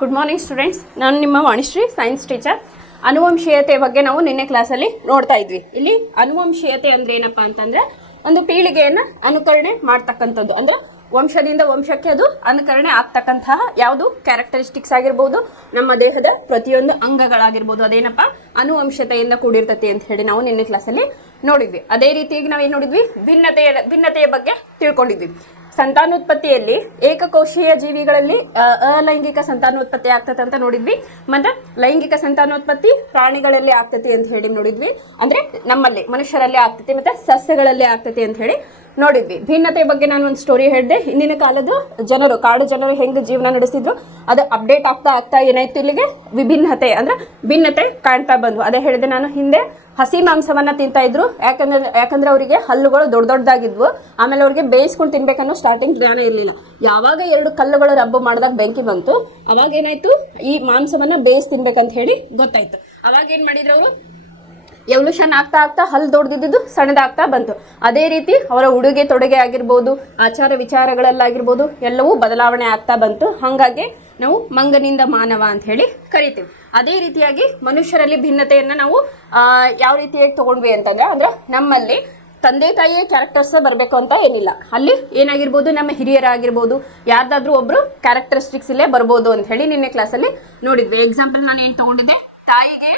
Good morning students. ನಾನು ನಿಮ್ಮ Vanishree science teacher. ಅನುವಂಶೀಯತೆ ಬಗ್ಗೆ ನಾವು ನಿನ್ನೆ ಕ್ಲಾಸಲ್ಲಿ ನೋಡ್ತಾ ಇದ್ವಿ. ಇಲ್ಲಿ ಅನುವಂಶೀಯತೆ ಅಂದ್ರೆ ಏನಪ್ಪಾ ಅಂತಂದ್ರೆ ಒಂದು ಪೀಳಿಗೆಯನ್ನು ಅನುಕರಣೆ ಮಾಡ್ತಕ್ಕಂಥದ್ದು, ಅಂದ್ರೆ ವಂಶದಿಂದ ವಂಶಕ್ಕೆ ಅದು ಅನುಕರಣೆ ಆಗ್ತಕ್ಕಂತಹ ಯಾವುದು ಕ್ಯಾರೆಕ್ಟರಿಸ್ಟಿಕ್ಸ್ ಆಗಿರ್ಬೋದು, ನಮ್ಮ ದೇಹದ ಪ್ರತಿಯೊಂದು ಅಂಗಗಳಾಗಿರ್ಬೋದು, ಅದೇನಪ್ಪ ಅನುವಂಶತೆಯಿಂದ ಕೂಡಿರ್ತತಿ ಅಂತ ಹೇಳಿ ನಾವು ನಿನ್ನೆ ಕ್ಲಾಸಲ್ಲಿ ನೋಡಿದ್ವಿ. ಅದೇ ರೀತಿಯಾಗಿ ನಾವೇನು ನೋಡಿದ್ವಿ, ಭಿನ್ನತೆಯ ಬಗ್ಗೆ ತಿಳ್ಕೊಂಡಿದ್ವಿ. ಸಂತಾನೋತ್ಪತ್ತಿಯಲ್ಲಿ ಏಕಕೋಶೀಯ ಜೀವಿಗಳಲ್ಲಿ ಅಲೈಂಗಿಕ ಸಂತಾನೋತ್ಪತ್ತಿ ಆಗ್ತದೆ ಅಂತ ನೋಡಿದ್ವಿ. ಮತ್ತೆ ಲೈಂಗಿಕ ಸಂತಾನೋತ್ಪತ್ತಿ ಪ್ರಾಣಿಗಳಲ್ಲಿ ಆಗ್ತತಿ ಅಂತ ಹೇಳಿ ನೋಡಿದ್ವಿ. ಅಂದ್ರೆ ನಮ್ಮಲ್ಲಿ ಮನುಷ್ಯರಲ್ಲಿ ಆಗ್ತತಿ ಮತ್ತೆ ಸಸ್ಯಗಳಲ್ಲಿ ಆಗ್ತತಿ ಅಂತ ಹೇಳಿ ನೋಡಿದ್ವಿ. ಭಿನ್ನತೆ ಬಗ್ಗೆ ನಾನು ಒಂದು ಸ್ಟೋರಿ ಹೇಳಿದೆ. ಹಿಂದಿನ ಕಾಲದ ಜನರು, ಕಾಡು ಜನರು ಹೆಂಗೆ ಜೀವನ ನಡೆಸಿದ್ರು ಅದು ಅಪ್ಡೇಟ್ ಆಗ್ತಾ ಏನಾಯ್ತು, ಇಲ್ಲಿಗೆ ವಿಭಿನ್ನತೆ ಅಂದ್ರೆ ಭಿನ್ನತೆ ಕಾಣ್ತಾ ಬಂದ್ವು. ಅದೇ ಹೇಳಿದೆ ನಾನು ಹಿಂದೆ ಹಸಿ ಮಾಂಸವನ್ನ ತಿಂತಾ ಇದ್ರು. ಯಾಕಂದ್ರೆ ಅವರಿಗೆ ಹಲ್ಲುಗಳು ದೊಡ್ಡದಾಗಿದ್ವು. ಆಮೇಲೆ ಅವ್ರಿಗೆ ಬೇಯಿಸ್ಕೊಂಡು ತಿನ್ಬೇಕನ್ನೋ ಸ್ಟಾರ್ಟಿಂಗ್ ಜ್ಞಾನ ಇರಲಿಲ್ಲ. ಯಾವಾಗ 2 ಕಲ್ಲುಗಳು ರಬ್ಬು ಮಾಡಿದಾಗ ಬೆಂಕಿ ಬಂತು, ಅವಾಗ ಏನಾಯ್ತು, ಈ ಮಾಂಸವನ್ನ ಬೇಯಿಸಿ ತಿನ್ಬೇಕಂತ ಹೇಳಿ ಗೊತ್ತಾಯ್ತು. ಅವಾಗ ಏನ್ ಮಾಡಿದ್ರು ಅವರು, ಎವಲ್ಯೂಷನ್ ಆಗ್ತಾ ಹಲ್ಲು ದೊಡ್ಡದಿದ್ದು ಸಣ್ಣದಾಗ್ತಾ ಬಂತು. ಅದೇ ರೀತಿ ಅವರ ಉಡುಗೆ ತೊಡುಗೆ ಆಗಿರ್ಬೋದು, ಆಚಾರ ವಿಚಾರಗಳಲ್ಲಾಗಿರ್ಬೋದು ಎಲ್ಲವೂ ಬದಲಾವಣೆ ಆಗ್ತಾ ಬಂತು. ಹಾಗಾಗಿ ನಾವು ಮಂಗನಿಂದ ಮಾನವ ಅಂತ ಹೇಳಿ ಕರಿತೀವಿ. ಅದೇ ರೀತಿಯಾಗಿ ಮನುಷ್ಯರಲ್ಲಿ ಭಿನ್ನತೆಯನ್ನ ನಾವು ಯಾವ ರೀತಿಯಾಗಿ ತಗೊಂಡ್ವಿ ಅಂತಂದ್ರೆ, ಅಂದ್ರೆ ನಮ್ಮಲ್ಲಿ ತಂದೆ ತಾಯಿಯ ಕ್ಯಾರೆಕ್ಟರ್ಸ್ ಬರಬೇಕು ಅಂತ ಏನಿಲ್ಲ. ಅಲ್ಲಿ ಏನಾಗಿರ್ಬೋದು, ನಮ್ಮ ಹಿರಿಯರಾಗಿರ್ಬೋದು ಯಾರ್ದಾದ್ರೂ ಒಬ್ರು ಕ್ಯಾರೆಕ್ಟರಿಸ್ಟಿಕ್ಸ್ ಇಲ್ಲೇ ಬರ್ಬೋದು ಅಂತ ಹೇಳಿ ನಿನ್ನೆ ಕ್ಲಾಸಲ್ಲಿ ನೋಡಿದ್ವಿ. ಎಕ್ಸಾಂಪಲ್ ನಾನು ಏನು ತಗೊಂಡಿದ್ದೆ, ತಾಯಿಗೆ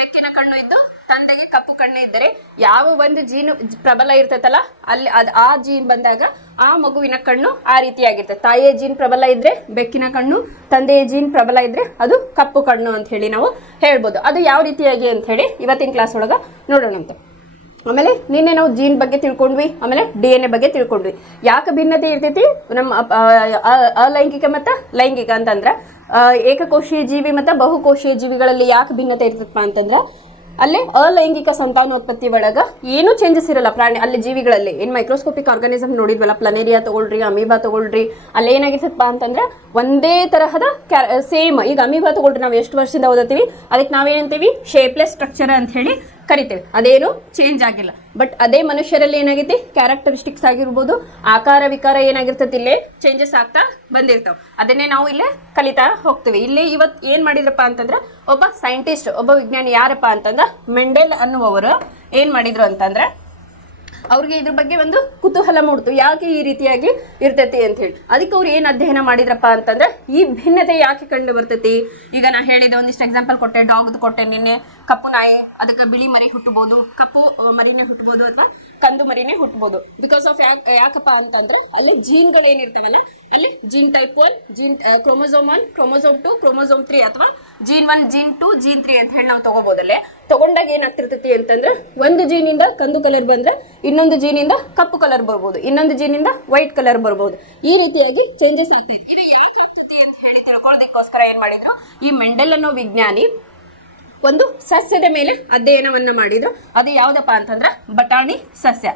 ಬೆಕ್ಕಿನ ಕಣ್ಣು ಇದ್ದು ತಂದೆಗೆ ಕಪ್ಪು ಕಣ್ಣು ಇದ್ದರೆ ಯಾವ ಒಂದು ಜೀನ್ ಪ್ರಬಲ ಇರ್ತೈತಲ್ಲ, ಅಲ್ಲಿ ಆ ಜೀನ್ ಬಂದಾಗ ಆ ಮಗುವಿನ ಕಣ್ಣು ಆ ರೀತಿಯಾಗಿರ್ತದೆ. ತಾಯಿಯ ಜೀನ್ ಪ್ರಬಲ ಇದ್ರೆ ಬೆಕ್ಕಿನ ಕಣ್ಣು, ತಂದೆಯ ಜೀನ್ ಪ್ರಬಲ ಇದ್ರೆ ಅದು ಕಪ್ಪು ಕಣ್ಣು ಅಂತ ಹೇಳಿ ನಾವು ಹೇಳ್ಬೋದು. ಅದು ಯಾವ ರೀತಿಯಾಗಿ ಅಂತ ಹೇಳಿ ಇವತ್ತಿನ ಕ್ಲಾಸ್ ಒಳಗ ನೋಡೋಣಂತೆ. ಆಮೇಲೆ ನಿನ್ನೆ ನಾವು ಜೀನ್ ಬಗ್ಗೆ ತಿಳ್ಕೊಂಡ್ವಿ, ಆಮೇಲೆ DNA ಬಗ್ಗೆ ತಿಳ್ಕೊಂಡ್ವಿ. ಯಾಕೆ ಭಿನ್ನತೆ ಇರ್ತೈತಿ ನಮ್ಮ ಅಲೈಂಗಿಕ ಮತ್ತು ಲೈಂಗಿಕ ಅಂತಂದ್ರೆ, ಏಕಕೋಶೀಯ ಜೀವಿ ಮತ್ತು ಬಹುಕೋಶೀಯ ಜೀವಿಗಳಲ್ಲಿ ಯಾಕೆ ಭಿನ್ನತೆ ಇರ್ತದಪ್ಪ ಅಂತಂದ್ರೆ, ಅಲ್ಲಿ ಅಲೈಂಗಿಕ ಸಂತಾನೋತ್ಪತ್ತಿ ಒಳಗ ಏನು ಚೇಂಜಸ್ ಇರಲ್ಲ ಪ್ರಾಣಿ ಅಲ್ಲಿ ಜೀವಿಗಳಲ್ಲಿ. ಏನು ಮೈಕ್ರೋಸ್ಕೋಪಿಕ್ ಆರ್ಗಾನಿಸಮ್ ನೋಡಿದ್ವಲ್ಲ, ಪ್ಲನೇರಿಯಾ ತಗೊಳ್ರಿ, ಅಮೀಬಾ ತಗೊಳ್ರಿ, ಅಲ್ಲಿ ಏನಾಗಿರ್ತದಪ್ಪ ಅಂತಂದ್ರೆ ಒಂದೇ ತರಹದ ಸೇಮ್. ಈಗ ಅಮೀಬಾ ತಗೊಳ್ರಿ, ನಾವು ಎಷ್ಟು ವರ್ಷದಿಂದ ಓದತ್ತೀವಿ, ಅದಕ್ಕೆ ನಾವೇನಂತೀವಿ ಶೇಪ್ಲೆಸ್ ಸ್ಟ್ರಕ್ಚರ್ ಅಂತ ಹೇಳಿ ಕರಿತೇವೆ. ಅದೇನು ಚೇಂಜ್ ಆಗಿಲ್ಲ. ಬಟ್ ಅದೇ ಮನುಷ್ಯರಲ್ಲಿ ಏನಾಗೈತಿ, ಕ್ಯಾರೆಕ್ಟರಿಸ್ಟಿಕ್ಸ್ ಆಗಿರ್ಬೋದು, ಆಕಾರ ವಿಕಾರ ಏನಾಗಿರ್ತೈತಿ, ಇಲ್ಲೇ ಚೇಂಜಸ್ ಆಗ್ತಾ ಬಂದಿರ್ತಾವ. ಅದನ್ನೇ ನಾವು ಇಲ್ಲೇ ಕಲಿತಾ ಹೋಗ್ತೀವಿ. ಇಲ್ಲಿ ಇವತ್ತು ಏನ್ ಮಾಡಿದ್ರಪ್ಪ ಅಂತಂದ್ರೆ, ಒಬ್ಬ ಸೈಂಟಿಸ್ಟ್, ಒಬ್ಬ ವಿಜ್ಞಾನಿ ಯಾರಪ್ಪ ಅಂತಂದ್ರೆ ಮೆಂಡೆಲ್ ಅನ್ನುವವರು ಏನ್ ಮಾಡಿದ್ರು ಅಂತಂದ್ರೆ, ಅವ್ರಿಗೆ ಇದ್ರ ಬಗ್ಗೆ ಒಂದು ಕುತೂಹಲ ಮೂಡ್ತು, ಯಾಕೆ ಈ ರೀತಿಯಾಗಿ ಇರ್ತೈತಿ ಅಂತ ಹೇಳಿ. ಅದಕ್ಕೆ ಅವ್ರು ಏನ್ ಅಧ್ಯಯನ ಮಾಡಿದ್ರಪ್ಪ ಅಂತಂದ್ರೆ, ಈ ಭಿನ್ನತೆ ಯಾಕೆ ಕಂಡು ಬರ್ತೈತಿ. ಈಗ ನಾ ಹೇಳಿದೆ, ಒಂದಿಷ್ಟು ಎಕ್ಸಾಂಪಲ್ ಕೊಟ್ಟೆ, ಡಾಗ್ದು ಕೊಟ್ಟೆ ನಿನ್ನೆ. ಕಪ್ಪು ನಾಯಿ, ಅದಕ್ಕೆ ಬಿಳಿ ಮರಿ ಹುಟ್ಟಬಹುದು, ಕಪ್ಪು ಮರಿನೇ ಹುಟ್ಟಬಹುದು ಅಥವಾ ಕಂದು ಮರಿನೇ ಹುಟ್ಟಬಹುದು. ಬಿಕಾಸ್ ಆಫ್ ಯಾಕಪ್ಪ ಅಂತಂದ್ರೆ ಅಲ್ಲಿ ಜೀನ್ಗಳು ಏನಿರ್ತಾವಲ್ಲ, ಅಲ್ಲಿ gene type 1, gene chromosome 1, chromosome 2, chromosome 3 ಅಥವಾ ಜೀನ್ 1, ಜೀನ್ 2, ಜೀನ್ 3 ಅಂತ ಹೇಳಿ ನಾವು ತಗೋಬಹುದಲ್ಲೇ. ತಗೊಂಡಾಗ ಏನಾಗ್ತಿರ್ತೈತಿ ಅಂತಂದ್ರೆ, ಒಂದು ಜೀನಿಂದ ಕಂದು ಕಲರ್ ಬಂದ್ರೆ ಇನ್ನೊಂದು ಜೀನಿಂದ ಕಪ್ಪು ಕಲರ್ ಬರ್ಬೋದು, ಇನ್ನೊಂದು ಜೀನಿಂದ ವೈಟ್ ಕಲರ್ ಬರ್ಬೋದು. ಈ ರೀತಿಯಾಗಿ ಚೇಂಜಸ್ ಆಗ್ತೈತಿ. ಇದು ಯಾಕೆ ಆಗ್ತೈತಿ ಅಂತ ಹೇಳಿ ತಿಳ್ಕೊಳ್ಳೋದಕ್ಕೋಸ್ಕರ ಏನ್ ಮಾಡಿದ್ರು, ಈ ಮೆಂಡೆಲ್ ಅನ್ನೋ ವಿಜ್ಞಾನಿ ಒಂದು ಸಸ್ಯದ ಮೇಲೆ ಅಧ್ಯಯನವನ್ನ ಮಾಡಿದ್ರು. ಅದು ಯಾವ್ದಪ್ಪ ಅಂತಂದ್ರೆ ಬಟಾಣಿ ಸಸ್ಯ.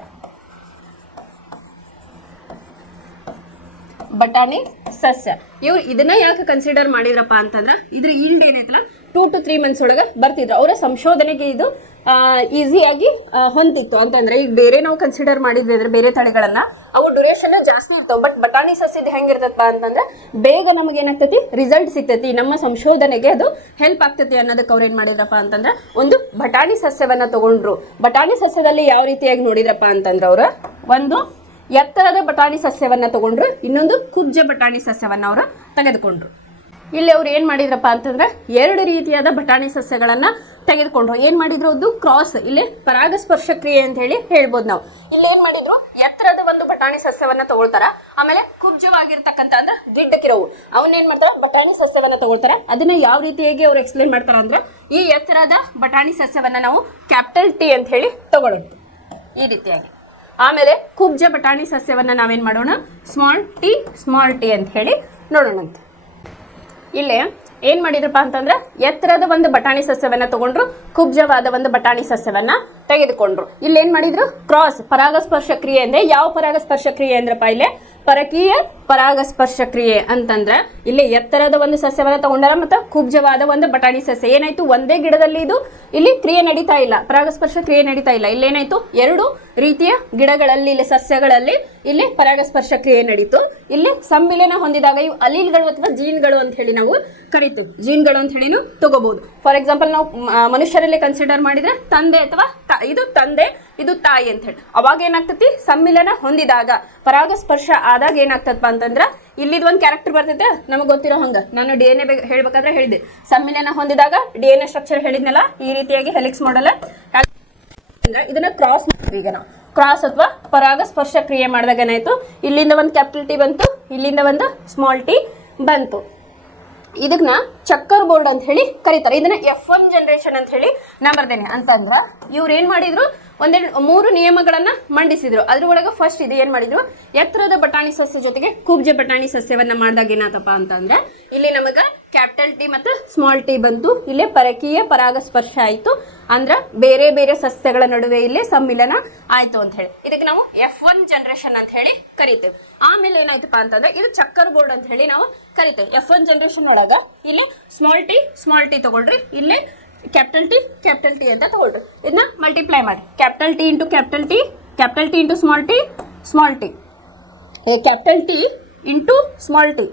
ಬಟಾಣಿ ಸಸ್ಯ ಇವ್ರು ಇದನ್ನ ಯಾಕೆ ಕನ್ಸಿಡರ್ ಮಾಡಿದ್ರಪ್ಪ ಅಂತಂದ್ರೆ, ಇದ್ರ ಈಲ್ಡ್ ಏನೈತಲ್ಲ 2 to 3 months ಒಳಗೆ ಬರ್ತಿದ್ರು. ಅವರ ಸಂಶೋಧನೆಗೆ ಇದು ಈಸಿಯಾಗಿ ಹೊಂದಿತ್ತು ಅಂತಂದ್ರೆ, ಈಗ ಬೇರೆ ನಾವು ಕನ್ಸಿಡರ್ ಮಾಡಿದ್ವಿ ಅಂದ್ರೆ ಬೇರೆ ತಳಿಗಳನ್ನ, ಅವು ಡ್ಯೂರೇಷನ್ ಜಾಸ್ತಿ ಇರ್ತಾವ. ಬಟ್ ಬಟಾಣಿ ಸಸ್ಯದ ಹೆಂಗಿರ್ತಪ್ಪ ಅಂತಂದ್ರೆ ಬೇಗ ನಮಗೆ ಏನಾಗ್ತೈತಿ, ರಿಸಲ್ಟ್ ಸಿಗ್ತೈತಿ, ನಮ್ಮ ಸಂಶೋಧನೆಗೆ ಅದು ಹೆಲ್ಪ್ ಆಗ್ತೈತಿ ಅನ್ನೋದಕ್ಕೆ ಅವ್ರು ಏನ್ ಮಾಡಿದ್ರಪ್ಪ ಅಂತಂದ್ರೆ ಒಂದು ಬಟಾಣಿ ಸಸ್ಯವನ್ನ ತಗೊಂಡ್ರು. ಬಟಾಣಿ ಸಸ್ಯದಲ್ಲಿ ಯಾವ ರೀತಿಯಾಗಿ ನೋಡಿದ್ರಪ್ಪ ಅಂತಂದ್ರೆ, ಅವರು ಒಂದು ಎತ್ತರದ ಬಟಾಣಿ ಸಸ್ಯವನ್ನ ತಗೊಂಡ್ರು, ಇನ್ನೊಂದು ಕುಬ್ಜ ಬಟಾಣಿ ಸಸ್ಯವನ್ನ ಅವರು ತೆಗೆದುಕೊಂಡ್ರು. ಇಲ್ಲಿ ಅವ್ರು ಏನ್ ಮಾಡಿದ್ರಪ್ಪ ಅಂತಂದ್ರೆ 2 ರೀತಿಯಾದ ಬಟಾಣಿ ಸಸ್ಯಗಳನ್ನ ತೆಗೆದುಕೊಂಡ್ರು. ಏನ್ ಮಾಡಿದ್ರು, ಒಂದು ಕ್ರಾಸ್, ಇಲ್ಲಿ ಪರಾಗಸ್ಪರ್ಶ ಕ್ರಿಯೆ ಅಂತ ಹೇಳಿ ಹೇಳ್ಬೋದು ನಾವು. ಇಲ್ಲಿ ಏನ್ ಮಾಡಿದ್ರು, ಎತ್ತರದ ಒಂದು ಬಟಾಣಿ ಸಸ್ಯವನ್ನ ತಗೊಳ್ತಾರ, ಆಮೇಲೆ ಕುಬ್ಜವಾಗಿರ್ತಕ್ಕಂಥ ಅಂದ್ರೆ ಗಿಡ್ಡಕ್ಕಿರೋವು ಅವನ್ನೇನ್ ಮಾಡ್ತಾರ, ಬಟಾಣಿ ಸಸ್ಯವನ್ನ ತಗೊಳ್ತಾರ. ಅದನ್ನ ಯಾವ ರೀತಿಯಾಗಿ ಅವ್ರು ಎಕ್ಸ್ಪ್ಲೇನ್ ಮಾಡ್ತಾರ ಅಂದ್ರೆ, ಈ ಎತ್ತರದ ಬಟಾಣಿ ಸಸ್ಯವನ್ನ ನಾವು ಕ್ಯಾಪಿಟಲ್ T ಅಂತ ಹೇಳಿ ತಗೊಳ್ಳೋದು ಈ ರೀತಿಯಾಗಿ. ಆಮೇಲೆ ಕುಬ್ಜ ಬಟಾಣಿ ಸಸ್ಯವನ್ನ ನಾವೇನ್ ಮಾಡೋಣ, ಸ್ಮಾಲ್ ಟಿ ಅಂತ ಹೇಳಿ ನೋಡೋಣಂತೆ. ಇಲ್ಲೇ ಏನ್ ಮಾಡಿದ್ರಪ್ಪ ಅಂತಂದ್ರೆ, ಎತ್ತರದ ಒಂದು ಬಟಾಣಿ ಸಸ್ಯವನ್ನ ತಗೊಂಡ್ರು, ಕುಬ್ಜವಾದ ಒಂದು ಬಟಾಣಿ ಸಸ್ಯವನ್ನ ತೆಗೆದುಕೊಂಡ್ರು. ಇಲ್ಲಿ ಏನ್ ಮಾಡಿದ್ರು, ಕ್ರಾಸ್, ಪರಾಗಸ್ಪರ್ಶ ಕ್ರಿಯೆ ಅಂದ್ರೆ ಯಾವ ಪರಾಗಸ್ಪರ್ಶ ಕ್ರಿಯೆ ಅಂದ್ರಪ್ಪ, ಇಲ್ಲೇ ಪರಕೀಯ ಪರಾಗಸ್ಪರ್ಶ ಕ್ರಿಯೆ ಅಂತಂದ್ರೆ ಇಲ್ಲಿ ಎತ್ತರದ ಒಂದು ಸಸ್ಯವನ್ನ ತಗೊಂಡಾರ ಮತ್ತು ಕುಬ್ಜವಾದ ಒಂದು ಬಟಾಣಿ ಸಸ್ಯ. ಏನಾಯ್ತು, ಒಂದೇ ಗಿಡದಲ್ಲಿ ಇದು ಇಲ್ಲಿ ಕ್ರಿಯೆ ನಡೀತಾ ಇಲ್ಲ, ಪರಾಗಸ್ಪರ್ಶ ಕ್ರಿಯೆ ನಡೀತಾ ಇಲ್ಲ. ಇಲ್ಲೇನಾಯ್ತು, ಎರಡು ರೀತಿಯ ಗಿಡಗಳಲ್ಲಿ ಇಲ್ಲಿ ಸಸ್ಯಗಳಲ್ಲಿ ಇಲ್ಲಿ ಪರಾಗಸ್ಪರ್ಶ ಕ್ರಿಯೆ ನಡೀತು. ಇಲ್ಲಿ ಸಮ್ಮಿಲನ ಹೊಂದಿದಾಗ ಇವು ಅಲೀಲ್ಗಳು ಅಥವಾ ಜೀನ್ಗಳು ಅಂತ ಹೇಳಿ ನಾವು ಕರಿತೀವಿ. ಜೀನ್ಗಳು ಅಂತ ಹೇಳಿ ತಗೋಬಹುದು. ಫಾರ್ ಎಕ್ಸಾಂಪಲ್ ನಾವು ಮನುಷ್ಯರಲ್ಲಿ ಕನ್ಸಿಡರ್ ಮಾಡಿದ್ರೆ ತಂದೆ ಅಥವಾ ಇದು ತಂದೆ, ಇದು ತಾಯಿ ಅಂತ ಹೇಳಿ. ಅವಾಗ ಏನಾಗ್ತತಿ, ಸಮ್ಮಿಲನ ಹೊಂದಿದಾಗ ಪರಾಗಸ್ಪರ್ಶ ಆದಾಗ ಏನಾಗ್ತದಪ್ಪ ಅಂತಂದ್ರ ಇಲ್ಲಿದ್ ಒಂದು ಕ್ಯಾರೆಕ್ಟರ್ ಬರ್ತೈತೆ ನಮಗೆ ಗೊತ್ತಿರೋ ಹಂಗ. ನಾನು DNA ಹೇಳ್ಬೇಕಾದ್ರೆ ಹೇಳಿದೆ, ಸಮ್ಮಿಲನ ಹೊಂದಿದಾಗ DNA ಸ್ಟ್ರಕ್ಚರ್ ಹೇಳಿದ್ನಲ್ಲ, ಈ ರೀತಿಯಾಗಿ ಹೆಲಿಕ್ಸ್ ಮಾಡಲ್ಲ. ಇದನ್ನ ಕ್ರಾಸ್ ಈಗ ನಾವು ಕ್ರಾಸ್ ಅಥವಾ ಪರಾಗಸ್ಪರ್ಶ ಕ್ರಿಯೆ ಮಾಡಿದಾಗ ಏನಾಯ್ತು, ಇಲ್ಲಿಂದ ಒಂದು ಕ್ಯಾಪಿಟಲ್ ಟಿ ಬಂತು, ಇಲ್ಲಿಂದ ಒಂದು ಸ್ಮಾಲ್ ಟಿ ಬಂತು. ಇದನ್ನ ಚಕ್ಕರ್ ಬೋರ್ಡ್ ಅಂತ ಹೇಳಿ ಕರೀತಾರೆ. ಇದನ್ನ F1 ಜನರೇಷನ್ ಅಂತ ಹೇಳಿ ನಾ ಬರ್ತೇನೆ ಅಂತಂದ್ರ ಇವ್ರು ಏನ್ ಮಾಡಿದ್ರು, ಒಂದೆರಡು 3 ನಿಯಮಗಳನ್ನ ಮಂಡಿಸಿದ್ರು. ಅದ್ರೊಳಗೆ ಫಸ್ಟ್ ಇದು ಏನ್ ಮಾಡಿದ್ರು, ಎತ್ತರದ ಬಟಾಣಿ ಸಸ್ಯ ಜೊತೆಗೆ ಕುಬ್ಜ ಬಟಾಣಿ ಸಸ್ಯವನ್ನ ಮಾಡಿದಾಗ ಏನಾತಪ್ಪ ಅಂತಂದ್ರೆ ಇಲ್ಲಿ ನಮಗ ಕ್ಯಾಪಿಟಲ್ ಟಿ ಮತ್ತು ಸ್ಮಾಲ್ ಟಿ ಬಂತು. ಇಲ್ಲೇ ಪರಕೀಯ ಪರಾಗಸ್ಪರ್ಶ ಆಯ್ತು, ಅಂದ್ರ ಬೇರೆ ಬೇರೆ ಸಸ್ಯಗಳ ನಡುವೆ ಇಲ್ಲಿ ಸಮ್ಮಿಲನ ಆಯ್ತು ಅಂತ ಹೇಳಿ ಇದಕ್ಕೆ ನಾವು F1 ಜನರೇಷನ್ ಅಂತ ಹೇಳಿ ಕರಿತೇವೆ. ಆಮೇಲೆ ಏನಾಯ್ತಪ್ಪ ಅಂತಂದ್ರೆ ಇದು ಚಕ್ಕರ್ ಬೋರ್ಡ್ ಅಂತ ಹೇಳಿ ನಾವು ಕರಿತೇವೆ. F1 ಜನರೇಷನ್ ಒಳಗ ಇಲ್ಲಿ ಸ್ಮಾಲ್ ಟಿ ತಗೊಳ್ರಿ, ಇಲ್ಲೇ ಕ್ಯಾಪಿಟಲ್ ಟಿ ಅಂತ ತಗೊಳ್ರಿ. ಇದನ್ನ ಮಲ್ಟಿಪ್ಲೈ ಮಾಡಿ, capital T into small T, capital T into small T,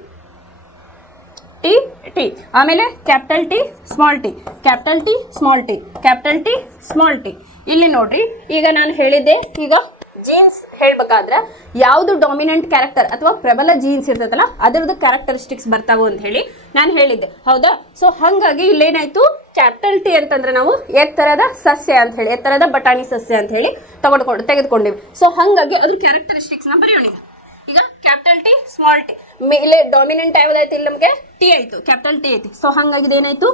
T ಆಮೇಲೆ ಕ್ಯಾಪಿಟಲ್ ಟಿ ಸ್ಮಾಲ್ ಟಿ. ಇಲ್ಲಿ ನೋಡ್ರಿ, ಈಗ ನಾನು ಹೇಳಿದ್ದೆ, ಈಗ ಜೀನ್ಸ್ ಹೇಳ್ಬೇಕಾದ್ರೆ ಯಾವುದು ಡಾಮಿನೆಂಟ್ ಕ್ಯಾರೆಕ್ಟರ್ ಅಥವಾ ಪ್ರಬಲ ಜೀನ್ಸ್ ಇರ್ತದಲ್ಲ ಅದರದ್ದು ಕ್ಯಾರೆಕ್ಟರಿಸ್ಟಿಕ್ಸ್ ಬರ್ತಾವು ಅಂತ ಹೇಳಿ ನಾನು ಹೇಳಿದ್ದೆ, ಹೌದಾ? ಸೊ ಹಾಗಾಗಿ ಇಲ್ಲೇನಾಯ್ತು, ಕ್ಯಾಪಿಟಲ್ ಟಿ ಅಂತಂದ್ರೆ ನಾವು ಎತ್ತರದ ಸಸ್ಯ ಅಂತ ಹೇಳಿ, ಎತ್ತರದ ಬಟಾಣಿ ಸಸ್ಯ ಅಂತ ಹೇಳಿ ತೆಗೆದುಕೊಂಡಿವಿ. ಸೊ ಹಾಗಾಗಿ ಅದ್ರ ಕ್ಯಾರೆಕ್ಟರಿಸ್ಟಿಕ್ಸ್ ನ ಬರೆಯೋಣ. ಈಗ ಕ್ಯಾಪಿಟಲ್ ಟಿ ಸ್ಮಾಲ್ ಟಿ ಮೇಲೆ ಡಾಮಿನೆಂಟ್ ಯಾವ್ದಾಯ್ತು, ಇಲ್ಲಿ ನಮಗೆ ಟಿ ಆಯ್ತು, ಕ್ಯಾಪಿಟಲ್ ಟಿ ಐತಿ. ಸೊ ಹಾಗಾಗಿ ಇದೇನಾಯ್ತು,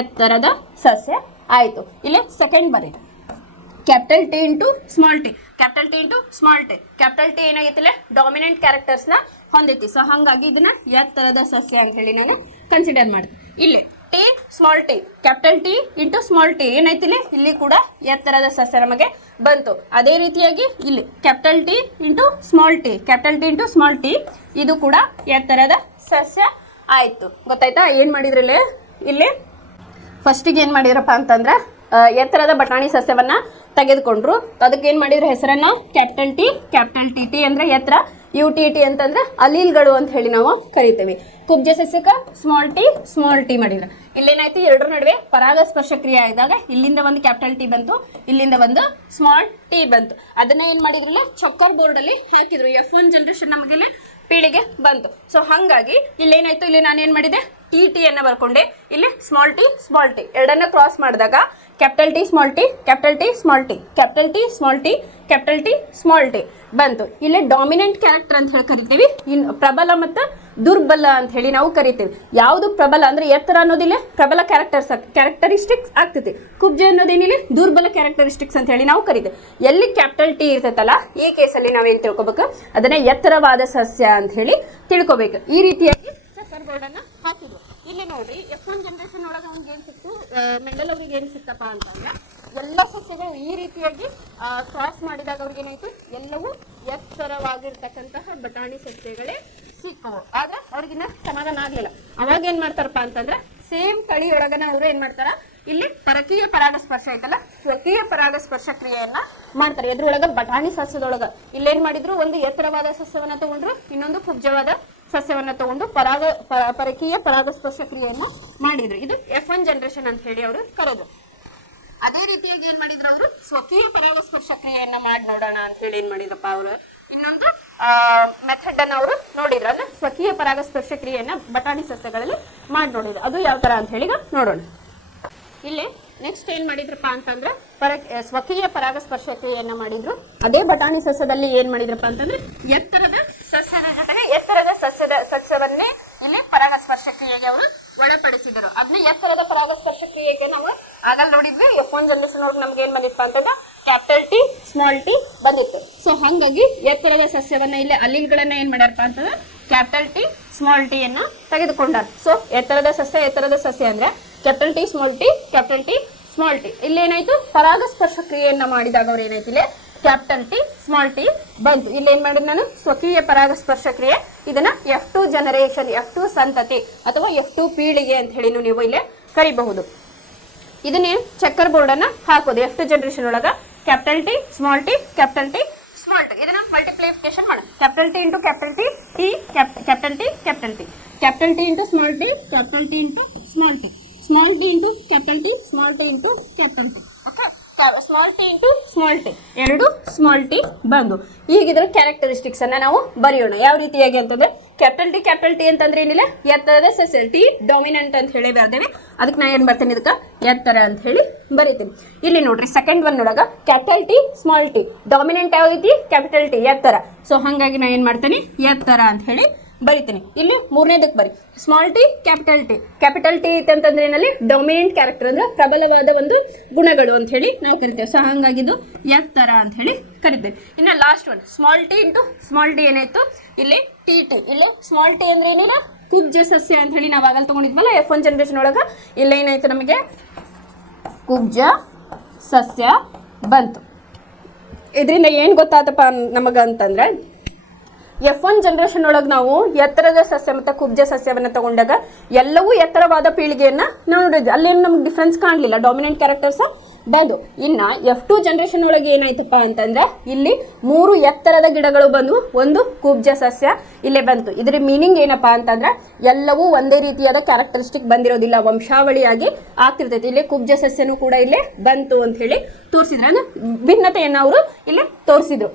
ಎತ್ತರದ ಸಸ್ಯ ಆಯ್ತು. ಇಲ್ಲಿ ಸೆಕೆಂಡ್ ಬರೀ capital T into small T, capital T ಏನಾಗೈತಿಲ್ಲ, ಡಾಮಿನೆಂಟ್ ಕ್ಯಾರೆಕ್ಟರ್ಸ್ ನ ಹೊಂದೈತಿ. ಸೊ ಹಾಗಾಗಿ ಇದನ್ನ ಎತ್ತರದ ಸಸ್ಯ ಅಂತ ಹೇಳಿ ನಾನು ಕನ್ಸಿಡರ್ ಮಾಡ್ತೀನಿ. ಇಲ್ಲಿ T small T, capital T into small T ಏನಾಯ್ತಿಲ್ಲ, ಇಲ್ಲಿ ಕೂಡ ಎತ್ತರದ ಸಸ್ಯ ನಮಗೆ ಬಂತು. ಅದೇ ರೀತಿಯಾಗಿ ಇಲ್ಲಿ capital T into small T ಇದು ಕೂಡ ಎತ್ತರದ ಸಸ್ಯ ಆಯ್ತು. ಗೊತ್ತಾಯ್ತಾ? ಏನ್ ಮಾಡಿದ್ರಲ್ಲಿ ಇಲ್ಲಿ ಫಸ್ಟಿಗೆ ಏನ್ ಮಾಡಿದ್ರಪ್ಪ ಅಂತಂದ್ರೆ ಎತ್ತರದ ಬಟಾಣಿ ಸಸ್ಯವನ್ನ ತೆಗೆದುಕೊಂಡ್ರು. ಅದಕ್ಕೆ ಏನ್ ಮಾಡಿದ್ರು, ಹೆಸರನ್ನ ಕ್ಯಾಪಿಟಲ್ ಟಿ ಅಂದ್ರೆ ಎತ್ತರ, UTT ಅಂತಂದ್ರೆ ಅಲೀಲ್ಗಳು ಅಂತ ಹೇಳಿ ನಾವು ಕರಿತೇವೆ. ಕುಬ್ಜ ಸಸ್ಯಕ್ಕೆ ಸ್ಮಾಲ್ ಟಿ ಮಾಡಿದ್ರು. ಇಲ್ಲೇನಾಯ್ತು, ಎರಡರ ನಡುವೆ ಪರಾಗಸ್ಪರ್ಶ ಕ್ರಿಯೆ ಆದಾಗ ಇಲ್ಲಿಂದ ಒಂದು ಕ್ಯಾಪಿಟಲ್ ಟಿ ಬಂತು, ಇಲ್ಲಿಂದ ಒಂದು ಸ್ಮಾಲ್ ಟಿ ಬಂತು. ಅದನ್ನ ಏನ್ ಮಾಡಿದ್ರಲ್ಲ, ಚಕ್ಕರ್ ಬೋರ್ಡ್ ಅಲ್ಲಿ ಹಾಕಿದ್ರು. F1 ಜನರೇಷನ್ ನಮಗೆ ಪೀಳಿಗೆ ಬಂತು. ಸೊ ಹಾಗಾಗಿ ಇಲ್ಲೇನಾಯ್ತು, ಇಲ್ಲಿ ನಾನು ಏನ್ ಮಾಡಿದೆ, ಟಿ ಅನ್ನ ಬರ್ಕೊಂಡೆ, ಇಲ್ಲಿ ಸ್ಮಾಲ್ ಟಿ ಎರಡನ್ನ ಕ್ರಾಸ್ ಮಾಡಿದಾಗ ಕ್ಯಾಪಿಟಲ್ ಟಿ ಸ್ಮಾಲ್ ಟಿ ಬಂತು. ಇಲ್ಲಿ ಡಾಮಿನೆಂಟ್ ಕ್ಯಾರೆಕ್ಟರ್ ಅಂತ ಹೇಳಿ ಕರಿತೀವಿ. ಇನ್ನು ಪ್ರಬಲ ಮತ್ತು ದುರ್ಬಲ ಅಂತ ಹೇಳಿ ನಾವು ಕರಿತೀವಿ. ಯಾವುದು ಪ್ರಬಲ ಅಂದ್ರೆ ಎತ್ತರ ಅನ್ನೋದಿಲ್ಲ ಪ್ರಬಲ ಕ್ಯಾರೆಕ್ಟರಿಸ್ಟಿಕ್ಸ್ ಆಗ್ತೈತಿ. ಕುಬ್ಜ ಅನ್ನೋದೇನಿಲ್ಲ ದುರ್ಬಲ ಕ್ಯಾರೆಕ್ಟರಿಸ್ಟಿಕ್ಸ್ ಅಂತ ಹೇಳಿ ನಾವು ಕರಿತೀವಿ. ಎಲ್ಲಿ ಕ್ಯಾಪಿಟಲ್ ಟಿ ಇರ್ತೈತಲ್ಲ ಈ ಕೇಸಲ್ಲಿ ನಾವೇನ್ ತಿಳ್ಕೊಬೇಕು, ಅದನ್ನ ಎತ್ತರವಾದ ಸಸ್ಯ ಅಂತ ಹೇಳಿ ತಿಳ್ಕೊಬೇಕು. ಈ ರೀತಿಯಾಗಿ ಚಕ್ಕರ್ ಬೋರ್ಡ್ ಅನ್ನ ಹಾಕಿದ್ರು. ಇಲ್ಲಿ ನೋಡ್ರಿ, F1 ಜನರೇಷನ್ ಒಳಗೆ ಅವ್ನಿಗೆ ಏನ್ ಸಿಕ್ತು, ಮೆಂಡಲ್ ಅವ್ರಿಗೆ ಏನ್ ಸಿಕ್ತಪ್ಪ ಅಂತಂದ್ರೆ ಎಲ್ಲ ಸಸ್ಯಗಳು ಈ ರೀತಿಯಾಗಿ ಕ್ರಾಸ್ ಮಾಡಿದಾಗ ಅವ್ರಿಗೆ ಏನಾಯ್ತು, ಎಲ್ಲವೂ ಎತ್ತರವಾಗಿರ್ತಕ್ಕಂತಹ ಬಟಾಣಿ ಸಸ್ಯಗಳೇ ಸಿಕ್ಕವು. ಆದ್ರೆ ಅವ್ರಿಗಿನ್ನ ಸಮಾಧಾನ ಆಗ್ಲಿಲ್ಲ. ಅವಾಗ ಏನ್ ಮಾಡ್ತಾರಪ್ಪ ಅಂತಂದ್ರೆ ಸೇಮ್ ತಳಿಯೊಳಗನ ಅವರು ಏನ್ ಮಾಡ್ತಾರ, ಇಲ್ಲಿ ಪರಕೀಯ ಪರಾಗಸ್ಪರ್ಶ ಐತಲ್ಲ, ಸ್ವಕೀಯ ಪರಾಗಸ್ಪರ್ಶ ಕ್ರಿಯೆಯನ್ನ ಮಾಡ್ತಾರೆ. ಎದ್ರೊಳಗ ಬಟಾಣಿ ಸಸ್ಯದೊಳಗ ಇಲ್ಲೇನ್ ಮಾಡಿದ್ರು, ಒಂದು ಎತ್ತರವಾದ ಸಸ್ಯವನ್ನ ತಗೊಂಡ್ರು, ಇನ್ನೊಂದು ಕುಬ್ಜವಾದ ಸಸ್ಯವನ್ನ ತಗೊಂಡು ಪರಕೀಯ ಪರಾಗಸ್ಪರ್ಶ ಕ್ರಿಯೆಯನ್ನ ಮಾಡಿದ್ರು. ಇದು F1 ಜನರೇಷನ್ ಅಂತ ಹೇಳಿ ಅವರು ಕರೆದ್ರು. ಅದೇ ರೀತಿಯಾಗಿ ಏನ್ ಮಾಡಿದ್ರು, ಅವರು ಸ್ವಕೀಯ ಪರಾಗಸ್ಪರ್ಶ ಕ್ರಿಯೆಯನ್ನ ಮಾಡಿ ನೋಡೋಣ ಅಂತ ಹೇಳಿ ಏನ್ ಮಾಡಿದ್ರಪ್ಪ, ಅವರು ಇನ್ನೊಂದು ಮೆಥಡ್ ಅನ್ನ ಅವರು ನೋಡಿದ್ರು. ಅಂದ್ರೆ ಸ್ವಕೀಯ ಪರಾಗಸ್ಪರ್ಶ ಕ್ರಿಯೆಯನ್ನ ಬಟಾಣಿ ಸಸ್ಯಗಳಲ್ಲಿ ಮಾಡಿ ನೋಡಿದ್ರು. ಅದು ಯಾವ ತರ ಅಂತ ಹೇಳಿ ನೋಡೋಣ. ಇಲ್ಲಿ ನೆಕ್ಸ್ಟ್ ಏನ್ ಮಾಡಿದ್ರಪ್ಪ ಅಂತಂದ್ರೆ ಸ್ವಕೀಯ ಪರಾಗಸ್ಪರ್ಶ ಕ್ರಿಯೆಯನ್ನ ಮಾಡಿದ್ರು. ಅದೇ ಬಟಾಣಿ ಸಸ್ಯದಲ್ಲಿ ಏನ್ ಮಾಡಿದ್ರಪ್ಪ ಅಂತಂದ್ರೆ ಎತ್ತರದ ಸಸ್ಯದ ಜೊತೆಗೆ ಎತ್ತರದ ಸಸ್ಯವನ್ನೇ ಇಲ್ಲಿ ಪರಾಗಸ್ಪರ್ಶ ಕ್ರಿಯೆಗೆ ಅವರು ಒಳಪಡಿಸಿದರು. ಅದನ್ನ ಎತ್ತರದ ಪರಾಗಸ್ಪರ್ಶ ಕ್ರಿಯೆಗೆ ನಾವು ಆಗಲ್ಲ ನೋಡಿದ್ವಿ. F1 ಜನರೇಷನ್ ಒಳಗೆ ನಮ್ಗೆ ಏನ್ ಬಂದಿತ್ತು ಅಂತಂದ್ರೆ ಕ್ಯಾಪಿಟಲ್ ಟಿ ಸ್ಮಾಲ್ ಟಿ ಬಂದಿತ್ತು. ಸೊ ಹಾಗಾಗಿ ಎತ್ತರದ ಸಸ್ಯವನ್ನ ಇಲ್ಲಿ ಅಲೀಲ್ಗಳನ್ನ ಏನ್ ಮಾಡ್ಯಾರಪ್ಪ ಅಂತಂದ್ರೆ ಕ್ಯಾಪಿಟಲ್ ಟಿ ಸ್ಮಾಲ್ ಟಿ ಅನ್ನ ತೆಗೆದುಕೊಂಡಾರ. ಸೊ ಎತ್ತರದ ಸಸ್ಯ ಅಂದ್ರೆ ಕ್ಯಾಪಿಟಲ್ ಟಿ ಸ್ಮಾಲ್ ಟಿ ಇಲ್ಲಿ ಏನಾಯ್ತು, ಪರಾಗಸ್ಪರ್ಶ ಕ್ರಿಯೆಯನ್ನ ಮಾಡಿದಾಗ ಅವ್ರು ಏನಾಯ್ತಿಲ್ಲ ಕ್ಯಾಪಿಟಲ್ ಟಿ ಸ್ಮಾಲ್ ಟಿ ಬಂತು. ಇಲ್ಲಿ ಏನ್ ಮಾಡಿದ್ ನಾನು ಸ್ವಕೀಯ ಪರಾಗಸ್ಪರ್ಶ ಕ್ರಿಯೆ, ಇದನ್ನ F2 ಜನರೇಷನ್, F2 ಸಂತತಿ ಅಥವಾ F2 ಪೀಳಿಗೆ ಅಂತ ಹೇಳಿ ನೀವು ಇಲ್ಲಿ ಕರಿಬಹುದು. ಇದನ್ನೇ ಚೆಕ್ಕರ್ ಬೋರ್ಡ್ ಅನ್ನ ಹಾಕೋದು F2 ಜನರೇಷನ್ ಒಳಗ capital T small T capital T small T, ಇದನ್ನ ಮಲ್ಟಿಪ್ಲಿಕೇಶನ್ ಮಾಡೋಣ. Capital T into capital T T capital T capital T, capital T into small T capital T into small T, small T into capital T small T into capital T. Okay, small T into small T, ಎರಡು small T ಬಂದು. ಈಗ ಇದರ characteristics ಅನ್ನ ನಾವು ಬರೆಯೋಣ. ಯಾವ ರೀತಿಯಾಗಿ ಅಂತಂದ್ರೆ ಕ್ಯಾಪಿಟಲ್ ಟಿ ಅಂತಂದ್ರೆ ಏನಿಲ್ಲ, ಎತ್ತರದ ಸಸ್ಯ, ಟಿ ಡಾಮಿನೆಂಟ್ ಅಂತ ಹೇಳಿ ಬರ್ದೇವೆ. ಅದಕ್ಕೆ ನಾ ಏನ್ ಬರ್ತೀನಿ, ಇದಕ್ಕೆ ಎತ್ತರ ಅಂತ ಹೇಳಿ ಬರೀತೀನಿ. ಇಲ್ಲಿ ನೋಡ್ರಿ ಸೆಕೆಂಡ್ ಒನ್ ಒಳಗ capital T small T, dominant ಯಾವ ಐತಿ ಕ್ಯಾಪಿಟಲ್ ಟಿ, ಎತ್ತರ. ಸೊ ಹಾಗಾಗಿ ನಾ ಏನ್ ಮಾಡ್ತೀನಿ, ಎತ್ತರ ಅಂತ ಹೇಳಿ ಬರಿತೀನಿ. ಇಲ್ಲಿ ಮೂರನೇದಕ್ಕೆ ಬರಿ small T capital T. Capital T ಐತೆ ಅಂತಂದ್ರೆ ಏನಲ್ಲಿ ಡಾಮಿನೆಂಟ್ ಕ್ಯಾರೆಕ್ಟರ್ ಅಂದ್ರೆ ಪ್ರಬಲವಾದ ಒಂದು ಗುಣಗಳು ಅಂತ ಹೇಳಿ ನಾವು ಕರಿತೇವೆ. ಸೊ ಹಾಗಾಗಿದ್ದು ಎತ್ತರ ಅಂತ ಹೇಳಿ ಕರಿತೇವೆ. ಇನ್ನು last one small T into small T ಏನಾಯ್ತು, ಇಲ್ಲಿ ಟಿ ಟಿ. ಇಲ್ಲಿ ಸ್ಮಾಲ್ ಟಿ ಅಂದ್ರೆ ಏನಿಲ್ಲ, ಕುಬ್ಜ ಸಸ್ಯ ಅಂತ ಹೇಳಿ ನಾವು ಆಗಲ್ಲಿ ತಗೊಂಡಿದ್ವಲ್ಲ F1 ಜನರೇಷನ್ ಒಳಗ. ಇಲ್ಲಿ ಏನಾಯ್ತು ನಮಗೆ ಕುಬ್ಜ ಸಸ್ಯ ಬಂತು. ಇದರಿಂದ ಏನು ಗೊತ್ತಾತಪ್ಪ ನಮಗಂತಂದ್ರೆ F1 ಜನರೇಷನ್ ಒಳಗೆ ನಾವು ಎತ್ತರದ ಸಸ್ಯ ಮತ್ತು ಕುಬ್ಜ ಸಸ್ಯವನ್ನು ತಗೊಂಡಾಗ ಎಲ್ಲವೂ ಎತ್ತರವಾದ ಪೀಳಿಗೆಯನ್ನ ನೋಡಿದ್ವಿ. ಅಲ್ಲೇನು ನಮ್ಗೆ ಡಿಫ್ರೆನ್ಸ್ ಕಾಣಲಿಲ್ಲ, ಡಾಮಿನೆಂಟ್ ಕ್ಯಾರೆಕ್ಟರ್ಸ್ ಬಂದು. ಇನ್ನ F2 ಜನರೇಷನ್ ಒಳಗೆ ಏನಾಯ್ತಪ್ಪ ಅಂತಂದ್ರೆ ಇಲ್ಲಿ 3 ಎತ್ತರದ ಗಿಡಗಳು ಬಂದು, ಒಂದು ಕುಬ್ಜ ಸಸ್ಯ ಇಲ್ಲೇ ಬಂತು. ಇದರ ಮೀನಿಂಗ್ ಏನಪ್ಪಾ ಅಂತಂದ್ರೆ ಎಲ್ಲವೂ ಒಂದೇ ರೀತಿಯಾದ ಕ್ಯಾರೆಕ್ಟರಿಸ್ಟಿಕ್ ಬಂದಿರೋದಿಲ್ಲ, ವಂಶಾವಳಿಯಾಗಿ ಆಗ್ತಿರ್ತೈತಿ. ಇಲ್ಲಿ ಕುಬ್ಜ ಸಸ್ಯನೂ ಕೂಡ ಇಲ್ಲೇ ಬಂತು ಅಂತ ಹೇಳಿ ತೋರಿಸಿದ್ರು, ಅಂದ್ರೆ ಭಿನ್ನತೆಯನ್ನು ಅವರು ಇಲ್ಲಿ ತೋರಿಸಿದ್ರು.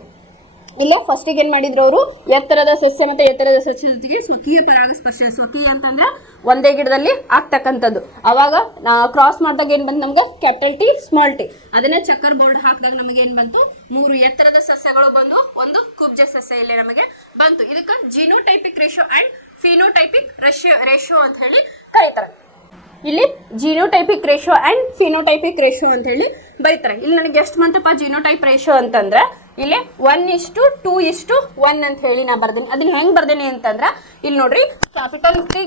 ಇಲ್ಲೇ ಫಸ್ಟಿಗೆ ಏನು ಮಾಡಿದ್ರು ಅವರು, ಎತ್ತರದ ಸಸ್ಯ ಮತ್ತು ಎತ್ತರದ ಸಸ್ಯ ಜೊತೆಗೆ ಸ್ವಕೀಯ ಪರಾಗಸ್ಪರ್ಶ. ಸ್ವಕೀಯ ಅಂತಂದ್ರೆ ಒಂದೇ ಗಿಡದಲ್ಲಿ ಆಗ್ತಕ್ಕಂಥದ್ದು. ಅವಾಗ ಕ್ರಾಸ್ ಮಾಡಿದಾಗ ಏನು ಬಂತು ನಮಗೆ ಕ್ಯಾಪಿಟಲ್ ಟಿ ಸ್ಮಾಲ್ ಟಿ. ಅದನ್ನೇ ಚೆಕ್ಕರ್ ಬೋರ್ಡ್ ಹಾಕಿದಾಗ ನಮಗೆ ಏನು ಬಂತು, 3 ಎತ್ತರದ ಸಸ್ಯಗಳು ಬಂದು, ಒಂದು ಕುಬ್ಜ ಸಸ್ಯ ಇಲ್ಲೇ ನಮಗೆ ಬಂತು. ಇದಕ್ಕೆ genotypic ratio and phenotypic ratio ಅಂತ ಹೇಳಿ ಕರೀತಾರೆ. ಇಲ್ಲಿ genotypic ratio and phenotypic ratio ಅಂತ ಹೇಳಿ ಬರೀತಾರೆ. ಇಲ್ಲಿ ನನಗೆ ಎಷ್ಟು ಬಂತಪ್ಪ ಜಿನೋಟೈಪ್ ರೇಷಿಯೋ ಅಂತಂದ್ರೆ ಇಲ್ಲಿ 1:2:1 ಅಂತ ಹೇಳಿ ನಾ ಬರ್ದೇನೆ. ಅದನ್ನ ಹೆಂಗೆ ಬರ್ದೇನೆ ಅಂತಂದ್ರೆ ಇಲ್ಲಿ ನೋಡ್ರಿ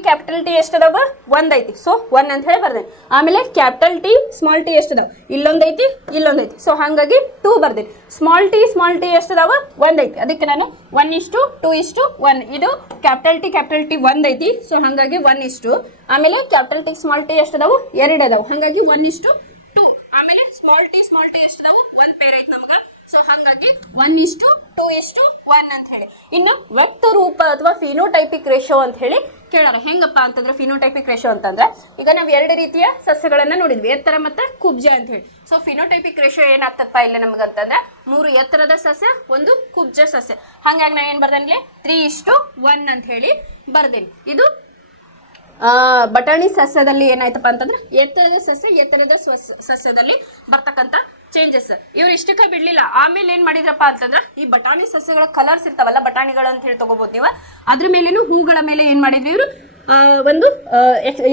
ಕ್ಯಾಪಿಟಲ್ ಟಿ ಎಷ್ಟದಾವ, 1 ಐತಿ. ಸೊ 1 ಅಂತ ಹೇಳಿ ಬರ್ದೇನೆ. ಆಮೇಲೆ ಕ್ಯಾಪಿಟಲ್ ಟಿ ಸ್ಮಾಲ್ ಟಿ ಎಷ್ಟದಾವ, ಇಲ್ಲೊಂದೈತಿ ಇಲ್ಲೊಂದೈತಿ. ಸೊ ಹಾಗಾಗಿ 2 ಬರ್ದೇನೆ. ಸ್ಮಾಲ್ ಟಿ ಎಷ್ಟದಾವ, 1 ಐತಿ. ಅದಕ್ಕೆ ನಾನು 1:2:1. ಇದು ಕ್ಯಾಪಿಟಲ್ ಟಿ 1 ಐತಿ. ಸೊ ಹಾಗಾಗಿ 1:. ಆಮೇಲೆ ಕ್ಯಾಪಿಟಲ್ ಟಿ ಸ್ಮಾಲ್ ಟಿ ಎಷ್ಟದಾವು, 2 ಅದಾವು. ಹಾಗಾಗಿ 1:2. ಆಮೇಲೆ ಸ್ಮಾಲ್ ಟಿ ಎಷ್ಟದಾವು, 1 ಪೇರ್ ಐತಿ ನಮ್ಗೆ. ಸೊ ಹಾಗಾಗಿ 1:2:1 ಅಂತ ಹೇಳಿ. ಇನ್ನು ವ್ಯಕ್ತ ರೂಪ ಅಥವಾ ಫಿನೋಟೈಪಿಕ್ ರೇಷಿಯೋ ಅಂತ ಹೇಳಿ ಕೇಳೋರು. ಹೆಂಗಪ್ಪ ಅಂತಂದ್ರೆ ಫಿನೋಟೈಪಿಕ್ ರೇಷಿಯೋ ಅಂತಂದ್ರೆ ಈಗ ನಾವು 2 ರೀತಿಯ ಸಸ್ಯಗಳನ್ನ ನೋಡಿದ್ವಿ, ಎತ್ತರ ಮತ್ತೆ ಕುಬ್ಜ ಅಂತ ಹೇಳಿ. ಸೊ ಫಿನೋಟೈಪಿಕ್ ರೇಷಿಯೋ ಏನಾಗ್ತದಪ್ಪ ಇಲ್ಲ ನಮಗಂತಂದ್ರೆ 3 ಎತ್ತರದ ಸಸ್ಯ, 1 ಕುಬ್ಜ ಸಸ್ಯ. ಹಾಗಾಗಿ ನಾ ಏನು ಬರ್ದೇನೆ 3:1 ಅಂತ ಹೇಳಿ ಬರ್ದೇನೆ. ಇದು ಬಟಾಣಿ ಸಸ್ಯದಲ್ಲಿ ಏನಾಯ್ತಪ್ಪ ಅಂತಂದ್ರೆ ಎತ್ತರದ ಸಸ್ಯದಲ್ಲಿ ಬರ್ತಕ್ಕಂಥ ಚೇಂಜಸ್. ಇವ್ರು ಇಷ್ಟಕ್ಕೆ ಬಿಡ್ಲಿಲ್ಲ. ಆಮೇಲೆ ಏನ್ ಮಾಡಿದ್ರಪ್ಪ ಅಂತಂದ್ರೆ ಈ ಬಟಾಣಿ ಸಸ್ಯಗಳ ಕಲರ್ಸ್ ಇರ್ತಾವಲ್ಲ, ಬಟಾಣಿಗಳು ಅಂತ ಹೇಳಿ ತಗೋಬಹುದು ನೀವು. ಅದ್ರ ಮೇಲೇನು ಹೂಗಳ ಮೇಲೆ ಏನ್ ಮಾಡಿದ್ರು ಇವರು ಒಂದು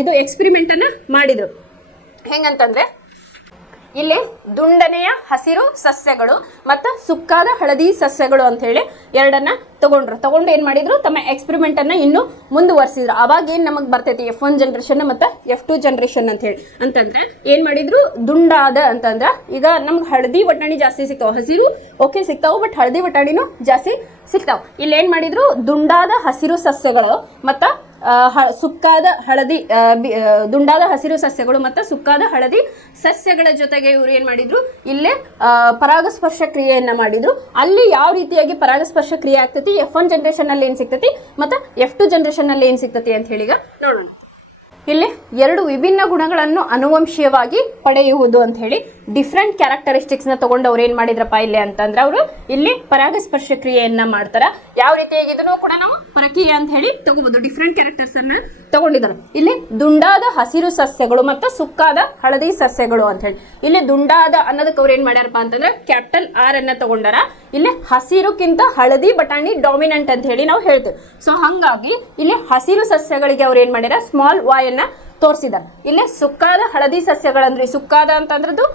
ಇದು ಎಕ್ಸ್ಪೆರಿಮೆಂಟ್ ಅನ್ನ ಮಾಡಿದ್ರು. ಹೆಂಗಂತಂದ್ರೆ ಇಲ್ಲಿ ದುಂಡನೆಯ ಹಸಿರು ಸಸ್ಯಗಳು ಮತ್ತು ಸುಕ್ಕಾದ ಹಳದಿ ಸಸ್ಯಗಳು ಅಂತ ಹೇಳಿ ಎರಡನ್ನ ತಗೊಂಡು ಏನ್ ಮಾಡಿದ್ರು, ತಮ್ಮ ಎಕ್ಸ್ಪೆರಿಮೆಂಟ್ ಅನ್ನ ಇನ್ನು ಮುಂದುವರಿಸಿದ್ರು. ಅವಾಗ ಏನ್ ನಮಗೆ ಬರ್ತೈತಿ F1 ಜನರೇಷನ್ ಮತ್ತು F2 ಜನರೇಷನ್ ಅಂತ ಹೇಳಿ. ಅಂತಂದ್ರೆ ಏನ್ ಮಾಡಿದ್ರು, ದುಂಡಾದ ಅಂತಂದ್ರೆ ಈಗ ನಮ್ಗೆ ಹಳದಿ ಬಟಾಣಿ ಜಾಸ್ತಿ ಸಿಗ್ತಾವ, ಹಸಿರು ಓಕೆ ಸಿಗ್ತಾವ, ಬಟ್ ಹಳದಿ ಬಟಾಣಿನೂ ಜಾಸ್ತಿ ಸಿಗ್ತಾವ. ಇಲ್ಲಿ ಏನ್ ಮಾಡಿದ್ರು, ದುಂಡಾದ ಹಸಿರು ಸಸ್ಯಗಳು ಮತ್ತು ಸುಕ್ಕಾದ ಹಳದಿ ದುಂಡಾದ ಹಸಿರು ಸಸ್ಯಗಳು ಮತ್ತು ಸುಕ್ಕಾದ ಹಳದಿ ಸಸ್ಯಗಳ ಜೊತೆಗೆ ಇವರು ಏನ್ ಮಾಡಿದ್ರು, ಇಲ್ಲೇ ಪರಾಗಸ್ಪರ್ಶ ಕ್ರಿಯೆಯನ್ನ ಮಾಡಿದ್ರು. ಅಲ್ಲಿ ಯಾವ ರೀತಿಯಾಗಿ ಪರಾಗಸ್ಪರ್ಶ ಕ್ರಿಯೆ ಆಗ್ತೈತಿ, F1 ಜನರೇಷನ್ ಅಲ್ಲಿ ಏನ್ ಸಿಗ್ತೈತಿ ಮತ್ತು F2 ಜನರೇಷನ್ ಅಲ್ಲಿ ಏನ್ ಸಿಗ್ತೈತಿ ಅಂತ ಹೇಳಿ ಈಗ ನೋಡೋಣ. ಇಲ್ಲಿ 2 ವಿಭಿನ್ನ ಗುಣಗಳನ್ನು ಅನುವಂಶೀಯವಾಗಿ ಪಡೆಯುವುದು ಅಂತ ಹೇಳಿ ಡಿಫ್ರೆಂಟ್ ಕ್ಯಾರೆಕ್ಟರಿಸ್ಟಿಕ್ಸ್ ನ ತಗೊಂಡು ಅವ್ರು ಏನ್ ಮಾಡಿದ್ರಪ್ಪ ಇಲ್ಲಿ ಅಂತಂದ್ರೆ ಅವರು ಇಲ್ಲಿ ಪರಾಗಸ್ಪರ್ಶ ಕ್ರಿಯೆಯನ್ನ ಮಾಡ್ತಾರ. ಯಾವ ರೀತಿಯಾಗಿ ಇದನ್ನು ಕೂಡ ನಾವು ಪರಕೀಯ ಅಂತ ಹೇಳಿ ತಗೋಬಹುದು. ಡಿಫ್ರೆಂಟ್ ಕ್ಯಾರೆಕ್ಟರ್ಸ್ ಅನ್ನ ತಗೊಂಡಿದ್ದಾರೆ. ಇಲ್ಲಿ ದುಂಡಾದ ಹಸಿರು ಸಸ್ಯಗಳು ಮತ್ತು ಸುಕ್ಕಾದ ಹಳದಿ ಸಸ್ಯಗಳು ಅಂತ ಹೇಳಿ. ಇಲ್ಲಿ ದುಂಡಾದ ಅನ್ನೋದಕ್ಕೆ ಅವ್ರು ಏನ್ ಮಾಡ್ಯಾರಪ್ಪ ಅಂತಂದ್ರೆ ಕ್ಯಾಪಿಟಲ್ R ಅನ್ನ ತಗೊಂಡಾರ. ಇಲ್ಲಿ ಹಸಿರುಕ್ಕಿಂತ ಹಳದಿ ಬಟಾಣಿ ಡಾಮಿನೆಂಟ್ ಅಂತ ಹೇಳಿ ನಾವು ಹೇಳ್ತೇವೆ. ಸೊ ಹಂಗಾಗಿ ಇಲ್ಲಿ ಹಸಿರು ಸಸ್ಯಗಳಿಗೆ ಅವ್ರು ಏನ್ ಮಾಡ್ಯಾರ ಸ್ಮಾಲ್ y ಅನ್ನ ತೋರಿಸಿದ್ದಾರೆ. ಇಲ್ಲಿ ಸುಕ್ಕಾದ ಹಳದಿ ಸಸ್ಯಗಳಂದ್ರೆ ಸುಕ್ಕಾದ ಅಂತಂದ್ರದ್ದು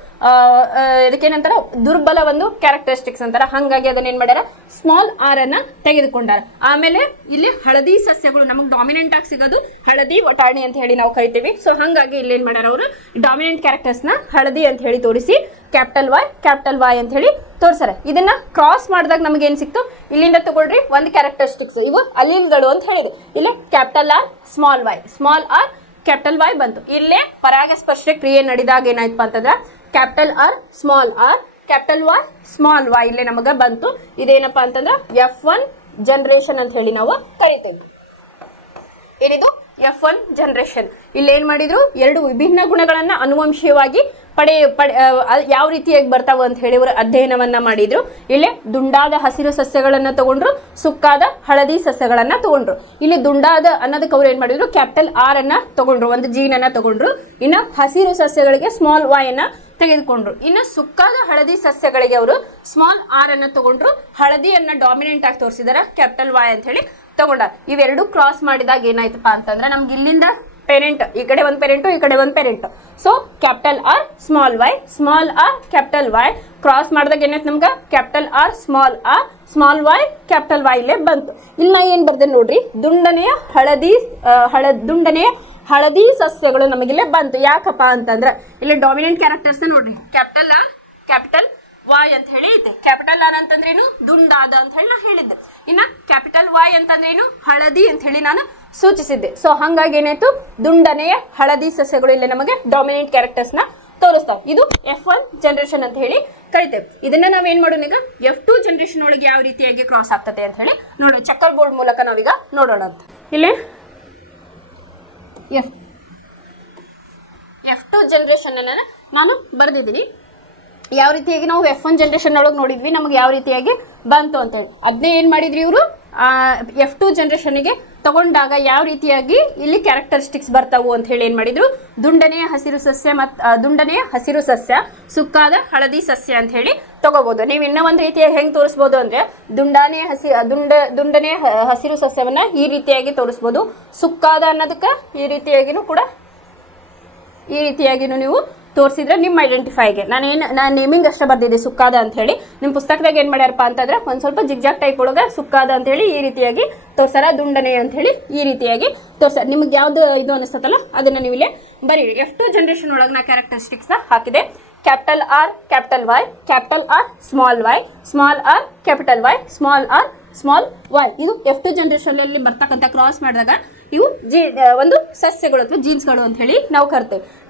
ಇದಕ್ಕೇನಂತಾರ ದುರ್ಬಲ ಒಂದು ಕ್ಯಾರೆಕ್ಟರಿಸ್ಟಿಕ್ಸ್ ಅಂತಾರ. ಹಾಗಾಗಿ ಅದನ್ನ ಏನ್ ಮಾಡ್ಯಾರ ಸ್ಮಾಲ್ r ಅನ್ನ ತೆಗೆದುಕೊಂಡಾರ. ಆಮೇಲೆ ಇಲ್ಲಿ ಹಳದಿ ಸಸ್ಯಗಳು ನಮಗೆ ಡಾಮಿನೆಂಟ್ ಆಗಿ ಸಿಗೋದು ಹಳದಿ ಬಟಾಣಿ ಅಂತ ಹೇಳಿ ನಾವು ಕರಿತೀವಿ. ಸೊ ಹಾಗಾಗಿ ಇಲ್ಲಿ ಏನ್ ಮಾಡ್ಯಾರ ಅವರು ಡಾಮಿನೆಂಟ್ ಕ್ಯಾರೆಕ್ಟರ್ಸ್ ನ ಹಳದಿ ಅಂತ ಹೇಳಿ ತೋರಿಸಿ ಕ್ಯಾಪಿಟಲ್ Y ಅಂತ ಹೇಳಿ ತೋರ್ಸಾರೆ. ಇದನ್ನ ಕ್ರಾಸ್ ಮಾಡಿದಾಗ ನಮ್ಗೆ ಏನ್ ಸಿಕ್ತು, ಇಲ್ಲಿಂದ ತಗೊಳ್ರಿ ಒಂದು ಕ್ಯಾರೆಕ್ಟರಿಸ್ಟಿಕ್ಸ್, ಇವು ಅಲೀಲ್ಗಳು ಅಂತ ಹೇಳಿದೆ. ಇಲ್ಲಿ capital R small Y, small R capital Y ಬಂತು. ಇಲ್ಲೇ ಪರಾಗಸ್ಪರ್ಶ ಕ್ರಿಯೆ ನಡೆದಾಗ ಏನಾಯ್ತು ಅಂತಂದ್ರೆ capital R small R capital Y small Y ಇಲ್ಲೇ ನಮಗೆ ಬಂತು. ಇದೇನಪ್ಪಾ ಅಂತಂದ್ರೆ F1 ಜನರೇಷನ್ ಅಂತ ಹೇಳಿ ನಾವು ಕರಿತೇವೆ. ಏನಿದು F1 ಜನರೇಷನ್. ಇಲ್ಲಿ ಏನ್ ಮಾಡಿದ್ರು, ಎರಡು ವಿಭಿನ್ನ ಗುಣಗಳನ್ನ ಅನುವಂಶೀಯವಾಗಿ ಯಾವ ರೀತಿಯಾಗಿ ಬರ್ತಾವ ಅಂತ ಹೇಳಿ ಅವರು ಅಧ್ಯಯನವನ್ನ ಮಾಡಿದ್ರು. ಇಲ್ಲಿ ದುಂಡಾದ ಹಸಿರು ಸಸ್ಯಗಳನ್ನ ತಗೊಂಡ್ರು, ಸುಕ್ಕಾದ ಹಳದಿ ಸಸ್ಯಗಳನ್ನ ತಗೊಂಡ್ರು. ಇಲ್ಲಿ ದುಂಡಾದ ಅನ್ನೋದಕ್ಕೆ ಅವ್ರು ಏನ್ ಮಾಡಿದ್ರು, ಕ್ಯಾಪಿಟಲ್ ಆರ್ ಅನ್ನ ತಗೊಂಡ್ರು, ಒಂದು ಜೀನ್ ಅನ್ನ ತಗೊಂಡ್ರು. ಇನ್ನು ಹಸಿರು ಸಸ್ಯಗಳಿಗೆ ಸ್ಮಾಲ್ ವೈ ಅನ್ನ ತೆಗೆದುಕೊಂಡ್ರು. ಇನ್ನು ಸುಕ್ಕಾದ ಹಳದಿ ಸಸ್ಯಗಳಿಗೆ ಅವರು ಸ್ಮಾಲ್ ಆರ್ ಅನ್ನ ತಗೊಂಡ್ರು, ಹಳದಿಯನ್ನ ಡಾಮಿನೆಂಟ್ ಆಗಿ ತೋರಿಸಿದಾರ, ಕ್ಯಾಪಿಟಲ್ ವೈ ಅಂತ ಹೇಳಿ ತಗೊಂಡ. ಇವೆರಡು ಕ್ರಾಸ್ ಮಾಡಿದಾಗ ಏನಾಯ್ತಪ್ಪ ಅಂತಂದ್ರೆ ನಮ್ಗೆ ಇಲ್ಲಿಂದ ಪೇರೆಂಟ್, ಈ ಕಡೆ ಒಂದು ಪೇರೆಂಟ್, ಈ ಕಡೆ ಒಂದು parent. So capital R small Y, small R capital Y cross ಮಾಡಿದಾಗ ಏನಾಯ್ತು ನಮ್ಗೆ, capital R small Y capital Y ಇಲ್ಲೇ ಬಂತು. ಇಲ್ಲಿ ನಾ ಏನ್ ಬರ್ದೆ ನೋಡ್ರಿ, ದುಂಡನೆಯ ಹಳದಿ ಸಸ್ಯಗಳು ನಮಗಿಲ್ಲೇ ಬಂತು. ಯಾಕಪ್ಪ ಅಂತಂದ್ರೆ ಇಲ್ಲಿ ಡಾಮಿನೆಂಟ್ ಕ್ಯಾರೆಕ್ಟರ್ಸ್ ನೋಡ್ರಿ, ಕ್ಯಾಪಿಟಲ್ ಆರ್ ಕ್ಯಾಪಿಟಲ್ ವೈ ಅಂತ ಹೇಳಿ ಐತೆ. ಕ್ಯಾಪಿಟಲ್ ಆರ್ ಅಂತಂದ್ರೇನು, ದುಂಡಾದ ಅಂತ ಹೇಳಿ ನಾ ಹೇಳಿದ್ದೆ. ಇನ್ನ ಕ್ಯಾಪಿಟಲ್ ವೈ ಅಂತಂದ್ರೇನು, ಹಳದಿ ಅಂತ ಹೇಳಿ ನಾನು ಸೂಚಿಸಿದ್ದೆ. ಸೊ ಹಂಗಾಗಿ ಏನಾಯ್ತು, ದುಂಡನೆಯ ಹಳದಿ ಸಸ್ಯಗಳು ಇಲ್ಲಿ ನಮಗೆ ಡಾಮಿನೆಂಟ್ ಕ್ಯಾರೆಕ್ಟರ್ಸ್ ನ ತೋರಿಸ್ತಾವೆ. ಇದು F1 ಜನರೇಷನ್ ಅಂತ ಹೇಳಿ ಕರಿತೇವೆ. ಇದನ್ನ ನಾವೇನ್ ಮಾಡೋಣ ಈಗ, F2 ಜನರೇಷನ್ ಒಳಗೆ ಯಾವ ರೀತಿಯಾಗಿ ಕ್ರಾಸ್ ಆಗ್ತದೆ ಅಂತ ಹೇಳಿ ನೋಡೋಣ. ಚೆಕ್ಕರ್ ಬೋರ್ಡ್ ಮೂಲಕ ನಾವೀಗ ನೋಡೋಣ ಅಂತ. ಇಲ್ಲಿ F2 ಜನರೇಷನ್ ಅನ್ನ ನಾನು ಬರೆದಿದ್ದೀನಿ. ಯಾವ ರೀತಿಯಾಗಿ ನಾವು F1 ಜನರೇಷನ್ ಒಳಗೆ ನೋಡಿದ್ವಿ, ನಮಗೆ ಯಾವ ರೀತಿಯಾಗಿ ಬಂತು ಅಂತ ಹೇಳಿ. ಅದನ್ನೇ ಏನ್ ಮಾಡಿದ್ರಿ ಇವರು F2 ಜನರೇಷನ್ಗೆ ತಗೊಂಡಾಗ ಯಾವ ರೀತಿಯಾಗಿ ಇಲ್ಲಿ ಕ್ಯಾರೆಕ್ಟರಿಸ್ಟಿಕ್ಸ್ ಬರ್ತಾವು ಅಂತ ಹೇಳಿ ಏನ್ ಮಾಡಿದ್ರು, ದುಂಡನೆಯ ಹಸಿರು ಸಸ್ಯ ಸುಕ್ಕಾದ ಹಳದಿ ಸಸ್ಯ ಅಂತ ಹೇಳಿ ತಗೋಬಹುದು. ನೀವು ಇನ್ನೂ ಒಂದು ರೀತಿಯಾಗಿ ಹೆಂಗ್ ತೋರಿಸಬಹುದು ಅಂದ್ರೆ, ದುಂಡನೆಯ ಹಸಿರು ಸಸ್ಯವನ್ನ ಈ ರೀತಿಯಾಗಿ ತೋರಿಸಬಹುದು, ಸುಕ್ಕಾದ ಅನ್ನೋದಕ್ಕೆ ಈ ರೀತಿಯಾಗಿನೂ ನೀವು ತೋರಿಸಿದ್ರೆ ನಿಮ್ಮ ಐಡೆಂಟಿಫೈಗೆ. ನಾನು ನೇಮಿಂಗ್ ಅಷ್ಟೇ ಬರ್ದಿದ್ದೆ ಸುಕ್ಕಾದ ಅಂತ ಹೇಳಿ. ನಿಮ್ಮ ಪುಸ್ತಕದಾಗ ಏನು ಮಾಡ್ಯಾರಪ್ಪ ಅಂತಂದ್ರೆ ಒಂದು ಸ್ವಲ್ಪ ಜಿಗ್ಜಾಗ್ ಟೈಪ್ ಒಳಗೆ ಸುಕ್ಕಾದ ಅಂತ ಹೇಳಿ ಈ ರೀತಿಯಾಗಿ ತೋರ್ಸಾರ, ದುಂಡನೆ ಅಂತ ಹೇಳಿ ಈ ರೀತಿಯಾಗಿ ತೋರ್ಸಾರ. ನಿಮ್ಗೆ ಯಾವ್ದು ಇದು ಅನಿಸ್ತಲ್ಲ ಅದನ್ನ ನೀವು ಇಲ್ಲಿ ಬರೀರಿ. F2 ಜನರೇಷನ್ ಒಳಗೆ ನಾ ಕ್ಯಾರೆಕ್ಟರಿಸ್ಟಿಕ್ಸ್ ಹಾಕಿದೆ. Capital R capital Y, capital R small Y, small R capital Y, small R small Y. ಇದು F2 ಜನರೇಷನ್ ಅಲ್ಲಿ ಬರ್ತಕ್ಕಂಥ ಕ್ರಾಸ್ ಮಾಡಿದಾಗ ಇವು ಒಂದು ಸಸ್ಯಗಳು ಅಥವಾ ಜೀನ್ಸ್ಗಳು ಅಂತ ಹೇಳಿ ನಾವು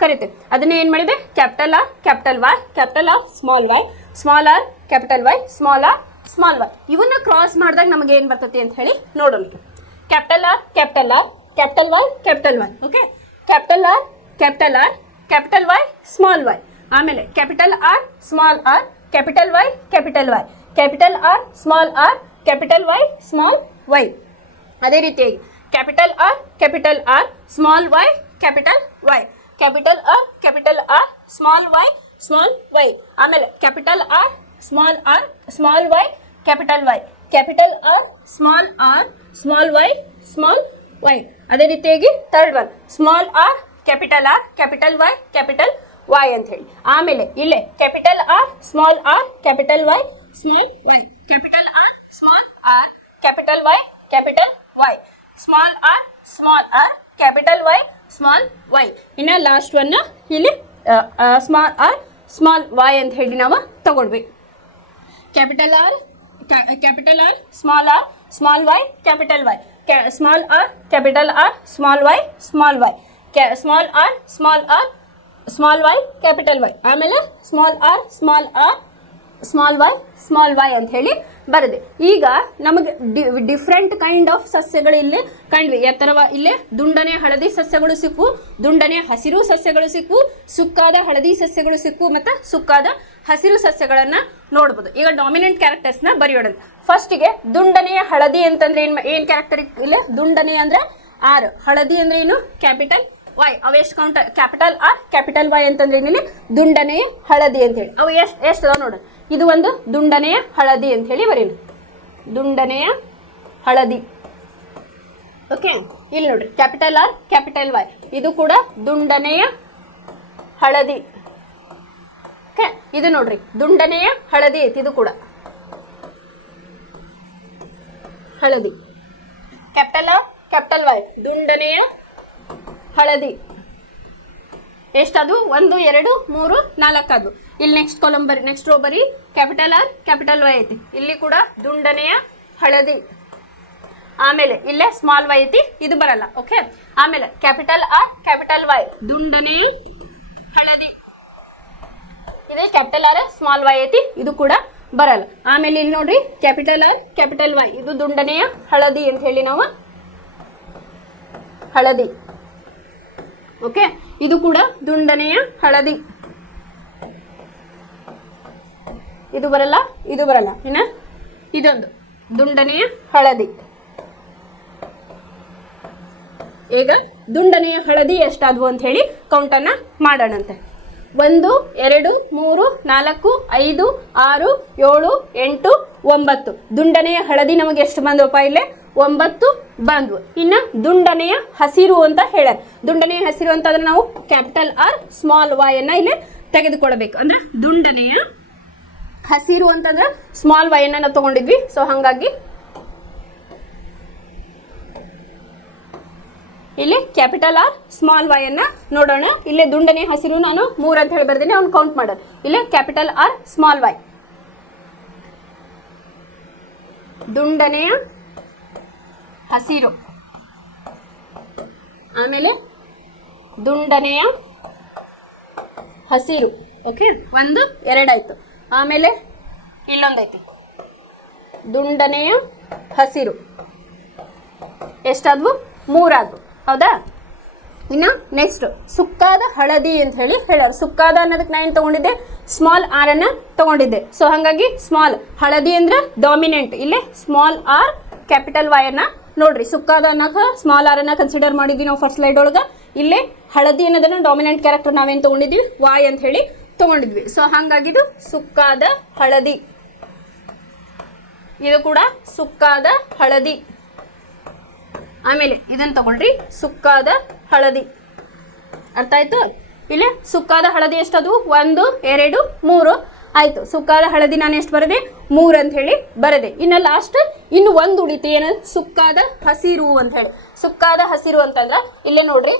ಕರಿತೇವೆ. ಅದನ್ನೇ ಏನ್ ಮಾಡಿದೆ, capital R capital Y, capital R small Y, small R capital Y, small R small Y. ಇವನ್ನ ಕ್ರಾಸ್ ಮಾಡಿದಾಗ ನಮಗೆ ಏನ್ ಬರ್ತೈತಿ ಅಂತ ಹೇಳಿ ನೋಡೋಣ. Capital R capital R capital Y capital Y. Okay, capital R capital Y small Y. ಆಮೇಲೆ capital R small R capital Y capital Y, capital R small R capital Y small Y. ಅದೇ ರೀತಿಯಾಗಿ capital R small Y capital Y, capital R small Y small Y. ಆಮೇಲೆ capital R small Y capital Y, capital R small Y small Y. ಅದೇ ರೀತಿಯಾಗಿ third one small R capital Y capital Y ಅಂತ ಹೇಳಿ. ಆಮೇಲೆ ಇಲ್ಲೇ capital R capital Y small Y, capital R capital Y capital Y, small R capital Y small Y. ಇನ್ನು last one ಇಲ್ಲಿ small Y ಅಂತ ಹೇಳಿ ನಾವು ತಗೊಳ್ಬೇಕು. Capital R small Y capital Y, small R capital R small Y small Y, small Y capital Y. ಆಮೇಲೆ small Y ಅಂತ ಹೇಳಿ ಬರದೆ. ಈಗ ನಮಗೆ ಡಿಫ್ರೆಂಟ್ ಕೈಂಡ್ ಆಫ್ ಸಸ್ಯಗಳು ಇಲ್ಲಿ ಕಂಡ್ವಿ. ಇಲ್ಲೇ ದುಂಡನೆ ಹಳದಿ ಸಸ್ಯಗಳು ಸಿಕ್ಕು, ದುಂಡನೆ ಹಸಿರು ಸಸ್ಯಗಳು ಸಿಕ್ಕು, ಸುಕ್ಕಾದ ಹಳದಿ ಸಸ್ಯಗಳು ಸಿಕ್ಕು, ಮತ್ತು ಸುಕ್ಕಾದ ಹಸಿರು ಸಸ್ಯಗಳನ್ನ ನೋಡ್ಬೋದು. ಈಗ ಡಾಮಿನೆಂಟ್ ಕ್ಯಾರೆಕ್ಟರ್ಸ್ನ ಬರೆಯೋಣ. ಫಸ್ಟಿಗೆ ದುಂಡನೆಯ ಹಳದಿ ಅಂತಂದ್ರೆ ಏನ್ ಕ್ಯಾರೆಕ್ಟರ್ ಇಲ್ಲ, ದುಂಡನೆ ಅಂದ್ರೆ ಆರ್, ಹಳದಿ ಅಂದ್ರೆ ಏನು ಕ್ಯಾಪಿಟಲ್ ವೈ. ಅವು ಎಷ್ಟು count, capital R capital Y ಅಂತಂದ್ರೆ ಏನಿಲ್ಲ ದುಂಡನೆಯ ಹಳದಿ ಅಂತ ಹೇಳಿ. ಅವು ಎಷ್ಟು ಅದಾವ ನೋಡ್ರಿ. ಇದು ಒಂದು ದುಂಡನೆಯ ಹಳದಿ ಅಂತ ಹೇಳಿ ಬರೀನಿ, ದುಂಡನೆಯ ಹಳದಿ. ಓಕೆ, ಇಲ್ಲಿ ನೋಡ್ರಿ ಕ್ಯಾಪಿಟಲ್ ಆರ್ ಕ್ಯಾಪಿಟಲ್ ವೈ, ಇದು ಕೂಡ ದುಂಡನೆಯ ಹಳದಿ. ಓಕೆ, ಇದು ನೋಡ್ರಿ ದುಂಡನೆಯ ಹಳದಿ ಐತಿ, ಇದು ಕೂಡ ಹಳದಿ. ಕ್ಯಾಪಿಟಲ್ ಆರ್ ಕ್ಯಾಪಿಟಲ್ ವೈ ದುಂಡನೆಯ ಹಳದಿ. ಎಷ್ಟದು 1 2 3 4 ಅದು. ಇಲ್ಲಿ ನೆಕ್ಸ್ಟ್ ಕಾಲಮ್ ಬರಿ, ನೆಕ್ಸ್ಟ್ ರೋ ಬರಿ. ಕ್ಯಾಪಿಟಲ್ ಆರ್ ಕ್ಯಾಪಿಟಲ್ ವೈ ಐತಿ, ಇಲ್ಲಿ ಕೂಡ ದುಂಡನೆಯ ಹಳದಿ. ಆಮೇಲೆ ಇಲ್ಲೇ ಸ್ಮಾಲ್ ವೈ ಐತಿ, ಇದು ಬರಲ್ಲ. ಓಕೆ, ಆಮೇಲೆ ಕ್ಯಾಪಿಟಲ್ ಆರ್ ಕ್ಯಾಪಿಟಲ್ ವೈ ದುಂಡನೆಯ ಹಳದಿ, ಇದೇ ಕ್ಯಾಪಿಟಲ್ ಆರ್ ಸ್ಮಾಲ್ ವೈ ಐತಿ, ಇದು ಕೂಡ ಬರಲ್ಲ. ಆಮೇಲೆ ಇಲ್ಲಿ ನೋಡ್ರಿ ಕ್ಯಾಪಿಟಲ್ ಆರ್ ಕ್ಯಾಪಿಟಲ್ ವೈ, ಇದು ದುಂಡನೆಯ ಹಳದಿ ಅಂತ ಹೇಳಿ ನಾವು ಹಳದಿ. ಓಕೆ, ಇದು ಕೂಡ ದುಂಡನೆಯ ಹಳದಿ, ಇದು ಬರಲ್ಲ, ಇದು ಬರಲ್ಲ. ಇನ್ನ ಇದೊಂದು ದುಂಡನೆಯ ಹಳದಿ. ಈಗ ದುಂಡನೆಯ ಹಳದಿ ಎಷ್ಟಾದ್ವು ಅಂತ ಹೇಳಿ ಕೌಂಟನ್ನ ಮಾಡೋಣಂತೆ. 1 2 3 4 5 6 7 8 9 ದುಂಡನೆಯ ಹಳದಿ ನಮಗೆ ಎಷ್ಟು ಬಂದವಪ್ಪ? ಇಲ್ಲೇ 9 ಬಂದ್ವು. ಇನ್ನು ದುಂಡನೆಯ ಹಸಿರು ಅಂತ ಹೇಳ್ಯಾರ. ದುಂಡನೆಯ ಹಸಿರು ಅಂತಂದ್ರೆ ನಾವು ಕ್ಯಾಪಿಟಲ್ ಆರ್ ಸ್ಮಾಲ್ ವೈ ಅನ್ನ ಇಲ್ಲಿ ತೆಗೆದುಕೊಳ್ಬೇಕು. ಅಂದ್ರೆ ದುಂಡನೆಯ ಹಸಿರು ಅಂತಂದ್ರೆ ಸ್ಮಾಲ್ ವೈ ಅನ್ನ ನಾವು ತಗೊಂಡಿದ್ವಿ. ಸೊ ಹಾಗಾಗಿ ಇಲ್ಲಿ ಕ್ಯಾಪಿಟಲ್ ಆರ್ ಸ್ಮಾಲ್ ವೈ ಅನ್ನ ನೋಡೋಣ. ಇಲ್ಲೇ ದುಂಡನೆಯ ಹಸಿರು ನಾನು 3 ಅಂತ ಹೇಳಿ ಬರ್ತೀನಿ, ಅವ್ನು ಕೌಂಟ್ ಮಾಡೋದು. ಇಲ್ಲೇ ಕ್ಯಾಪಿಟಲ್ ಆರ್ ಸ್ಮಾಲ್ ವೈ, ದುಂಡನೆಯ ಹಸಿರು, ಆಮೇಲೆ ದುಂಡನೆಯ ಹಸಿರು. ಓಕೆ, 1 2 ಆಯ್ತು. ಆಮೇಲೆ ಇಲ್ಲೊಂದೈತಿ ದುಂಡನೆಯ ಹಸಿರು, ಎಷ್ಟಾದ್ವು? 3 ಆದ್ವು. ಹೌದಾ? ಇನ್ನು ನೆಕ್ಸ್ಟ್ ಸುಕ್ಕಾದ ಹಳದಿ ಅಂತ ಹೇಳಿ ಹೇಳೋರು. ಸುಕ್ಕಾದ ಅನ್ನೋದಕ್ಕೆ ನಾನು ಏನು ತಗೊಂಡಿದ್ದೆ? ಸ್ಮಾಲ್ ಆರ್ ಅನ್ನ ತಗೊಂಡಿದ್ದೆ. ಸೊ ಹಾಗಾಗಿ ಸ್ಮಾಲ್ ಹಳದಿ ಅಂದ್ರೆ ಡಾಮಿನೆಂಟ್, ಇಲ್ಲೇ ಸ್ಮಾಲ್ ಆರ್ ಕ್ಯಾಪಿಟಲ್ ವೈ ಅನ್ನ ನೋಡ್ರಿ. ಸುಕ್ಕಾದ ಅನ್ನೋಕೆ ಸ್ಮಾಲ್ ಆರ್ ಅನ್ನ ಕನ್ಸಿಡರ್ ಮಾಡಿದ್ವಿ ನಾವು ಫಸ್ಟ್ ಸ್ಲೈಡ್ ಒಳಗೆ. ಇಲ್ಲೇ ಹಳದಿ ಅನ್ನೋದನ್ನ ಡಾಮಿನೆಂಟ್ ಕ್ಯಾರೆಕ್ಟರ್ ನಾವೇನು ತಗೊಂಡಿದ್ವಿ? ವಾಯ್ ಅಂತ ಹೇಳಿ ತಗೊಂಡಿದ್ವಿ. ಸೊ ಹಾಗಾಗಿದು ಸುಕ್ಕಾದ ಹಳದಿ, ಇದು ಕೂಡ ಸುಕ್ಕಾದ ಹಳದಿ. ಆಮೇಲೆ ಇದನ್ನ ತಗೊಳ್ರಿ, ಸುಕ್ಕಾದ ಹಳದಿ. ಅರ್ಥ ಆಯ್ತು? ಇಲ್ಲಿ ಸುಕ್ಕಾದ ಹಳದಿ ಎಷ್ಟದು? 1 2 3 ಆಯ್ತು. ಸುಕ್ಕಾದ ಹಳದಿ ನಾನು ಎಷ್ಟು ಬರದೆ? 3 ಅಂತ ಹೇಳಿ ಬರದೆ. ಇನ್ನು ಲಾಸ್ಟ್ ಇನ್ನು ಒಂದು ಉಳಿತು, ಏನದು? ಸುಕ್ಕಾದ ಹಸಿರು ಅಂತ ಹೇಳಿ. ಸುಕ್ಕಾದ ಹಸಿರು ಅಂತಂದ್ರ ಇಲ್ಲೇ ನೋಡ್ರಿ,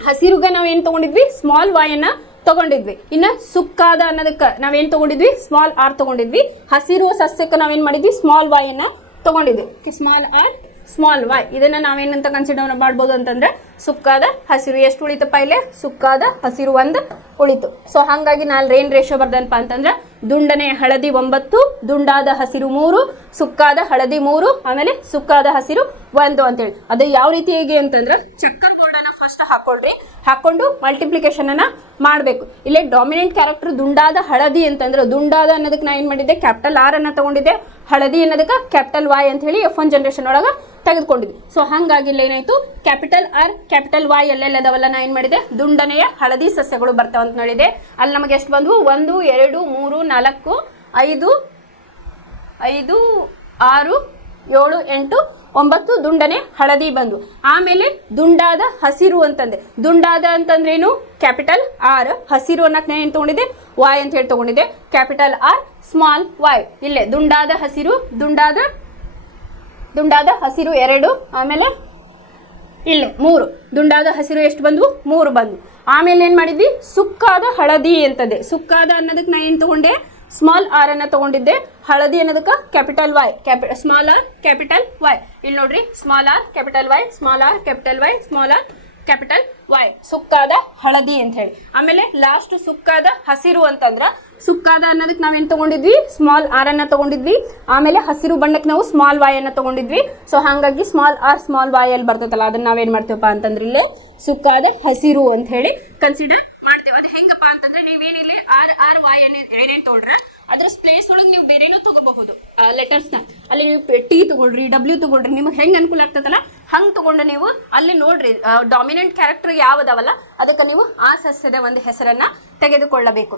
ಹಸಿರುಗ ನಾವೇನು ತಗೊಂಡಿದ್ವಿ? ಸ್ಮಾಲ್ ವೈ ಅನ್ನ ತಗೊಂಡಿದ್ವಿ. ಇನ್ನು ಸುಕ್ಕಾದ ಅನ್ನೋದಕ್ಕೆ ನಾವೇನು ತಗೊಂಡಿದ್ವಿ? Small R ತಗೊಂಡಿದ್ವಿ. ಹಸಿರು ಸಸ್ಯಕ್ಕೆ ನಾವೇನು ಮಾಡಿದ್ವಿ? ಸ್ಮಾಲ್ ವೈ ಅನ್ನ ತಗೊಂಡಿದ್ವಿ. ಸ್ಮಾಲ್ ಆರ್ ಸ್ಮಾಲ್ ವೈ, ಇದನ್ನ ನಾವೇನಂತ ಕನ್ಸಿಡರ್ ಮಾಡ್ಬೋದು ಅಂತಂದ್ರೆ ಸುಕ್ಕಾದ ಹಸಿರು. ಎಷ್ಟು ಉಳಿತಪ್ಪ ಇಲ್ಲೇ? ಸುಕ್ಕಾದ ಹಸಿರು 1 ಉಳಿತು. ಸೊ ಹಾಗಾಗಿ ನಾನು ಏನ್ ರೇಷಿಯೋ ಬರ್ದನಪ್ಪ ಅಂತಂದ್ರೆ ದುಂಡನೆಯ ಹಳದಿ 9, ದುಂಡಾದ ಹಸಿರು 3, ಸುಕ್ಕಾದ ಹಳದಿ 3, ಆಮೇಲೆ ಸುಕ್ಕಾದ ಹಸಿರು 1 ಅಂತೇಳಿ. ಅದು ಯಾವ ರೀತಿ ಹೇಗೆ ಅಂತಂದ್ರೆ ಚಕ್ಕರ್ ಬೋರ್ಡನ್ನ ಫಸ್ಟ್ ಹಾಕೊಳ್ರಿ, ಹಾಕೊಂಡು ಮಲ್ಟಿಪ್ಲಿಕೇಶನ್ ಅನ್ನ ಮಾಡಬೇಕು. ಇಲ್ಲೇ ಡಾಮಿನೆಂಟ್ ಕ್ಯಾರೆಕ್ಟರ್ ದುಂಡಾದ ಹಳದಿ ಅಂತಂದ್ರೆ ದುಂಡಾದ ಅನ್ನೋದಕ್ಕೆ ನಾ ಏನು ಮಾಡಿದ್ದೆ? ಕ್ಯಾಪಿಟಲ್ ಆರ್ ಅನ್ನ ತಗೊಂಡಿದ್ದೆ. ಹಳದಿ ಅನ್ನೋದಕ್ಕೆ ಕ್ಯಾಪಿಟಲ್ ವೈ ಅಂತ ಹೇಳಿ F1 ಜನರೇಷನ್ ಒಳಗೆ ತೆಗೆದುಕೊಂಡಿದ್ವಿ. ಸೊ ಹಾಗಾಗಿ ಇಲ್ಲಿ ಏನಾಯ್ತು? ಕ್ಯಾಪಿಟಲ್ ಆರ್ ಕ್ಯಾಪಿಟಲ್ ವೈ ಎಲ್ಲೆಲ್ಲದವಲ್ಲ ನಾ ಏನು ಮಾಡಿದೆ? ದುಂಡನೆಯ ಹಳದಿ ಸಸ್ಯಗಳು ಬರ್ತಾವ ಅಂತ ನೋಡಿದೆ. ಅಲ್ಲಿ ನಮಗೆ ಎಷ್ಟು ಬಂದ್ವು? 1 2 3 4 5 6 7 8 9 ದುಂಡನೆ ಹಳದಿ ಬಂದು. ಆಮೇಲೆ ದುಂಡಾದ ಹಸಿರು ಅಂತಂದೆ. ದುಂಡಾದ ಅಂತಂದ್ರೇನು? Capital R. ಹಸಿರು ಅನ್ನಕ್ಕೆ ನಾನು ಏನು ತಗೊಂಡಿದ್ದೆ? ವೈ ಅಂತ ಹೇಳಿ ತಗೊಂಡಿದ್ದೆ. Capital R small Y. ಇಲ್ಲೇ ದುಂಡಾದ ಹಸಿರು, ದುಂಡಾದ ಹಸಿರು 2, ಆಮೇಲೆ ಇಲ್ಲ 3. ದುಂಡಾದ ಹಸಿರು ಎಷ್ಟು ಬಂದ್ವು? 3 ಬಂದ್ವು. ಆಮೇಲೆ ಏನು ಮಾಡಿದ್ವಿ? ಸುಕ್ಕಾದ ಹಳದಿ ಅಂತಂದೆ. ಸುಕ್ಕಾದ ಅನ್ನೋದಕ್ಕೆ ನಾನು ಏನು ತಗೊಂಡೆ? ಸ್ಮಾಲ್ ಆರ್ ಅನ್ನ ತಗೊಂಡಿದ್ದೆ. ಹಳದಿ ಅನ್ನೋದಕ್ಕೆ capital Y, small R capital Y. ಇಲ್ಲಿ ನೋಡ್ರಿ, small R capital Y, small R capital Y, small R capital Y. ಸುಕ್ಕಾದ ಹಳದಿ ಅಂತ ಹೇಳಿ. ಆಮೇಲೆ ಲಾಸ್ಟ್ ಸುಕ್ಕಾದ ಹಸಿರು ಅಂತಂದ್ರ ಸುಕ್ಕಾದ ಅನ್ನೋದಕ್ಕೆ ನಾವೇನು ತಗೊಂಡಿದ್ವಿ? ಸ್ಮಾಲ್ ಆರ್ ಅನ್ನ ತಗೊಂಡಿದ್ವಿ. ಆಮೇಲೆ ಹಸಿರು ಬಣ್ಣಕ್ಕೆ ನಾವು ಸ್ಮಾಲ್ ವೈ ಅನ್ನ ತಗೊಂಡಿದ್ವಿ. ಸೊ ಹಾಗಾಗಿ ಸ್ಮಾಲ್ ಆರ್ ಸ್ಮಾಲ್ ವೈ ಅಲ್ಲಿ ಬರ್ತೈತಲ್ಲ, ಅದನ್ನ ನಾವೇನ್ ಮಾಡ್ತೇವಪ್ಪ ಅಂತಂದ್ರೆ ಇಲ್ಲಿ ಸುಕ್ಕಾದ ಹಸಿರು ಅಂತ ಹೇಳಿ ಕನ್ಸಿಡರ್ ಮಾಡ್ತೇವೆ. ಅದು ಹೆಂಗಪ್ಪ ಅಂತಂದ್ರೆ ನೀವೇನಿಲ್ಲಿ ಆರ್ ವೈ ಏನೇನು ತಗೊಳ್ರ ಅದ್ರ ಪ್ಲೇಸ್ ಒಳಗೆ ನೀವು ಬೇರೆನೂ ತಗೋಬಹುದು ಲೆಟರ್ಸ್ನ. ಅಲ್ಲಿ ನೀವು ಟಿ ತಗೊಳ್ರಿ, ಡಬ್ಲ್ಯೂ ತಗೊಳ್ರಿ, ನಿಮ್ಗೆ ಹೆಂಗೆ ಅನುಕೂಲ ಆಗ್ತದಲ್ಲ ಹಂಗೆ ತಗೊಂಡು ನೀವು ಅಲ್ಲಿ ನೋಡ್ರಿ ಡಾಮಿನೆಂಟ್ ಕ್ಯಾರೆಕ್ಟರ್ ಯಾವ್ದವಲ್ಲ ಅದಕ್ಕೆ ನೀವು ಆ ಸಸ್ಯದ ಒಂದು ಹೆಸರನ್ನ ತೆಗೆದುಕೊಳ್ಳಬೇಕು.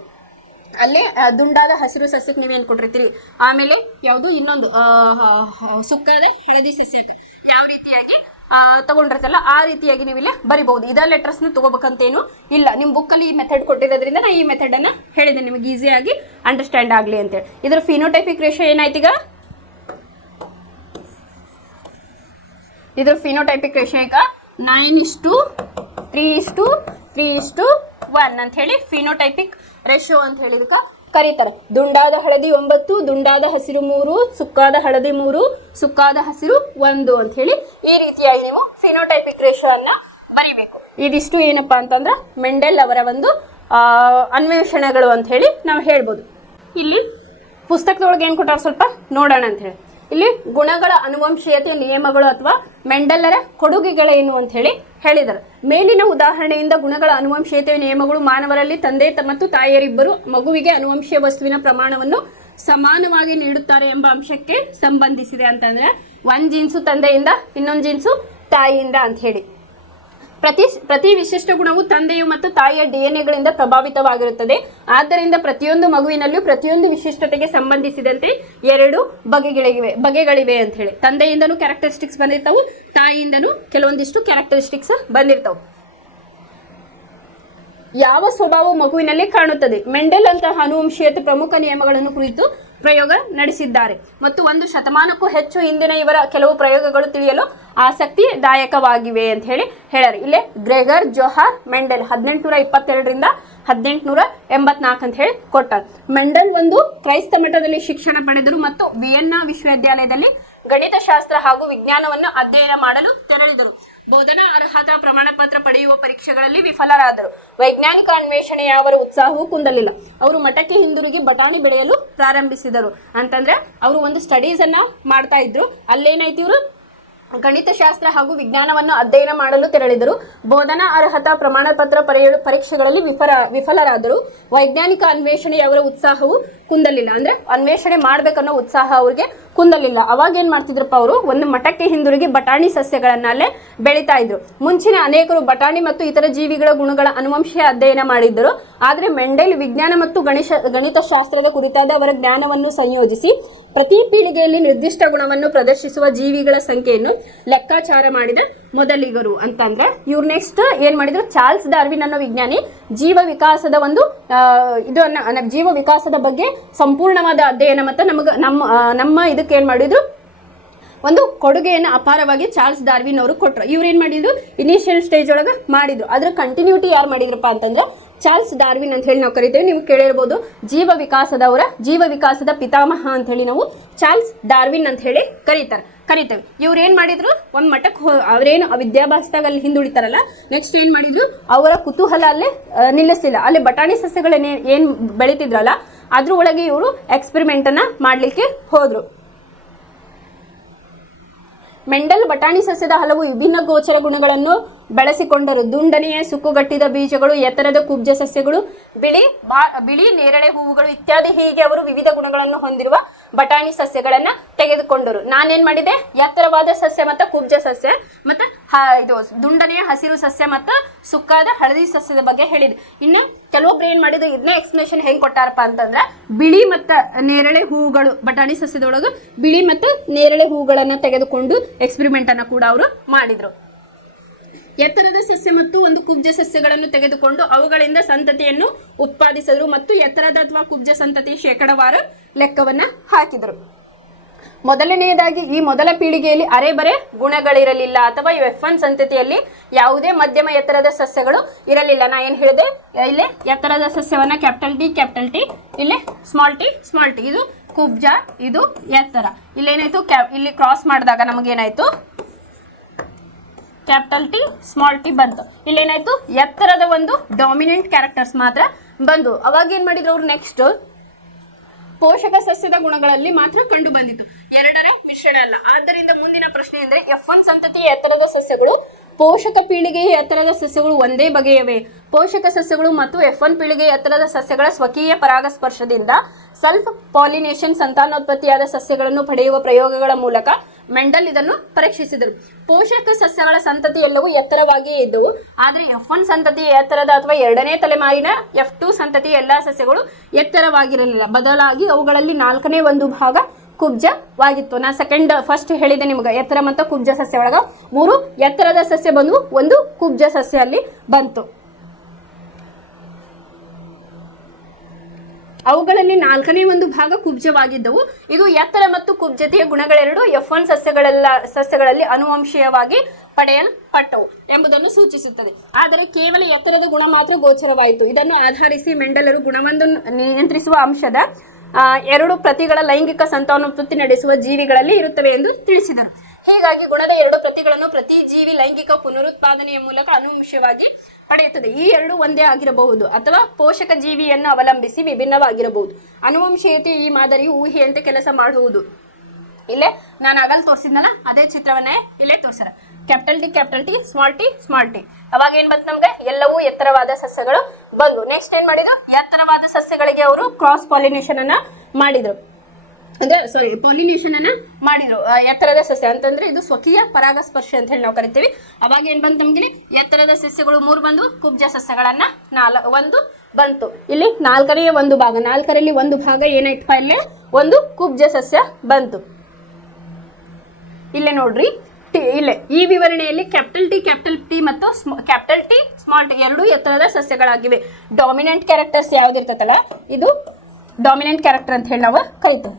ಅಲ್ಲೇ ದುಂಡಾದ ಹಸಿರು ಸಸ್ಯಕ್ಕೆ ನೀವೇನು ಕೊಟ್ಟಿರ್ತೀರಿ. ಆಮೇಲೆ ಯಾವುದು ಇನ್ನೊಂದು ಸುಕ್ಕಾದ ಹಳದಿ ಸಸ್ಯಕ್ಕೆ ಯಾವ ರೀತಿಯಾಗಿ ತಗೊಂಡಿರ್ತಲ್ಲ ಆ ರೀತಿಯಾಗಿ ನೀವು ಇಲ್ಲಿ ಬರಿಬಹುದು. ಇದ ಲೆಟರ್ಸ್ನ ತಗೋಬೇಕಂತೇನು ಇಲ್ಲ. ನಿಮ್ಮ ಬುಕ್ಕಲ್ಲಿ ಈ ಮೆಥಡ್ ಕೊಟ್ಟಿರೋದ್ರಿಂದ ನಾನು ಈ ಮೆಥಡನ್ನು ಹೇಳಿದೆ ನಿಮಗೆ ಈಸಿಯಾಗಿ ಅಂಡರ್ಸ್ಟ್ಯಾಂಡ್ ಆಗಲಿ ಅಂತೇಳಿ. ಇದರ ಫಿನೋಟೈಪಿಕ್ ರೇಷಿಯೋ ಏನಾಯ್ತು ಈಗ? ಇದ್ರ ಫಿನೋಟೈಪಿಕ್ ರೇಷಿಯೋ ಈಗ 9:3:3:1 1 ಅಂತ ಹೇಳಿ ಫಿನೋಟೈಪಿಕ್ ರೇಷಿಯೋ ಅಂತ ಹೇಳಿ ಇದಕ್ಕೆ ಕರೀತಾರೆ. ದುಂಡಾದ ಹಳದಿ 9, ದುಂಡಾದ ಹಸಿರು 3, ಸುಕ್ಕಾದ ಹಳದಿ 3, ಸುಕ್ಕಾದ ಹಸಿರು 1 ಅಂತ ಹೇಳಿ ಈ ರೀತಿಯಾಗಿ ನೀವು ಫಿನೋಟೈಪಿಕ್ ರೇಷಿಯೋ ಅನ್ನ ಬರೀಬೇಕು. ಇದಿಷ್ಟು ಏನಪ್ಪಾ ಅಂತಂದ್ರೆ ಮೆಂಡೆಲ್ ಅವರ ಒಂದು ಅನ್ವೇಷಣೆಗಳು ಅಂತ ಹೇಳಿ ನಾವು ಹೇಳ್ಬೋದು. ಇಲ್ಲಿ ಪುಸ್ತಕದೊಳಗೆ ಏನು ಕೊಟ್ಟಾರ ಸ್ವಲ್ಪ ನೋಡೋಣ ಅಂತ ಹೇಳಿ. ಇಲ್ಲಿ ಗುಣಗಳ ಅನುವಂಶೀಯತೆ ನಿಯಮಗಳು ಅಥವಾ ಮೆಂಡೆಲ್ಲರ ಕೊಡುಗೆಗಳೇನು ಅಂತ ಹೇಳಿ ಹೇಳಿದ್ದಾರೆ. ಮೇಲಿನ ಉದಾಹರಣೆಯಿಂದ ಗುಣಗಳ ಅನುವಂಶೀಯತೆಯ ನಿಯಮಗಳು ಮಾನವರಲ್ಲಿ ತಂದೆ ಮತ್ತು ತಾಯಿಯರಿಬ್ಬರು ಮಗುವಿಗೆ ಅನುವಂಶೀಯ ವಸ್ತುವಿನ ಪ್ರಮಾಣವನ್ನು ಸಮಾನವಾಗಿ ನೀಡುತ್ತಾರೆ ಎಂಬ ಅಂಶಕ್ಕೆ ಸಂಬಂಧಿಸಿದೆ. ಅಂತಂದ್ರೆ ಒಂದು ಜೀನ್ಸು ತಂದೆಯಿಂದ, ಇನ್ನೊಂದು ಜೀನ್ಸು ತಾಯಿಯಿಂದ ಅಂತ ಹೇಳಿ. ಪ್ರತಿ ವಿಶಿಷ್ಟ ಗುಣವು ತಂದೆಯು ಮತ್ತು ತಾಯಿಯ DNA ಪ್ರಭಾವಿತವಾಗಿರುತ್ತದೆ. ಆದ್ದರಿಂದ ಪ್ರತಿಯೊಂದು ಮಗುವಿನಲ್ಲೂ ಪ್ರತಿಯೊಂದು ವಿಶಿಷ್ಟತೆಗೆ ಸಂಬಂಧಿಸಿದಂತೆ 2 ಬಗೆಗಳಿವೆ ಅಂತ ಹೇಳಿ. ತಂದೆಯಿಂದನೂ ಕ್ಯಾರೆಕ್ಟರಿಸ್ಟಿಕ್ಸ್ ಬಂದಿರ್ತಾವು, ತಾಯಿಯಿಂದನೂ ಕೆಲವೊಂದಿಷ್ಟು ಕ್ಯಾರೆಕ್ಟರಿಸ್ಟಿಕ್ಸ್ ಬಂದಿರ್ತಾವು. ಯಾವ ಸ್ವಭಾವ ಮಗುವಿನಲ್ಲಿ ಕಾಣುತ್ತದೆ? ಮೆಂಡೆಲ್ ಅಂತಹ ಅನುವಂಶೀಯತೆ ಪ್ರಮುಖ ನಿಯಮಗಳನ್ನು ಕುರಿತು ಪ್ರಯೋಗ ನಡೆಸಿದ್ದಾರೆ ಮತ್ತು 1 ಶತಮಾನಕ್ಕೂ ಹೆಚ್ಚು ಹಿಂದಿನ ಇವರ ಕೆಲವು ಪ್ರಯೋಗಗಳು ತಿಳಿಯಲು ಆಸಕ್ತಿದಾಯಕವಾಗಿವೆ ಅಂತ ಹೇಳಿ ಹೇಳ್ಯಾರ. ಇಲ್ಲೇ ಗ್ರೆಗರ್ ಜೊಹಾರ್ ಮೆಂಡೆಲ್ 1822 1884 ಅಂತ ಹೇಳಿ ಕೊಟ್ಟಾರ. ಮೆಂಡೆಲ್ ಒಂದು ಕ್ರೈಸ್ತ ಮಠದಲ್ಲಿ ಶಿಕ್ಷಣ ಪಡೆದರು ಮತ್ತು ವಿಯೆನ್ನಾ ವಿಶ್ವವಿದ್ಯಾಲಯದಲ್ಲಿ ಗಣಿತಶಾಸ್ತ್ರ ಹಾಗೂ ವಿಜ್ಞಾನವನ್ನು ಅಧ್ಯಯನ ಮಾಡಲು ತೆರಳಿದರು. ಬೋಧನಾ ಅರ್ಹತಾ ಪ್ರಮಾಣ ಪತ್ರ ಪಡೆಯುವ ಪರೀಕ್ಷೆಗಳಲ್ಲಿ ವಿಫಲರಾದರು. ವೈಜ್ಞಾನಿಕ ಅನ್ವೇಷಣೆಯ ಅವರ ಉತ್ಸಾಹವೂ ಕುಂದಲಿಲ್ಲ. ಅವರು ಮಠಕ್ಕೆ ಹಿಂದಿರುಗಿ ಬಟಾಣಿ ಬೆಳೆಯಲು ಪ್ರಾರಂಭಿಸಿದರು. ಅಂತಂದ್ರೆ ಅವರು ಒಂದು ಸ್ಟಡೀಸ್ ಅನ್ನ ಮಾಡ್ತಾ ಇದ್ರು. ಅಲ್ಲೇನಾಯ್ತು, ಇವರು ಗಣಿತಶಾಸ್ತ್ರ ಹಾಗೂ ವಿಜ್ಞಾನವನ್ನು ಅಧ್ಯಯನ ಮಾಡಲು ತೆರಳಿದರು. ಬೋಧನಾ ಅರ್ಹತಾ ಪ್ರಮಾಣ ಪತ್ರ ಪಡೆಯಲು ಪರೀಕ್ಷೆಗಳಲ್ಲಿ ವಿಫಲರಾದರು. ವೈಜ್ಞಾನಿಕ ಅನ್ವೇಷಣೆಯ ಅವರ ಉತ್ಸಾಹವು ಕುಂದಲಿಲ್ಲ. ಅಂದ್ರೆ ಅನ್ವೇಷಣೆ ಮಾಡ್ಬೇಕನ್ನೋ ಉತ್ಸಾಹ ಅವ್ರಿಗೆ ಕುಂದಲಿಲ್ಲ. ಅವಾಗ ಏನ್ ಮಾಡ್ತಿದ್ರಪ್ಪ, ಅವರು ಒಂದು ಮಠಕ್ಕೆ ಹಿಂದಿರುಗಿ ಬಟಾಣಿ ಸಸ್ಯಗಳನ್ನಲ್ಲೇ ಬೆಳೀತಾ ಇದ್ರು. ಮುಂಚಿನ ಅನೇಕರು ಬಟಾಣಿ ಮತ್ತು ಇತರ ಜೀವಿಗಳ ಗುಣಗಳ ಅನುವಂಶೀಯ ಅಧ್ಯಯನ ಮಾಡಿದ್ದರು. ಆದರೆ ಮೆಂಡೆಲ್ ವಿಜ್ಞಾನ ಮತ್ತು ಗಣಿತಶಾಸ್ತ್ರದ ಕುರಿತಾದ ಅವರ ಜ್ಞಾನವನ್ನು ಸಂಯೋಜಿಸಿ ಪ್ರತಿ ಪೀಳಿಗೆಯಲ್ಲಿ ನಿರ್ದಿಷ್ಟ ಗುಣವನ್ನು ಪ್ರದರ್ಶಿಸುವ ಜೀವಿಗಳ ಸಂಖ್ಯೆಯನ್ನು ಲೆಕ್ಕಾಚಾರ ಮಾಡಿದ ಮೊದಲಿಗರು. ಅಂತಂದ್ರೆ ಇವ್ರು ನೆಕ್ಸ್ಟ್ ಏನ್ ಮಾಡಿದ್ರು, ಚಾರ್ಲ್ಸ್ ಡಾರ್ವಿನ್ ಅನ್ನೋ ವಿಜ್ಞಾನಿ ಜೀವ ವಿಕಾಸದ ಒಂದು ಜೀವ ವಿಕಾಸದ ಬಗ್ಗೆ ಸಂಪೂರ್ಣವಾದ ಅಧ್ಯಯನ ಮತ್ತು ನಮ್ಮ ಇದಕ್ಕೆ ಏನ್ ಮಾಡಿದ್ರು, ಒಂದು ಕೊಡುಗೆಯನ್ನು ಅಪಾರವಾಗಿ ಚಾರ್ಲ್ಸ್ ಡಾರ್ವಿನ್ ಅವರು ಕೊಟ್ಟರು. ಇವ್ರು ಏನ್ ಮಾಡಿದ್ರು, ಇನಿಷಿಯಲ್ ಸ್ಟೇಜ್ ಒಳಗೆ ಮಾಡಿದ್ರು. ಅದ್ರ ಕಂಟಿನ್ಯೂಟಿ ಯಾರು ಮಾಡಿದ್ರಪ್ಪ ಅಂತಂದ್ರೆ ಚಾರ್ಲ್ಸ್ ಡಾರ್ವಿನ್ ಅಂತ ಹೇಳಿ ನಾವು ಕರಿತೇವೆ. ನೀವು ಕೇಳಿರ್ಬೋದು, ಜೀವ ವಿಕಾಸದ ಪಿತಾಮಹ ಅಂತ ಹೇಳಿ ನಾವು ಚಾರ್ಲ್ಸ್ ಡಾರ್ವಿನ್ ಅಂತ ಹೇಳಿ ಕರಿತೇವೆ. ಇವ್ರು ಏನ್ ಮಾಡಿದ್ರು, ಒಂದ್ ಮಠಕ್ಕೆ ಅವ್ರೇನು ವಿದ್ಯಾಭ್ಯಾಸದಾಗ ಅಲ್ಲಿ ಹಿಂದುಳಿತಾರಲ್ಲ, ನೆಕ್ಸ್ಟ್ ಏನ್ ಮಾಡಿದ್ರು, ಅವರ ಕುತೂಹಲ ಅಲ್ಲೇ ನಿಲ್ಲಿಸಲಿಲ್ಲ. ಅಲ್ಲಿ ಬಟಾಣಿ ಸಸ್ಯಗಳನ್ನ ಏನ್ ಬೆಳಿತಿದ್ರಲ್ಲ ಅದ್ರ ಒಳಗೆ ಇವರು ಎಕ್ಸ್ಪೆರಿಮೆಂಟ್ ಅನ್ನ ಮಾಡ್ಲಿಕ್ಕೆ ಹೋದ್ರು. ಮೆಂಡೆಲ್ ಬಟಾಣಿ ಸಸ್ಯದ ಹಲವು ವಿಭಿನ್ನ ಗೋಚರ ಗುಣಗಳನ್ನು ಬೆಳೆಸಿಕೊಂಡರು. ದುಂಡನೆಯ ಸುಕ್ಕುಗಟ್ಟಿದ ಬೀಜಗಳು, ಎತ್ತರದ ಕುಬ್ಜ ಸಸ್ಯಗಳು, ಬಿಳಿ ನೇರಳೆ ಹೂವುಗಳು ಇತ್ಯಾದಿ. ಹೀಗೆ ಅವರು ವಿವಿಧ ಗುಣಗಳನ್ನು ಹೊಂದಿರುವ ಬಟಾಣಿ ಸಸ್ಯಗಳನ್ನ ತೆಗೆದುಕೊಂಡರು. ನಾನೇನ್ ಮಾಡಿದೆ, ಎತ್ತರವಾದ ಸಸ್ಯ ಮತ್ತು ಕುಬ್ಜ ಸಸ್ಯ ಮತ್ತು ಇದು ದುಂಡನೆಯ ಹಸಿರು ಸಸ್ಯ ಮತ್ತು ಸುಕ್ಕಾದ ಹಳದಿ ಸಸ್ಯದ ಬಗ್ಗೆ ಹೇಳಿದೆ. ಇನ್ನು ಕೆಲವೊಬ್ರು ಏನ್ ಮಾಡಿದ್ರು, ಇದನ್ನೇ ಎಕ್ಸ್ಪ್ಲನೇಷನ್ ಹೆಂಗ್ ಕೊಟ್ಟಾರಪ್ಪ ಅಂತಂದ್ರೆ, ಬಿಳಿ ಮತ್ತು ನೇರಳೆ ಹೂವುಗಳು, ಬಟಾಣಿ ಸಸ್ಯದೊಳಗೆ ಬಿಳಿ ಮತ್ತು ನೇರಳೆ ಹೂವುಗಳನ್ನ ತೆಗೆದುಕೊಂಡು ಎಕ್ಸ್ಪೆರಿಮೆಂಟ್ ಅನ್ನ ಕೂಡ ಅವರು ಮಾಡಿದ್ರು. ಎತ್ತರದ ಸಸ್ಯ ಮತ್ತು ಒಂದು ಕುಬ್ಜ ಸಸ್ಯಗಳನ್ನು ತೆಗೆದುಕೊಂಡು ಅವುಗಳಿಂದ ಸಂತತಿಯನ್ನು ಉತ್ಪಾದಿಸಿದರು ಮತ್ತು ಎತ್ತರದ ಅಥವಾ ಕುಬ್ಜ ಸಂತತಿ ಶೇಕಡಾವಾರು ಲೆಕ್ಕವನ್ನ ಹಾಕಿದರು. ಮೊದಲನೆಯದಾಗಿ ಈ ಮೊದಲ ಪೀಳಿಗೆಯಲ್ಲಿ ಅರೆಬರೆ ಗುಣಗಳಿರಲಿಲ್ಲ ಅಥವಾ F1 ಸಂತತಿಯಲ್ಲಿ ಯಾವುದೇ ಮಧ್ಯಮ ಎತ್ತರದ ಸಸ್ಯಗಳು ಇರಲಿಲ್ಲ. ನಾ ಏನು ಹೇಳಿದೆ, ಇಲ್ಲಿ ಎತ್ತರದ ಸಸ್ಯವನ್ನ ಕ್ಯಾಪಿಟಲ್ ಟಿ, ಇಲ್ಲಿ ಸ್ಮಾಲ್ ಟಿ, ಇದು ಕುಬ್ಜ, ಇದು ಎತ್ತರ. ಇಲ್ಲೇನಾಯ್ತು, ಇಲ್ಲಿ ಕ್ರಾಸ್ ಮಾಡಿದಾಗ ನಮಗೇನಾಯ್ತು, ಕ್ಯಾಪಿಟಲ್ ಟಿ ಸ್ಮಾಲ್ ಟಿ ಬಂತು. ಇಲ್ಲೇನಾಯ್ತು, ಎತ್ತರದ ಒಂದು ಡಾಮಿನೆಂಟ್ ಕ್ಯಾರೆಕ್ಟರ್ಸ್ ಮಾತ್ರ ಬಂದು. ಅವಾಗ ಏನ್ ಮಾಡಿದ್ರು ಅವ್ರು, ನೆಕ್ಸ್ಟ್ ಪೋಷಕ ಸಸ್ಯದ ಗುಣಗಳಲ್ಲಿ ಮಾತ್ರ ಕಂಡು ಬಂದಿತ್ತು, ಎರಡರ ಮಿಶ್ರಣ ಅಲ್ಲ. ಆದ್ದರಿಂದ ಮುಂದಿನ ಪ್ರಶ್ನೆ ಅಂದ್ರೆ, F1 ಸಂತತಿಯ ಎತ್ತರದ ಸಸ್ಯಗಳು ಪೋಷಕ ಪೀಳಿಗೆಯ ಎತ್ತರದ ಸಸ್ಯಗಳು ಒಂದೇ ಬಗೆಯವೇ? ಪೋಷಕ ಸಸ್ಯಗಳು ಮತ್ತು F1 ಪೀಳಿಗೆಯ ಎತ್ತರದ ಸಸ್ಯಗಳ ಸ್ವಕೀಯ ಪರಾಗಸ್ಪರ್ಶದಿಂದ ಸೆಲ್ಫ್ ಪಾಲಿನೇಷನ್ ಸಂತಾನೋತ್ಪತ್ತಿಯಾದ ಸಸ್ಯಗಳನ್ನು ಪಡೆಯುವ ಪ್ರಯೋಗಗಳ ಮೂಲಕ ಮೆಂಡೆಲ್ ಇದನ್ನು ಪರೀಕ್ಷಿಸಿದರು. ಪೋಷಕ ಸಸ್ಯಗಳ ಸಂತತಿ ಎಲ್ಲವೂ ಎತ್ತರವಾಗಿಯೇ ಇದ್ದವು. ಆದರೆ F1 ಸಂತತಿಯ ಎತ್ತರದ ಅಥವಾ ಎರಡನೇ ತಲೆಮಾರಿನ F2 ಸಂತತಿಯ ಎಲ್ಲಾ ಸಸ್ಯಗಳು ಎತ್ತರವಾಗಿರಲಿಲ್ಲ. ಬದಲಾಗಿ ಅವುಗಳಲ್ಲಿ 4ನೇ ಒಂದು ಭಾಗ ಕುಬ್ಜವಾಗಿತ್ತು. ನಾ ಫಸ್ಟ್ ಹೇಳಿದೆ ನಿಮ್ಗೆ, ಎತ್ತರ ಮತ್ತು ಕುಬ್ಜ ಸಸ್ಯ ಒಳಗ 3 ಎತ್ತರದ ಸಸ್ಯ ಬಂದು, ಒಂದು ಕುಬ್ಜ ಸಸ್ಯ ಅಲ್ಲಿ ಬಂತು. ಅವುಗಳಲ್ಲಿ 4ನೇ ಒಂದು ಭಾಗ ಕುಬ್ಜವಾಗಿದ್ದವು. ಇದು ಎತ್ತರ ಮತ್ತು ಕುಬ್ಜತೆಯ ಗುಣಗಳೆರಡು F1 ಸಸ್ಯಗಳಲ್ಲಿ ಅನುವಂಶೀಯವಾಗಿ ಪಡೆಯಲ್ಪಟ್ಟವು ಎಂಬುದನ್ನು ಸೂಚಿಸುತ್ತದೆ. ಆದರೆ ಕೇವಲ ಎತ್ತರದ ಗುಣ ಮಾತ್ರ ಗೋಚರವಾಯಿತು. ಇದನ್ನು ಆಧರಿಸಿ ಮೆಂಡಲರು ಗುಣವನ್ನು ನಿಯಂತ್ರಿಸುವ ಅಂಶದ 2 ಪ್ರತಿಗಳ ಲೈಂಗಿಕ ಸಂತಾನೋತ್ಪತ್ತಿ ನಡೆಸುವ ಜೀವಿಗಳಲ್ಲಿ ಇರುತ್ತವೆ ಎಂದು ತಿಳಿಸಿದರು. ಹೀಗಾಗಿ ಗುಣದ 2 ಪ್ರತಿಗಳನ್ನು ಪ್ರತಿ ಜೀವಿ ಲೈಂಗಿಕ ಪುನರುತ್ಪಾದನೆಯ ಮೂಲಕ ಅನುವಂಶವಾಗಿ ಪಡೆಯುತ್ತದೆ. ಈ 2 ಒಂದೇ ಆಗಿರಬಹುದು ಅಥವಾ ಪೋಷಕ ಜೀವಿಯನ್ನು ಅವಲಂಬಿಸಿ ವಿಭಿನ್ನವಾಗಿರಬಹುದು. ಅನುವಂಶೀಯತೆ ಈ ಮಾದರಿಯು ಊಹೆಯಂತೆ ಕೆಲಸ ಮಾಡುವುದು. ಇಲ್ಲೇ ನಾನು ಆಗಲ್ ತೋರಿಸಿದ್ನಲ್ಲ ಅದೇ ಚಿತ್ರವನ್ನೇ ಇಲ್ಲೇ ತೋರಿಸ್ಯಾರ. ಕ್ಯಾಪಿಟಲ್ ಟಿ ಸ್ಮಾಲ್ ಟಿ ಅವಾಗ ಏನ್ ಬಂತು ನಮ್ಗೆ ಎಲ್ಲವೂ ಎತ್ತರವಾದ ಸಸ್ಯಗಳು ಬಂದು. ನೆಕ್ಸ್ಟ್ ಏನ್ ಮಾಡಿದ್ರು, ಎತ್ತರವಾದ ಸಸ್ಯಗಳಿಗೆ ಅವರು ಕ್ರಾಸ್ ಪಾಲಿನೇಷನ್ ಅನ್ನ ಮಾಡಿದ್ರು, ಅಂದ್ರೆ ಪಾಲಿನೇಷನ್ ಅನ್ನ ಮಾಡಿದ್ರು. ಎತ್ತರದ ಸಸ್ಯ ಅಂತಂದ್ರೆ ಇದು ಸ್ವಕೀಯ ಪರಾಗಸ್ಪರ್ಶ ಅಂತ ಹೇಳಿ ನಾವು ಕರಿತೀವಿ. ಅವಾಗ ಏನ್ ಬಂತು ನಮ್ಗೆ ಎತ್ತರದ ಸಸ್ಯಗಳು 3 ಬಂದು, ಕುಬ್ಜ ಸಸ್ಯಗಳನ್ನ 1 ಬಂತು. ಇಲ್ಲಿ 4ನೇ ಒಂದು ಭಾಗ, 4ರಲ್ಲಿ ಒಂದು ಭಾಗ ಏನಾಯ್ತಪ್ಪ, ಇಲ್ಲಿ ಒಂದು ಕುಬ್ಜ ಸಸ್ಯ ಬಂತು. ಇಲ್ಲೇ ನೋಡ್ರಿ, ಇಲ್ಲೇ ಈ ವಿವರಣೆಯಲ್ಲಿ ಕ್ಯಾಪಿಟಲ್ ಟಿ ಮತ್ತು ಕ್ಯಾಪಿಟಲ್ ಟಿ ಸ್ಮಾಲ್ ಟಿ 2 ಎತ್ತರದ ಸಸ್ಯಗಳಾಗಿವೆ. ಡಾಮಿನೆಂಟ್ ಕ್ಯಾರೆಕ್ಟರ್ಸ್ ಯಾವ್ದಿರ್ತದಲ್ಲ ಇದು ಡಾಮಿನೆಂಟ್ ಕ್ಯಾರೆಕ್ಟರ್ ಅಂತ ಹೇಳಿ ನಾವು ಕರಿತೀವಿ.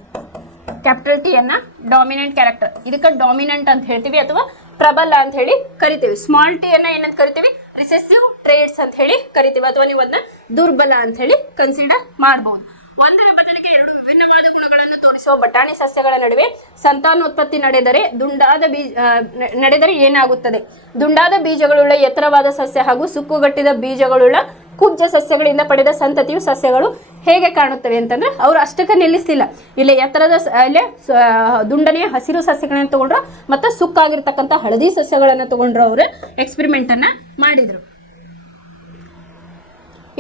ಕ್ಯಾಪಿಟಲ್ ಟಿ ಅನ್ನ ಡಾಮಿನೆಂಟ್ ಕ್ಯಾರೆಕ್ಟರ್, ಇದಕ್ಕೆ ಡಾಮಿನೆಂಟ್ ಅಂತ ಹೇಳ್ತೀವಿ ಅಥವಾ ಪ್ರಬಲ ಅಂತ ಹೇಳಿ ಕರಿತೀವಿ. ಸ್ಮಾಲ್ ಟಿ ಅನ್ನ ಏನಂತ ಕರಿತೀವಿ, ರಿಸೆಸಿವ್ ಟ್ರೇಡ್ಸ್ ಅಂತ ಹೇಳಿ ಕರಿತೀವಿ, ಅಥವಾ ನೀವು ಅದನ್ನ ದುರ್ಬಲ ಅಂತ ಹೇಳಿ ಕನ್ಸಿಡರ್ ಮಾಡಬಹುದು. ಒಂದರ ಬದಲಿಗೆ 2 ವಿಭಿನ್ನವಾದ ಗುಣಗಳನ್ನು ತೋರಿಸುವ ಬಟಾಣಿ ಸಸ್ಯಗಳ ನಡುವೆ ಸಂತಾನೋತ್ಪತ್ತಿ ನಡೆದರೆ ಏನಾಗುತ್ತದೆ? ದುಂಡಾದ ಬೀಜಗಳುಳ್ಳ ಎತ್ತರವಾದ ಸಸ್ಯ ಹಾಗೂ ಸುಕ್ಕುಗಟ್ಟಿದ ಬೀಜಗಳುಳ್ಳ ಕುಬ್ಜ ಸಸ್ಯಗಳಿಂದ ಪಡೆದ ಸಂತತಿಯು ಸಸ್ಯಗಳು ಹೇಗೆ ಕಾಣುತ್ತವೆ ಅಂತಂದ್ರೆ ಅವರು ಅಷ್ಟಕ್ಕೆ ನಿಲ್ಲಿಸ್ತಿಲ್ಲ. ಇಲ್ಲಿ ಎತ್ತರದ ದುಂಡನೆಯ ಹಸಿರು ಸಸ್ಯಗಳನ್ನ ತಗೊಂಡ್ರು ಮತ್ತೆ ಸುಕ್ಕಾಗಿರ್ತಕ್ಕಂಥ ಹಳದಿ ಸಸ್ಯಗಳನ್ನ ತಗೊಂಡ್ರು ಅವರು ಎಕ್ಸ್ಪೆರಿಮೆಂಟ್ ಅನ್ನ ಮಾಡಿದ್ರು.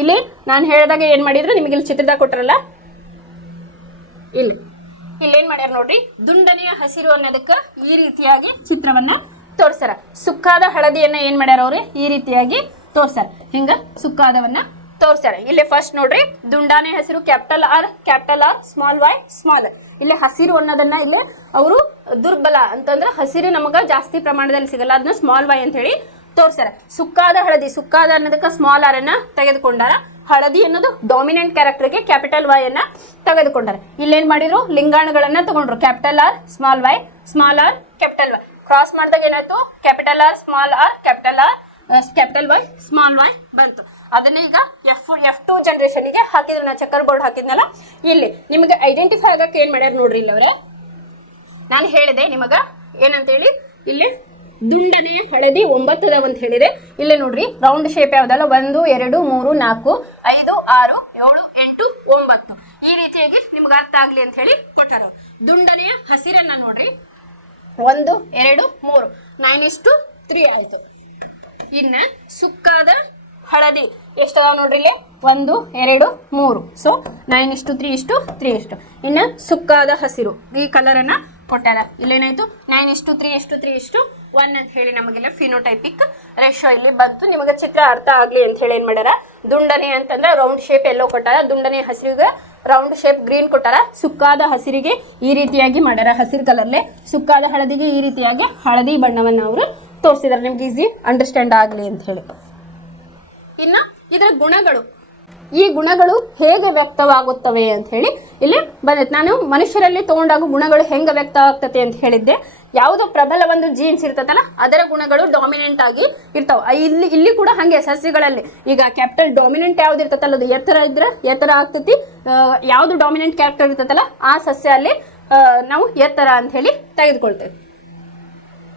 ಇಲ್ಲಿ ನಾನು ಹೇಳಿದಾಗ ಏನ್ ಮಾಡಿದ್ರು, ನಿಮಗೆ ಇಲ್ಲಿ ಚಿತ್ರದಾಗ ಕೊಟ್ಟರಲ್ಲ, ಇಲ್ಲೇನ್ ಮಾಡ್ಯಾರ ನೋಡ್ರಿ, ದುಂಡನೆಯ ಹಸಿರು ಅನ್ನೋದಕ್ಕೆ ಈ ರೀತಿಯಾಗಿ ಚಿತ್ರವನ್ನ ತೋರ್ಸಾರ. ಸುಕ್ಕಾದ ಹಳದಿಯನ್ನ ಏನ್ ಮಾಡ್ಯಾರ ಅವ್ರು ಈ ರೀತಿಯಾಗಿ ತೋರ್ಸಾರ. ಹಿಂಗ ಸುಕ್ಕಾದವನ್ನ ತೋರ್ಸಾರ. ಇಲ್ಲಿ ಫಸ್ಟ್ ನೋಡ್ರಿ, ದುಂಡಾನೆ ಹಸಿರು capital R small Y small. ಇಲ್ಲಿ ಹಸಿರು ಅನ್ನೋದನ್ನ ಇಲ್ಲಿ ಅವರು ದುರ್ಬಲ ಅಂತಂದ್ರೆ ಹಸಿರು ನಮಗ ಜಾಸ್ತಿ ಪ್ರಮಾಣದಲ್ಲಿ ಸಿಗಲ್ಲ, ಅದನ್ನ ಸ್ಮಾಲ್ ವೈ ಅಂತ ಹೇಳಿ ತೋರ್ಸಾರ. ಸುಕ್ಕಾದ ಹಳದಿ, ಸುಕ್ಕಾದ ಅನ್ನೋದಕ್ಕೆ ಸ್ಮಾಲ್ ಆರ್ ಅನ್ನ ತೆಗೆದುಕೊಂಡಾರ. ಹಳದಿ ಅನ್ನೋದು ಡಾಮಿನೆಂಟ್ ಕ್ಯಾರೆಕ್ಟರ್ಗೆ ಕ್ಯಾಪಿಟಲ್ ವೈ ಅನ್ನ ತೆಗೆದುಕೊಂಡಾರ. ಇಲ್ಲೇನ್ ಮಾಡಿದ್ರು, ಲಿಂಗಾಣುಗಳನ್ನ ತಗೊಂಡ್ರು. Capital R small Y, small R capital Y. Cross ಮಾಡಿದಾಗ ಏನಾಯ್ತು, capital R small R capital Y small Y ಬಂತು. ಅದನ್ನ ಈಗ F2 ಜನರೇಷನ್ಗೆ ಹಾಕಿದ್ರೆ, ನಾ ಚೆಕ್ಕರ್ ಬೋರ್ಡ್ ಹಾಕಿದ್ನಲ್ಲ, ಇಲ್ಲಿ ನಿಮಗೆ ಐಡೆಂಟಿಫೈ ಆಗಕ್ಕೆ ಏನ್ ಮಾಡ್ಯಾರ ನೋಡ್ರಿ. ಇಲ್ಲವ್ರೆ ನಾನು ಹೇಳಿದೆ ನಿಮಗ ಏನಂತ ಹೇಳಿ, ಇಲ್ಲಿ ದುಂಡನೆ ಹಳದಿ 9 ಅದಾವ ಅಂತ ಹೇಳಿದೆ. ಇಲ್ಲಿ ನೋಡ್ರಿ ರೌಂಡ್ ಶೇಪ್ ಯಾವ್ದಲ್ಲ, 1 2 3 4 5 6 7 8 9 ಈ ರೀತಿಯಾಗಿ ನಿಮ್ಗೆ ಅರ್ಥ ಆಗ್ಲಿ ಅಂತ ಹೇಳಿ ಕೊಟ್ಟಾರ. ದುಂಡನೆಯ ಹಸಿರನ್ನ ನೋಡ್ರಿ, 1 2 3 9:3 ಆಯ್ತು. ಇನ್ನ ಸುಕ್ಕಾದ ಹಳದಿ ಎಷ್ಟದಾವ ನೋಡ್ರಿ, ಇಲ್ಲಿ 1 2 3, ಸೊ 9:3:3. ಇನ್ನ ಸುಕ್ಕಾದ ಹಸಿರು ಈ ಕಲರ್ ಅನ್ನ ಕೊಟ್ಟಾರ. ಇಲ್ಲೇನಾಯ್ತು, 9:3:3:1 ಅಂತ ಹೇಳಿ ನಮಗೆಲ್ಲ ಫಿನೋಟೈಪಿಕ್ ರೇಷಿಯೋ ಇಲ್ಲಿ ಬಂತು. ನಿಮಗೆ ಚಿತ್ರ ಅರ್ಥ ಆಗ್ಲಿ ಅಂತ ಹೇಳಿ ಏನ್ ಮಾಡ್ಯಾರ, ದುಂಡನೆ ಅಂತಂದ್ರೆ ರೌಂಡ್ ಶೇಪ್ ಎಲ್ಲೋ ಕೊಟ್ಟಾರ, ದುಂಡನೆ ಹಸಿರಿಗೆ ರೌಂಡ್ ಶೇಪ್ ಗ್ರೀನ್ ಕೊಟ್ಟಾರ, ಸುಕ್ಕಾದ ಹಸಿರಿಗೆ ಈ ರೀತಿಯಾಗಿ ಮಾಡ್ಯಾರ ಹಸಿರು ಕಲರ್ಲೆ, ಸುಕ್ಕಾದ ಹಳದಿಗೆ ಈ ರೀತಿಯಾಗಿ ಹಳದಿ ಬಣ್ಣವನ್ನು ಅವರು ತೋರಿಸಿದಾರೆ, ನಿಮ್ಗೆ ಈಸಿ ಅಂಡರ್ಸ್ಟ್ಯಾಂಡ್ ಆಗ್ಲಿ ಅಂತ ಹೇಳಿ. ಇನ್ನು ಇದರ ಗುಣಗಳು, ಈ ಗುಣಗಳು ಹೇಗೆ ವ್ಯಕ್ತವಾಗುತ್ತವೆ ಅಂತ ಹೇಳಿ ಇಲ್ಲಿ ಬಂದೈತೆ. ನಾನು ಮನುಷ್ಯರಲ್ಲಿ ತಗೊಂಡಾಗ ಗುಣಗಳು ಹೆಂಗೆ ವ್ಯಕ್ತ ಆಗ್ತದೆ ಅಂತ ಹೇಳಿದ್ದೆ. ಯಾವುದೋ ಪ್ರಬಲ ಒಂದು ಜೀನ್ಸ್ ಇರ್ತದಲ್ಲ ಅದರ ಗುಣಗಳು ಡಾಮಿನೆಂಟ್ ಆಗಿ ಇರ್ತಾವ. ಇಲ್ಲಿ ಕೂಡ ಹಾಗೆ ಸಸ್ಯಗಳಲ್ಲಿ ಈಗ ಕ್ಯಾಪಿಟಲ್ ಡಾಮಿನೆಂಟ್ ಯಾವ್ದು ಇರ್ತದಲ್ಲ ಅದು ಎತ್ತರ ಇದ್ರೆ ಎತ್ತರ ಆಗ್ತೈತಿ. ಯಾವ್ದು ಡಾಮಿನೆಂಟ್ ಕ್ಯಾರೆಕ್ಟರ್ ಇರ್ತದಲ್ಲ ಆ ಸಸ್ಯ ಅಲ್ಲಿ ನಾವು ಎತ್ತರ ಅಂತ ಹೇಳಿ ತೆಗೆದುಕೊಳ್ತೇವೆ.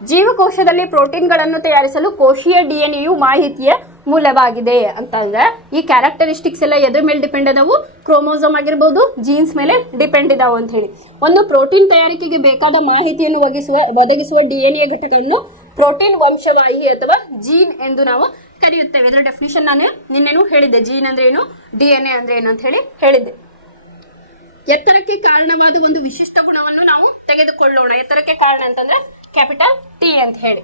ಜೀವಕೋಶದಲ್ಲಿ ಪ್ರೋಟೀನ್ಗಳನ್ನು ತಯಾರಿಸಲು ಕೋಶೀಯ DNA ಮಾಹಿತಿಯ ಮೂಲವಾಗಿದೆ ಅಂತಂದ್ರೆ ಈ ಕ್ಯಾರೆಕ್ಟರಿಸ್ಟಿಕ್ಸ್ ಎಲ್ಲ ಎದ್ರ ಮೇಲೆ ಡಿಪೆಂಡ್ ಅದಾವು, ಕ್ರೋಮೋಸೋಮ್ ಆಗಿರ್ಬೋದು, ಜೀನ್ಸ್ ಮೇಲೆ ಡಿಪೆಂಡ್ ಇದಾವು ಅಂತ ಹೇಳಿ. ಒಂದು ಪ್ರೋಟೀನ್ ತಯಾರಿಕೆಗೆ ಬೇಕಾದ ಮಾಹಿತಿಯನ್ನು ಒದಗಿಸುವ DNA ಘಟಕವನ್ನು ಪ್ರೋಟೀನ್ ವಂಶವಾಹಿ ಅಥವಾ ಜೀನ್ ಎಂದು ನಾವು ಕರೆಯುತ್ತೇವೆ. ಇದರ ಡೆಫಿನಿಷನ್ ನಾನು ನಿನ್ನೆನೂ ಹೇಳಿದ್ದೆ, ಜೀನ್ ಅಂದ್ರೆ ಏನು, DNA ಅಂದ್ರೆ ಏನು ಅಂತ ಹೇಳಿ ಹೇಳಿದ್ದೆ. ಎತ್ತರಕ್ಕೆ ಕಾರಣವಾದ ಒಂದು ವಿಶಿಷ್ಟ ಗುಣವನ್ನು ನಾವು ತೆಗೆದುಕೊಳ್ಳೋಣ. ಎತ್ತರಕ್ಕೆ ಕಾರಣ ಅಂತಂದ್ರೆ ಕ್ಯಾಪಿಟಲ್ ಟಿ ಅಂತ ಹೇಳಿ.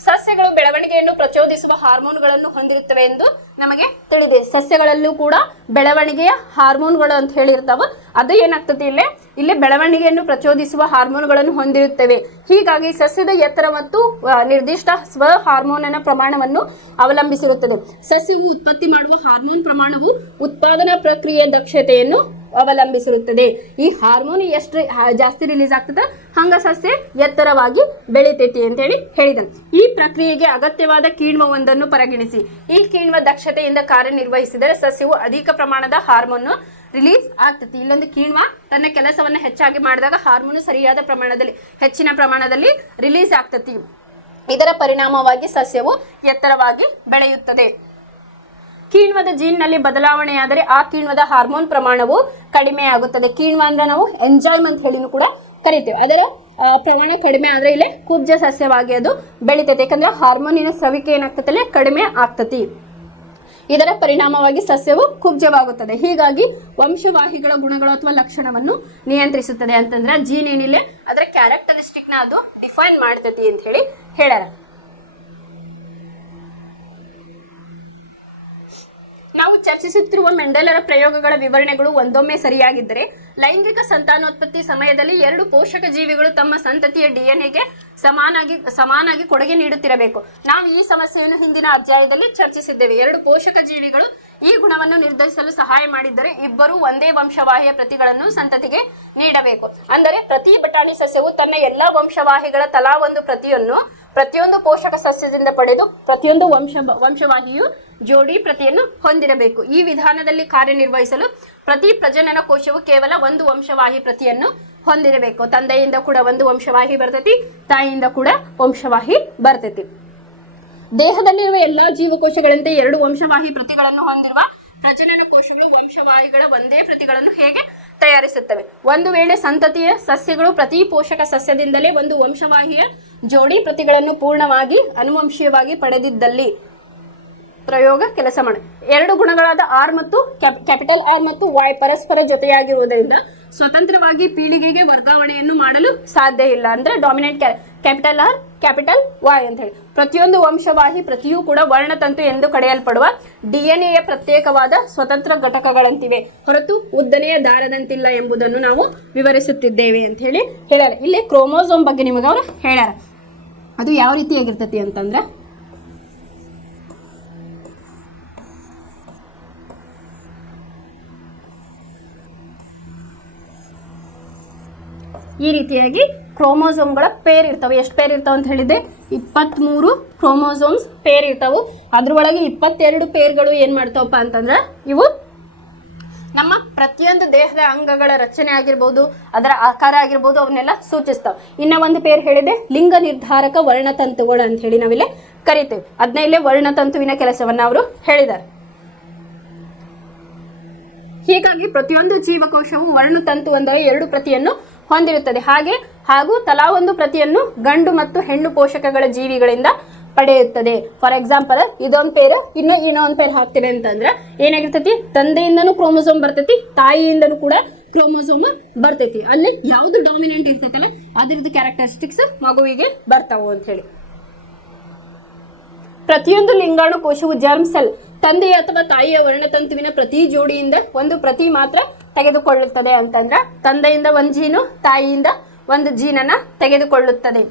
ಸಸ್ಯಗಳು ಬೆಳವಣಿಗೆಯನ್ನು ಪ್ರಚೋದಿಸುವ ಹಾರ್ಮೋನ್ಗಳನ್ನು ಹೊಂದಿರುತ್ತವೆ ಎಂದು ನಮಗೆ ತಿಳಿದಿದೆ. ಸಸ್ಯಗಳಲ್ಲೂ ಕೂಡ ಬೆಳವಣಿಗೆಯ ಹಾರ್ಮೋನ್ಗಳು ಅಂತ ಹೇಳಿರ್ತಾವ. ಅದು ಏನಾಗ್ತದೆ, ಇಲ್ಲಿ ಬೆಳವಣಿಗೆಯನ್ನು ಪ್ರಚೋದಿಸುವ ಹಾರ್ಮೋನ್ಗಳನ್ನು ಹೊಂದಿರುತ್ತವೆ. ಹೀಗಾಗಿ ಸಸ್ಯದ ಎತ್ತರ ಮತ್ತು ನಿರ್ದಿಷ್ಟ ಸ್ವ ಹಾರ್ಮೋನಿನ ಪ್ರಮಾಣವನ್ನು ಅವಲಂಬಿಸಿರುತ್ತದೆ. ಸಸ್ಯವು ಉತ್ಪತ್ತಿ ಮಾಡುವ ಹಾರ್ಮೋನ್ ಪ್ರಮಾಣವು ಉತ್ಪಾದನಾ ಪ್ರಕ್ರಿಯೆಯ ದಕ್ಷತೆಯನ್ನು ಅವಲಂಬಿಸಿರುತ್ತದೆ. ಈ ಹಾರ್ಮೋನ್ ಎಷ್ಟು ಜಾಸ್ತಿ ರಿಲೀಸ್ ಆಗ್ತದೆ ಹಂಗ ಸಸ್ಯ ಎತ್ತರವಾಗಿ ಬೆಳಿತೈತಿ ಅಂತೇಳಿ ಹೇಳಿದನು. ಈ ಪ್ರಕ್ರಿಯೆಗೆ ಅಗತ್ಯವಾದ ಕಿಣ್ವವೊಂದನ್ನು ಪರಿಗಣಿಸಿ. ಈ ಕಿಣ್ವ ದಕ್ಷತೆಯಿಂದ ಕಾರ್ಯನಿರ್ವಹಿಸಿದರೆ ಸಸ್ಯವು ಅಧಿಕ ಪ್ರಮಾಣದ ಹಾರ್ಮೋನ್ ರಿಲೀಸ್ ಆಗ್ತತಿ. ಇಲ್ಲೊಂದು ಕಿಣ್ವ ತನ್ನ ಕೆಲಸವನ್ನ ಹೆಚ್ಚಾಗಿ ಮಾಡಿದಾಗ ಹಾರ್ಮೋನ್ ಸರಿಯಾದ ಪ್ರಮಾಣದಲ್ಲಿ ಹೆಚ್ಚಿನ ಪ್ರಮಾಣದಲ್ಲಿ ರಿಲೀಸ್ ಆಗ್ತತಿ. ಇದರ ಪರಿಣಾಮವಾಗಿ ಸಸ್ಯವು ಎತ್ತರವಾಗಿ ಬೆಳೆಯುತ್ತದೆ. ಕಿಣ್ವದ ಜೀನ್ನಲ್ಲಿ ಬದಲಾವಣೆಯಾದರೆ ಆ ಕಿಣ್ವದ ಹಾರ್ಮೋನ್ ಪ್ರಮಾಣವು ಕಡಿಮೆ ಆಗುತ್ತದೆ. ಕಿಣ್ವ ಅಂದ್ರೆ ನಾವು ಎಂಜೈಮ್ ಅಂತ ಹೇಳಿನೂ ಕೂಡ ಕರಿತೇವೆ. ಅದರ ಪ್ರಮಾಣ ಕಡಿಮೆ ಆದ್ರೆ ಇಲ್ಲಿ ಕುಬ್ಜ ಸಸ್ಯವಾಗಿ ಅದು ಬೆಳಿತೈತೆ. ಯಾಕಂದ್ರೆ ಹಾರ್ಮೋನಿನ ಸ್ರವಿಕೆ ಏನಾಗ್ತದೆ ಕಡಿಮೆ ಆಗ್ತತಿ. ಇದರ ಪರಿಣಾಮವಾಗಿ ಸಸ್ಯವು ಕುಬ್ಜವಾಗುತ್ತದೆ. ಹೀಗಾಗಿ ವಂಶವಾಹಿಗಳ ಗುಣಗಳು ಅಥವಾ ಲಕ್ಷಣವನ್ನು ನಿಯಂತ್ರಿಸುತ್ತದೆ. ಅಂತಂದ್ರೆ ಜೀನ್ ಏನಿಲ್ಲ ಅದರ ಕ್ಯಾರೆಕ್ಟರಿಸ್ಟಿಕ್ ನ ಅದು ಡಿಫೈನ್ ಮಾಡ್ತತಿ ಅಂತ ಹೇಳಿ ಹೇಳ್ಯಾರ. ನಾವು ಚರ್ಚಿಸುತ್ತಿರುವ ಮೆಂಡೆಲರ ಪ್ರಯೋಗಗಳ ವಿವರಣೆಗಳು ಒಂದೊಮ್ಮೆ ಸರಿಯಾಗಿದ್ದರೆ ಲೈಂಗಿಕ ಸಂತಾನೋತ್ಪತ್ತಿ ಸಮಯದಲ್ಲಿ ಎರಡು ಪೋಷಕ ಜೀವಿಗಳು ತಮ್ಮ ಸಂತತಿಯ ಡಿಎನ್ಎಗೆ ಸಮಾನಾಗಿ ಕೊಡುಗೆ ನೀಡುತ್ತಿರಬೇಕು. ನಾವು ಈ ಸಮಸ್ಯೆಯನ್ನು ಹಿಂದಿನ ಅಧ್ಯಾಯದಲ್ಲಿ ಚರ್ಚಿಸಿದ್ದೇವೆ. ಎರಡು ಪೋಷಕ ಜೀವಿಗಳು ಈ ಗುಣವನ್ನು ನಿರ್ಧರಿಸಲು ಸಹಾಯ ಮಾಡಿದ್ದರೆ ಇಬ್ಬರು ಒಂದೇ ವಂಶವಾಹಿಯ ಪ್ರತಿಗಳನ್ನು ಸಂತತಿಗೆ ನೀಡಬೇಕು. ಅಂದರೆ ಪ್ರತಿ ಬಟಾಣಿ ಸಸ್ಯವು ತನ್ನ ಎಲ್ಲಾ ವಂಶವಾಹಿಗಳ ತಲಾ ಒಂದು ಪ್ರತಿಯನ್ನು ಪ್ರತಿಯೊಂದು ಪೋಷಕ ಸಸ್ಯದಿಂದ ಪಡೆದು ಪ್ರತಿಯೊಂದು ವಂಶವಾಹಿಯು ಜೋಡಿ ಪ್ರತಿಯನ್ನು ಹೊಂದಿರಬೇಕು. ಈ ವಿಧಾನದಲ್ಲಿ ಕಾರ್ಯನಿರ್ವಹಿಸಲು ಪ್ರತಿ ಪ್ರಜನನ ಕೋಶವು ಕೇವಲ ಒಂದು ವಂಶವಾಹಿ ಪ್ರತಿಯನ್ನು ಹೊಂದಿರಬೇಕು. ತಂದೆಯಿಂದ ಕೂಡ ಒಂದು ವಂಶವಾಹಿ ಬರ್ತೈತಿ, ತಾಯಿಯಿಂದ ಕೂಡ ವಂಶವಾಹಿ ಬರ್ತೈತಿ. ದೇಹದಲ್ಲಿರುವ ಎಲ್ಲಾ ಜೀವಕೋಶಗಳಂತೆ ಎರಡು ವಂಶವಾಹಿ ಪ್ರತಿಗಳನ್ನು ಹೊಂದಿರುವ ಪ್ರಜನನ ಕೋಶಗಳು ವಂಶವಾಹಿಗಳ ಒಂದೇ ಪ್ರತಿಗಳನ್ನು ಹೇಗೆ ತಯಾರಿಸುತ್ತವೆ? ಒಂದು ವೇಳೆ ಸಂತತಿಯ ಸಸ್ಯಗಳು ಪ್ರತಿ ಪೋಷಕ ಸಸ್ಯದಿಂದಲೇ ಒಂದು ವಂಶವಾಹಿಯ ಜೋಡಿ ಪ್ರತಿಗಳನ್ನು ಪೂರ್ಣವಾಗಿ ಅನುವಂಶೀಯವಾಗಿ ಪಡೆದಿದ್ದಲ್ಲಿ ಪ್ರಯೋಗ ಕೆಲಸ ಮಾಡಿ. ಎರಡು ಗುಣಗಳಾದ ಆರ್ ಮತ್ತು ಕ್ಯಾಪಿಟಲ್ ಆರ್ ಮತ್ತು ವಾಯ್ ಪರಸ್ಪರ ಜೊತೆಯಾಗಿರುವುದರಿಂದ ಸ್ವತಂತ್ರವಾಗಿ ಪೀಳಿಗೆಗೆ ವರ್ಗಾವಣೆಯನ್ನು ಮಾಡಲು ಸಾಧ್ಯ ಇಲ್ಲ. ಅಂದ್ರೆ dominant capital R capital Y ಅಂತ ಹೇಳಿ ಪ್ರತಿಯೊಂದು ವಂಶವಾಹಿ ಪ್ರತಿಯೂ ಕೂಡ ವರ್ಣತಂತು ಎಂದು ಕರೆಯಲ್ಪಡುವ ಡಿಎನ್ಎಯ ಪ್ರತ್ಯೇಕವಾದ ಸ್ವತಂತ್ರ ಘಟಕಗಳಂತಿವೆ, ಹೊರತು ಉದ್ದನೆಯ ದಾರದಂತಿಲ್ಲ ಎಂಬುದನ್ನು ನಾವು ವಿವರಿಸುತ್ತಿದ್ದೇವೆ ಅಂತ ಹೇಳಿ ಹೇಳ್ಯಾರ. ಇಲ್ಲಿ ಕ್ರೋಮೋಸೋಮ್ ಬಗ್ಗೆ ನಿಮಗೆ ಅವರು ಹೇಳ್ಯಾರ. ಅದು ಯಾವ ರೀತಿಯಾಗಿರ್ತತಿ ಅಂತಂದ್ರೆ ಈ ರೀತಿಯಾಗಿ ಕ್ರೋಮೋಸೋಮ್ಗಳ ಪೇರ್ ಇರ್ತಾವೆ. ಎಷ್ಟು ಪೇರ್ ಇರ್ತಾವೆ ಅಂತ ಹೇಳಿದೆ? 23 ಕ್ರೋಮೋಸೋಮ್ಸ್ ಪೇರ್ ಇರ್ತಾವೆ. ಅದ್ರೊಳಗೆ 22 ಪೇರ್ಗಳು ಏನ್ ಮಾಡ್ತಾವಪ್ಪ ಅಂತಂದ್ರೆ ಇವು ನಮ್ಮ ಪ್ರತಿಯೊಂದು ದೇಹದ ಅಂಗಗಳ ರಚನೆ ಆಗಿರ್ಬೋದು, ಅದರ ಆಕಾರ ಆಗಿರ್ಬೋದು, ಅವನ್ನೆಲ್ಲ ಸೂಚಿಸ್ತಾವೆ. ಇನ್ನ ಒಂದು ಪೇರ್ ಹೇಳಿದೆ ಲಿಂಗ ನಿರ್ಧಾರಕ ವರ್ಣತಂತುಗಳು ಅಂತ ಹೇಳಿ ನಾವಿಲ್ಲಿ ಕರಿತೇವೆ. ಅದನ್ನ ಇಲ್ಲೇ ವರ್ಣತಂತುವಿನ ಕೆಲಸವನ್ನ ಅವರು ಹೇಳಿದ್ದಾರೆ. ಹೀಗಾಗಿ ಪ್ರತಿಯೊಂದು ಜೀವಕೋಶವು ವರ್ಣತಂತು ಅಂದರೆ 2 ಪ್ರತಿಯನ್ನು ಹೊಂದಿರುತ್ತದೆ. ಹಾಗೂ ತಲಾ ಒಂದು ಪ್ರತಿಯನ್ನು ಗಂಡು ಮತ್ತು ಹೆಣ್ಣು ಪೋಷಕಗಳ ಜೀವಿಗಳಿಂದ ಪಡೆಯುತ್ತದೆ. ಫಾರ್ ಎಕ್ಸಾಂಪಲ್ ಇದೊಂದು ಪೇರ್ ಇನ್ನೊಂದು ಪೇರ್ ಹಾಕ್ತೇವೆ ಅಂತಂದ್ರೆ ಏನಾಗಿರ್ತೈತಿ? ತಂದೆಯಿಂದನೂ ಕ್ರೋಮೋಸೋಮ್ ಬರ್ತೈತಿ, ತಾಯಿಯಿಂದನೂ ಕೂಡ ಕ್ರೋಮೋಸೋಮ್ ಬರ್ತೈತಿ. ಅಲ್ಲಿ ಯಾವ್ದು ಡಾಮಿನೆಂಟ್ ಇರ್ತೈತಲ್ಲ ಅದ್ರದ್ದು ಕ್ಯಾರೆಕ್ಟರಿಸ್ಟಿಕ್ಸ್ ಮಗುವಿಗೆ ಬರ್ತಾವು ಅಂತ ಹೇಳಿ. ಪ್ರತಿಯೊಂದು ಲಿಂಗಾಣು ಕೋಶವು ಜರ್ಮ್ ಸೆಲ್ ತಂದೆಯ ಅಥವಾ ತಾಯಿಯ ವರ್ಣತಂತುವಿನ ಪ್ರತಿ ಜೋಡಿಯಿಂದ ಒಂದು ಪ್ರತಿ ಮಾತ್ರ ತೆಗೆದುಕೊಳ್ಳುತ್ತದೆ. ಅಂತಂದ್ರೆ ತಂದೆಯಿಂದ ಒಂದು ಜೀನು, ತಾಯಿಯಿಂದ ಒಂದು ಜೀನನ್ನ ತೆಗೆದುಕೊಳ್ಳುತ್ತದೆ.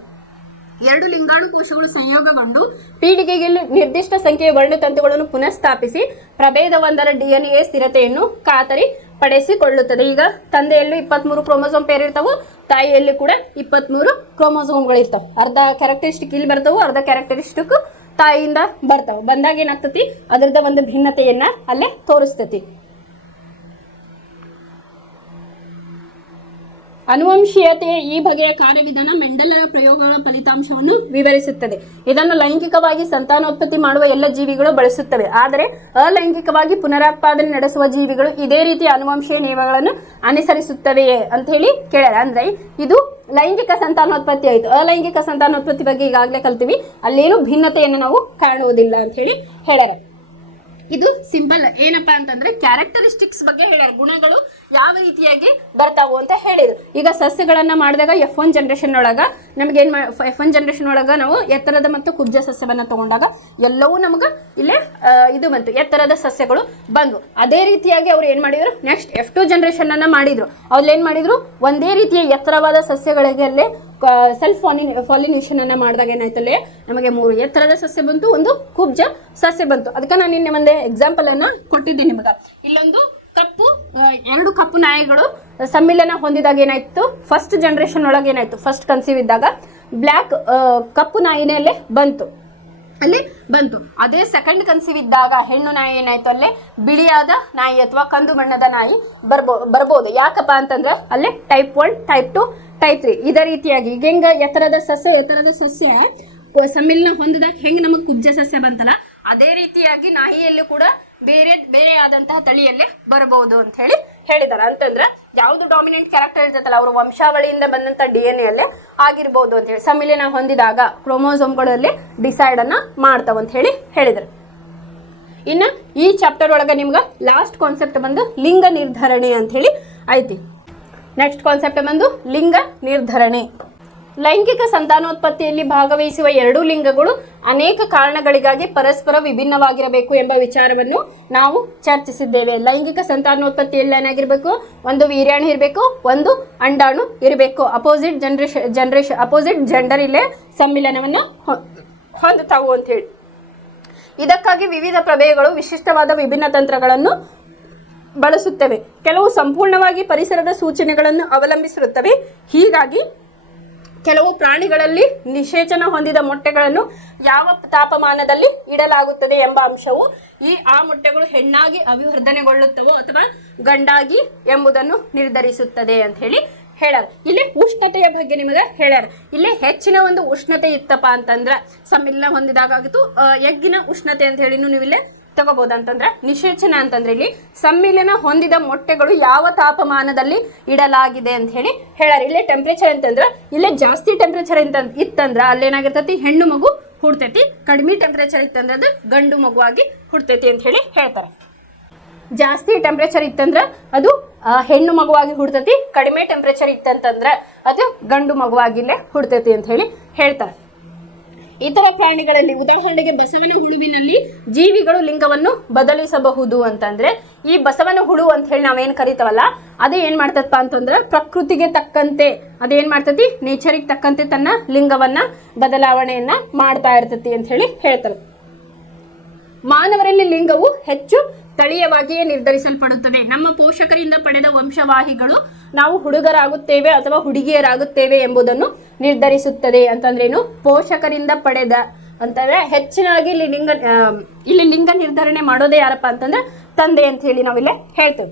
2 ಲಿಂಗಾಣು ಕೋಶಗಳು ಸಂಯೋಗಗೊಂಡು ಪೀಳಿಗೆಗೆ ನಿರ್ದಿಷ್ಟ ಸಂಖ್ಯೆಯ ವರ್ಣತಂತುಗಳನ್ನು ಪುನಃಸ್ಥಾಪಿಸಿ ಪ್ರಭೇದ ಒಂದರ ಡಿಎನ್ಎ ಸ್ಥಿರತೆಯನ್ನು ಖಾತರಿ ಪಡಿಸಿಕೊಳ್ಳುತ್ತದೆ. ಈಗ ತಂದೆಯಲ್ಲೂ 23 ಕ್ರೋಮೋಸೋಮ್ ಪೇರ್ ಇರ್ತಾವು, ತಾಯಿಯಲ್ಲಿ ಕೂಡ 23 ಕ್ರೋಮೋಸೋಮ್ಗಳು ಇರ್ತಾವೆ. ಅರ್ಧ ಕ್ಯಾರೆಕ್ಟರಿಸ್ಟಿಕ್ ಇಲ್ಲಿ ಬರ್ತಾವು, ಅರ್ಧ ಕ್ಯಾರೆಕ್ಟರಿಸ್ಟಿಕ್ ತಾಯಿಯಿಂದ ಬರ್ತಾವ. ಬಂದಾಗ ಏನಾಗ್ತತಿ? ಅದರದ ಒಂದು ಭಿನ್ನತೆಯನ್ನ ಅಲ್ಲೇ ತೋರಿಸ್ತತಿ. ಅನುವಂಶೀಯತೆಯ ಈ ಬಗೆಯ ಕಾರ್ಯವಿಧಾನ ಮೆಂಡೆಲರ ಪ್ರಯೋಗಗಳ ಫಲಿತಾಂಶವನ್ನು ವಿವರಿಸುತ್ತದೆ. ಇದನ್ನು ಲೈಂಗಿಕವಾಗಿ ಸಂತಾನೋತ್ಪತ್ತಿ ಮಾಡುವ ಎಲ್ಲ ಜೀವಿಗಳು ಬಳಸುತ್ತವೆ. ಆದರೆ ಅಲೈಂಗಿಕವಾಗಿ ಪುನರುತ್ಪಾದನೆ ನಡೆಸುವ ಜೀವಿಗಳು ಇದೇ ರೀತಿಯ ಅನುವಂಶೀಯ ನಿಯಮಗಳನ್ನು ಅನುಸರಿಸುತ್ತವೆಯೇ ಅಂತ ಹೇಳಿ ಕೇಳ್ಯಾರ. ಅಂದ್ರೆ ಇದು ಲೈಂಗಿಕ ಸಂತಾನೋತ್ಪತ್ತಿ ಆಯಿತು. ಅಲೈಂಗಿಕ ಸಂತಾನೋತ್ಪತ್ತಿ ಬಗ್ಗೆ ಈಗಾಗಲೇ ಕಲ್ತೀವಿ, ಅಲ್ಲೇನು ಭಿನ್ನತೆಯನ್ನು ನಾವು ಕಾಣುವುದಿಲ್ಲ ಅಂತ ಹೇಳಿ ಹೇಳ್ಯಾರ. ಇದು ಸಿಂಪಲ್ ಏನಪ್ಪಾ ಅಂತಂದ್ರೆ ಕ್ಯಾರೆಕ್ಟರಿಸ್ಟಿಕ್ಸ್ ಬಗ್ಗೆ ಹೇಳ್ಯಾರ. ಗುಣಗಳು ಯಾವ ರೀತಿಯಾಗಿ ಬರ್ತಾವು ಅಂತ ಹೇಳಿದ್ರು. ಈಗ ಸಸ್ಯಗಳನ್ನ ಮಾಡಿದಾಗ F1 ಜನರೇಷನ್ ಒಳಗ ನಮ್ಗೆ F1 ಜನರೇಷನ್ ಒಳಗ ನಾವು ಎತ್ತರದ ಮತ್ತು ಕುಬ್ಜ ಸಸ್ಯವನ್ನ ತಗೊಂಡಾಗ ಎಲ್ಲವೂ ನಮ್ಗೆ ಇಲ್ಲೇ ಇದು ಬಂತು, ಎತ್ತರದ ಸಸ್ಯಗಳು ಬಂದ್ವು. ಅದೇ ರೀತಿಯಾಗಿ ಅವ್ರು ಏನ್ ಮಾಡಿದ್ರು, ನೆಕ್ಸ್ಟ್ F2 ಜನರೇಷನ್ ಅನ್ನ ಮಾಡಿದ್ರು. ಅವ್ರು ಏನ್ ಮಾಡಿದ್ರು, ಒಂದೇ ರೀತಿಯ ಎತ್ತರವಾದ ಸಸ್ಯಗಳಿಗೆ ಅಲ್ಲೇ ಸೆಲ್ಫ್ ಪಾಲಿನೇಷನ್ ಅನ್ನ ಮಾಡಿದಾಗ ಏನಾಯ್ತಲ್ಲೇ ನಮಗೆ 3 ಎತ್ತರದ ಸಸ್ಯ ಬಂತು, ಒಂದು ಕುಬ್ಜ ಸಸ್ಯ ಬಂತು. ಅದಕ್ಕೆ ನಾನು ನಿನ್ನೆ ಒಂದೇ ಎಕ್ಸಾಂಪಲ್ ಅನ್ನ ಕೊಟ್ಟಿದ್ದೆ ನಿಮಗೆ. ಇಲ್ಲೊಂದು ಕಪ್ಪು ಎರಡು ಕಪ್ಪು ನಾಯಿಗಳು ಸಮ್ಮಿಲನ ಹೊಂದಿದಾಗ ಏನಾಯ್ತು, ಫಸ್ಟ್ ಜನರೇಷನ್ ಒಳಗೆ ಏನಾಯ್ತು, ಫಸ್ಟ್ ಕನ್ಸೀವ್ ಇದ್ದಾಗ ಬ್ಲ್ಯಾಕ್ ಕಪ್ಪು ನಾಯಿನೇ ಅಲ್ಲೇ ಬಂತು. ಅದೇ ಸೆಕೆಂಡ್ ಕನ್ಸೀವ್ ಇದ್ದಾಗ ಹೆಣ್ಣು ನಾಯಿ ಏನಾಯ್ತು, ಅಲ್ಲೇ ಬಿಳಿಯಾದ ನಾಯಿ ಅಥವಾ ಕಂದು ಬಣ್ಣದ ನಾಯಿ ಬರ್ಬೋದು. ಯಾಕಪ್ಪ ಅಂತಂದ್ರೆ ಅಲ್ಲೇ ಟೈಪ್ 1, ಟೈಪ್ 2, ಟೈಪ್ 3 ಇದೇ ರೀತಿಯಾಗಿ ಈಗ ಹೆಂಗ ಎತ್ತರದ ಸಸ್ಯ ಸಮ್ಮಿಲನ ಹೊಂದಿದಾಗ ಹೆಂಗ್ ನಮಗೆ ಕುಬ್ಜ ಸಸ್ಯ ಬಂತಲ್ಲ, ಅದೇ ರೀತಿಯಾಗಿ ನಾಯಿಯಲ್ಲಿ ಕೂಡ ಬೇರೆ ಆದಂತಹ ತಳಿಯಲ್ಲೇ ಬರಬಹುದು ಅಂತ ಹೇಳಿದಾರೆ. ಅಂತಂದ್ರೆ ಯಾವ್ದು ಡಾಮಿನೆಂಟ್ ಕ್ಯಾರೆಕ್ಟರ್ ಇರ್ತೈತಲ್ಲ, ಅವರು ವಂಶಾವಳಿಯಿಂದ ಬಂದಂತ DNA ಅಲ್ಲೇ ಆಗಿರ್ಬೋದು ಅಂತ ಹೇಳಿ, ಸಮ್ಮಿಲನ ಹೊಂದಿದಾಗ ಕ್ರೋಮೋಸೋಮ್ಗಳಲ್ಲಿ ಡಿಸೈಡ್ ಅನ್ನ ಮಾಡ್ತಾವ ಅಂತ ಹೇಳಿದ್ರು. ಇನ್ನು ಈ ಚಾಪ್ಟರ್ ಒಳಗೆ ನಿಮ್ಗೆ ಲಾಸ್ಟ್ ಕಾನ್ಸೆಪ್ಟ್ ಬಂದು ಲಿಂಗ ನಿರ್ಧರಣೆ ಅಂತ ಹೇಳಿ ಐತಿ. ನೆಕ್ಸ್ಟ್ ಕಾನ್ಸೆಪ್ಟ್ ಬಂದು ಲಿಂಗ ನಿರ್ಧರಣೆ. ಲೈಂಗಿಕ ಸಂತಾನೋತ್ಪತ್ತಿಯಲ್ಲಿ ಭಾಗವಹಿಸುವ ಎರಡೂ ಲಿಂಗಗಳು ಅನೇಕ ಕಾರಣಗಳಿಗಾಗಿ ಪರಸ್ಪರ ವಿಭಿನ್ನವಾಗಿರಬೇಕು ಎಂಬ ವಿಚಾರವನ್ನು ನಾವು ಚರ್ಚಿಸಿದ್ದೇವೆ. ಲೈಂಗಿಕ ಸಂತಾನೋತ್ಪತ್ತಿಯಲ್ಲಿ ಏನಾಗಿರ್ಬೇಕು, ಒಂದು ವೀರ್ಯಾಣು ಇರಬೇಕು, ಒಂದು ಅಂಡಾಣು ಇರಬೇಕು. ಅಪೋಸಿಟ್ ಜೆಂಡರ್ ಇಲ್ಲೇ ಸಮ್ಮಿಲನವನ್ನು ಹೊಂದುತ್ತಾವು ಅಂತ ಹೇಳಿ. ಇದಕ್ಕಾಗಿ ವಿವಿಧ ಪ್ರಭೇದಗಳು ವಿಶಿಷ್ಟವಾದ ವಿಭಿನ್ನ ತಂತ್ರಗಳನ್ನು ಬಳಸುತ್ತವೆ. ಕೆಲವು ಸಂಪೂರ್ಣವಾಗಿ ಪರಿಸರದ ಸೂಚನೆಗಳನ್ನು ಅವಲಂಬಿಸಿರುತ್ತವೆ. ಹೀಗಾಗಿ ಕೆಲವು ಪ್ರಾಣಿಗಳಲ್ಲಿ ನಿಷೇಚನ ಹೊಂದಿದ ಮೊಟ್ಟೆಗಳನ್ನು ಯಾವ ತಾಪಮಾನದಲ್ಲಿ ಇಡಲಾಗುತ್ತದೆ ಎಂಬ ಅಂಶವು ಆ ಮೊಟ್ಟೆಗಳು ಹೆಣ್ಣಾಗಿ ಅಭಿವರ್ಧನೆಗೊಳ್ಳುತ್ತವೋ ಅಥವಾ ಗಂಡಾಗಿ ಎಂಬುದನ್ನು ನಿರ್ಧರಿಸುತ್ತದೆ ಅಂತ ಹೇಳ್ಯಾರ. ಇಲ್ಲಿ ಉಷ್ಣತೆಯ ಬಗ್ಗೆ ನಿಮಗೆ ಹೇಳ್ಯಾರ. ಇಲ್ಲಿ ಹೆಚ್ಚಿನ ಒಂದು ಉಷ್ಣತೆ ಇತ್ತಪ್ಪ ಅಂತಂದ್ರೆ ಸಮ್ಮಿಲನ ಹೊಂದಿದಾಗ ಆಗಿತ್ತು ಎಗ್ಗಿನ ಉಷ್ಣತೆ ಅಂತ ಹೇಳಿ ನೀವು ಇಲ್ಲೇ ತಗೋಬಹುದು. ಅಂತಂದ್ರೆ ನಿಷೇಚನ ಅಂತಂದ್ರೆ ಇಲ್ಲಿ ಸಮ್ಮಿಲನ ಹೊಂದಿದ ಮೊಟ್ಟೆಗಳು ಯಾವ ತಾಪಮಾನದಲ್ಲಿ ಇಡಲಾಗಿದೆ ಅಂತ ಹೇಳ್ಯಾರ. ಇಲ್ಲೇ ಟೆಂಪ್ರೇಚರ್ ಅಂತಂದ್ರೆ ಇಲ್ಲೇ ಜಾಸ್ತಿ ಟೆಂಪ್ರೇಚರ್ ಇತ್ತಂದ್ರ ಅಲ್ಲೇನಾಗಿರ್ತೈತಿ, ಹೆಣ್ಣು ಮಗು ಹುಡ್ತೈತಿ. ಕಡಿಮೆ ಟೆಂಪ್ರೇಚರ್ ಇತ್ತಂದ್ರೆ ಅದು ಗಂಡು ಮಗುವಾಗಿ ಹುಡ್ತೈತಿ ಅಂತ ಹೇಳ್ತಾರೆ. ಜಾಸ್ತಿ ಟೆಂಪ್ರೇಚರ್ ಇತ್ತಂದ್ರೆ ಅದು ಹೆಣ್ಣು ಮಗುವಾಗಿ ಹುಡ್ತೈತಿ, ಕಡಿಮೆ ಟೆಂಪ್ರೇಚರ್ ಇತ್ತಂತಂದ್ರೆ ಅದು ಗಂಡು ಮಗುವಾಗಿಲ್ಲೇ ಹುಡ್ತೈತಿ ಅಂತ ಹೇಳ್ತಾರೆ. ಇತರ ಪ್ರಾಣಿಗಳಲ್ಲಿ ಉದಾಹರಣೆಗೆ ಬಸವನ ಹುಳುವಿನಲ್ಲಿ ಜೀವಿಗಳು ಲಿಂಗವನ್ನು ಬದಲಿಸಬಹುದು ಅಂತಂದ್ರೆ ಈ ಬಸವನ ಹುಳು ಅಂತ ಹೇಳಿ ನಾವೇನ್ ಕರಿತವಲ್ಲ, ಅದೇ ಏನ್ ಮಾಡ್ತದಪ್ಪ ಅಂತಂದ್ರೆ ಪ್ರಕೃತಿಗೆ ತಕ್ಕಂತೆ ಅದೇನ್ ಮಾಡ್ತತಿ, ನೇಚರಿಗೆ ತಕ್ಕಂತೆ ತನ್ನ ಲಿಂಗವನ್ನ ಬದಲಾವಣೆಯನ್ನ ಮಾಡ್ತಾ ಇರ್ತತಿ ಅಂತ ಹೇಳ್ತಾರೆ. ಮಾನವರಲ್ಲಿ ಲಿಂಗವು ಹೆಚ್ಚು ತಳೀಯವಾಗಿಯೇ ನಿರ್ಧರಿಸಲ್ಪಡುತ್ತದೆ. ನಮ್ಮ ಪೋಷಕರಿಂದ ಪಡೆದ ವಂಶವಾಹಿಗಳು ನಾವು ಹುಡುಗರಾಗುತ್ತೇವೆ ಅಥವಾ ಹುಡುಗಿಯರಾಗುತ್ತೇವೆ ಎಂಬುದನ್ನು ನಿರ್ಧರಿಸುತ್ತದೆ. ಅಂತಂದ್ರೇನು, ಪೋಷಕರಿಂದ ಪಡೆದ ಅಂತಂದ್ರೆ ಹೆಚ್ಚಿನಾಗಿ ಇಲ್ಲಿ ಲಿಂಗ ನಿರ್ಧರಣೆ ಮಾಡೋದೇ ಯಾರಪ್ಪ ಅಂತಂದ್ರೆ ತಂದೆ ಅಂತ ಹೇಳಿ ನಾವಿಲ್ಲೇ ಹೇಳ್ತೇವೆ.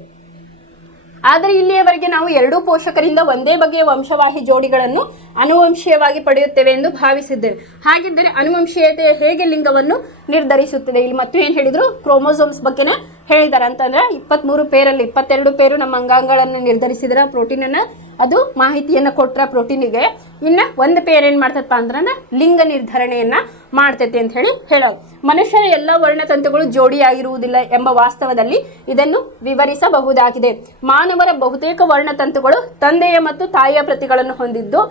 ಆದರೆ ಇಲ್ಲಿಯವರೆಗೆ ನಾವು ಎರಡೂ ಪೋಷಕರಿಂದ ಒಂದೇ ಬಗೆಯ ವಂಶವಾಹಿ ಜೋಡಿಗಳನ್ನು ಅನುವಂಶೀಯವಾಗಿ ಪಡೆಯುತ್ತೇವೆ ಎಂದು ಭಾವಿಸಿದ್ದೇವೆ. ಹಾಗಿದ್ದರೆ ಅನುವಂಶೀಯತೆ ಹೇಗೆ ಲಿಂಗವನ್ನು ನಿರ್ಧರಿಸುತ್ತದೆ? ಇಲ್ಲಿ ಮತ್ತು ಏನು ಹೇಳಿದ್ರು, ಕ್ರೋಮೋಸೋಮ್ಸ್ ಬಗ್ಗೆನೇ ಹೇಳಿದ್ದಾರೆ. ಅಂತಂದ್ರೆ 23 ಪೇರಲ್ಲಿ 22 ಪೇರು ನಮ್ಮ ಅಂಗಾಂಗಗಳನ್ನು ನಿರ್ಧರಿಸಿದ್ರ ಪ್ರೋಟೀನ್ ಅನ್ನ, ಅದು ಮಾಹಿತಿಯನ್ನ ಕೊಟ್ರ ಪ್ರೋಟೀನಿಗೆ. ಇನ್ನ ಒಂದು ಪೇರ್ ಏನ್ ಮಾಡ್ತದಪ್ಪ ಅಂದ್ರೆ ಲಿಂಗ ನಿರ್ಧರಣೆಯನ್ನ ಮಾಡ್ತೈತೆ ಅಂತ ಹೇಳೋದು. ಮನುಷ್ಯರ ಎಲ್ಲ ವರ್ಣತಂತುಗಳು ಜೋಡಿಯಾಗಿರುವುದಿಲ್ಲ ಎಂಬ ವಾಸ್ತವದಲ್ಲಿ ಇದನ್ನು ವಿವರಿಸಬಹುದಾಗಿದೆ. ಮಾನವರ ಬಹುತೇಕ ವರ್ಣತಂತುಗಳು ತಂದೆಯ ಮತ್ತು ತಾಯಿಯ ಪ್ರತಿಗಳನ್ನು ಹೊಂದಿದ್ದು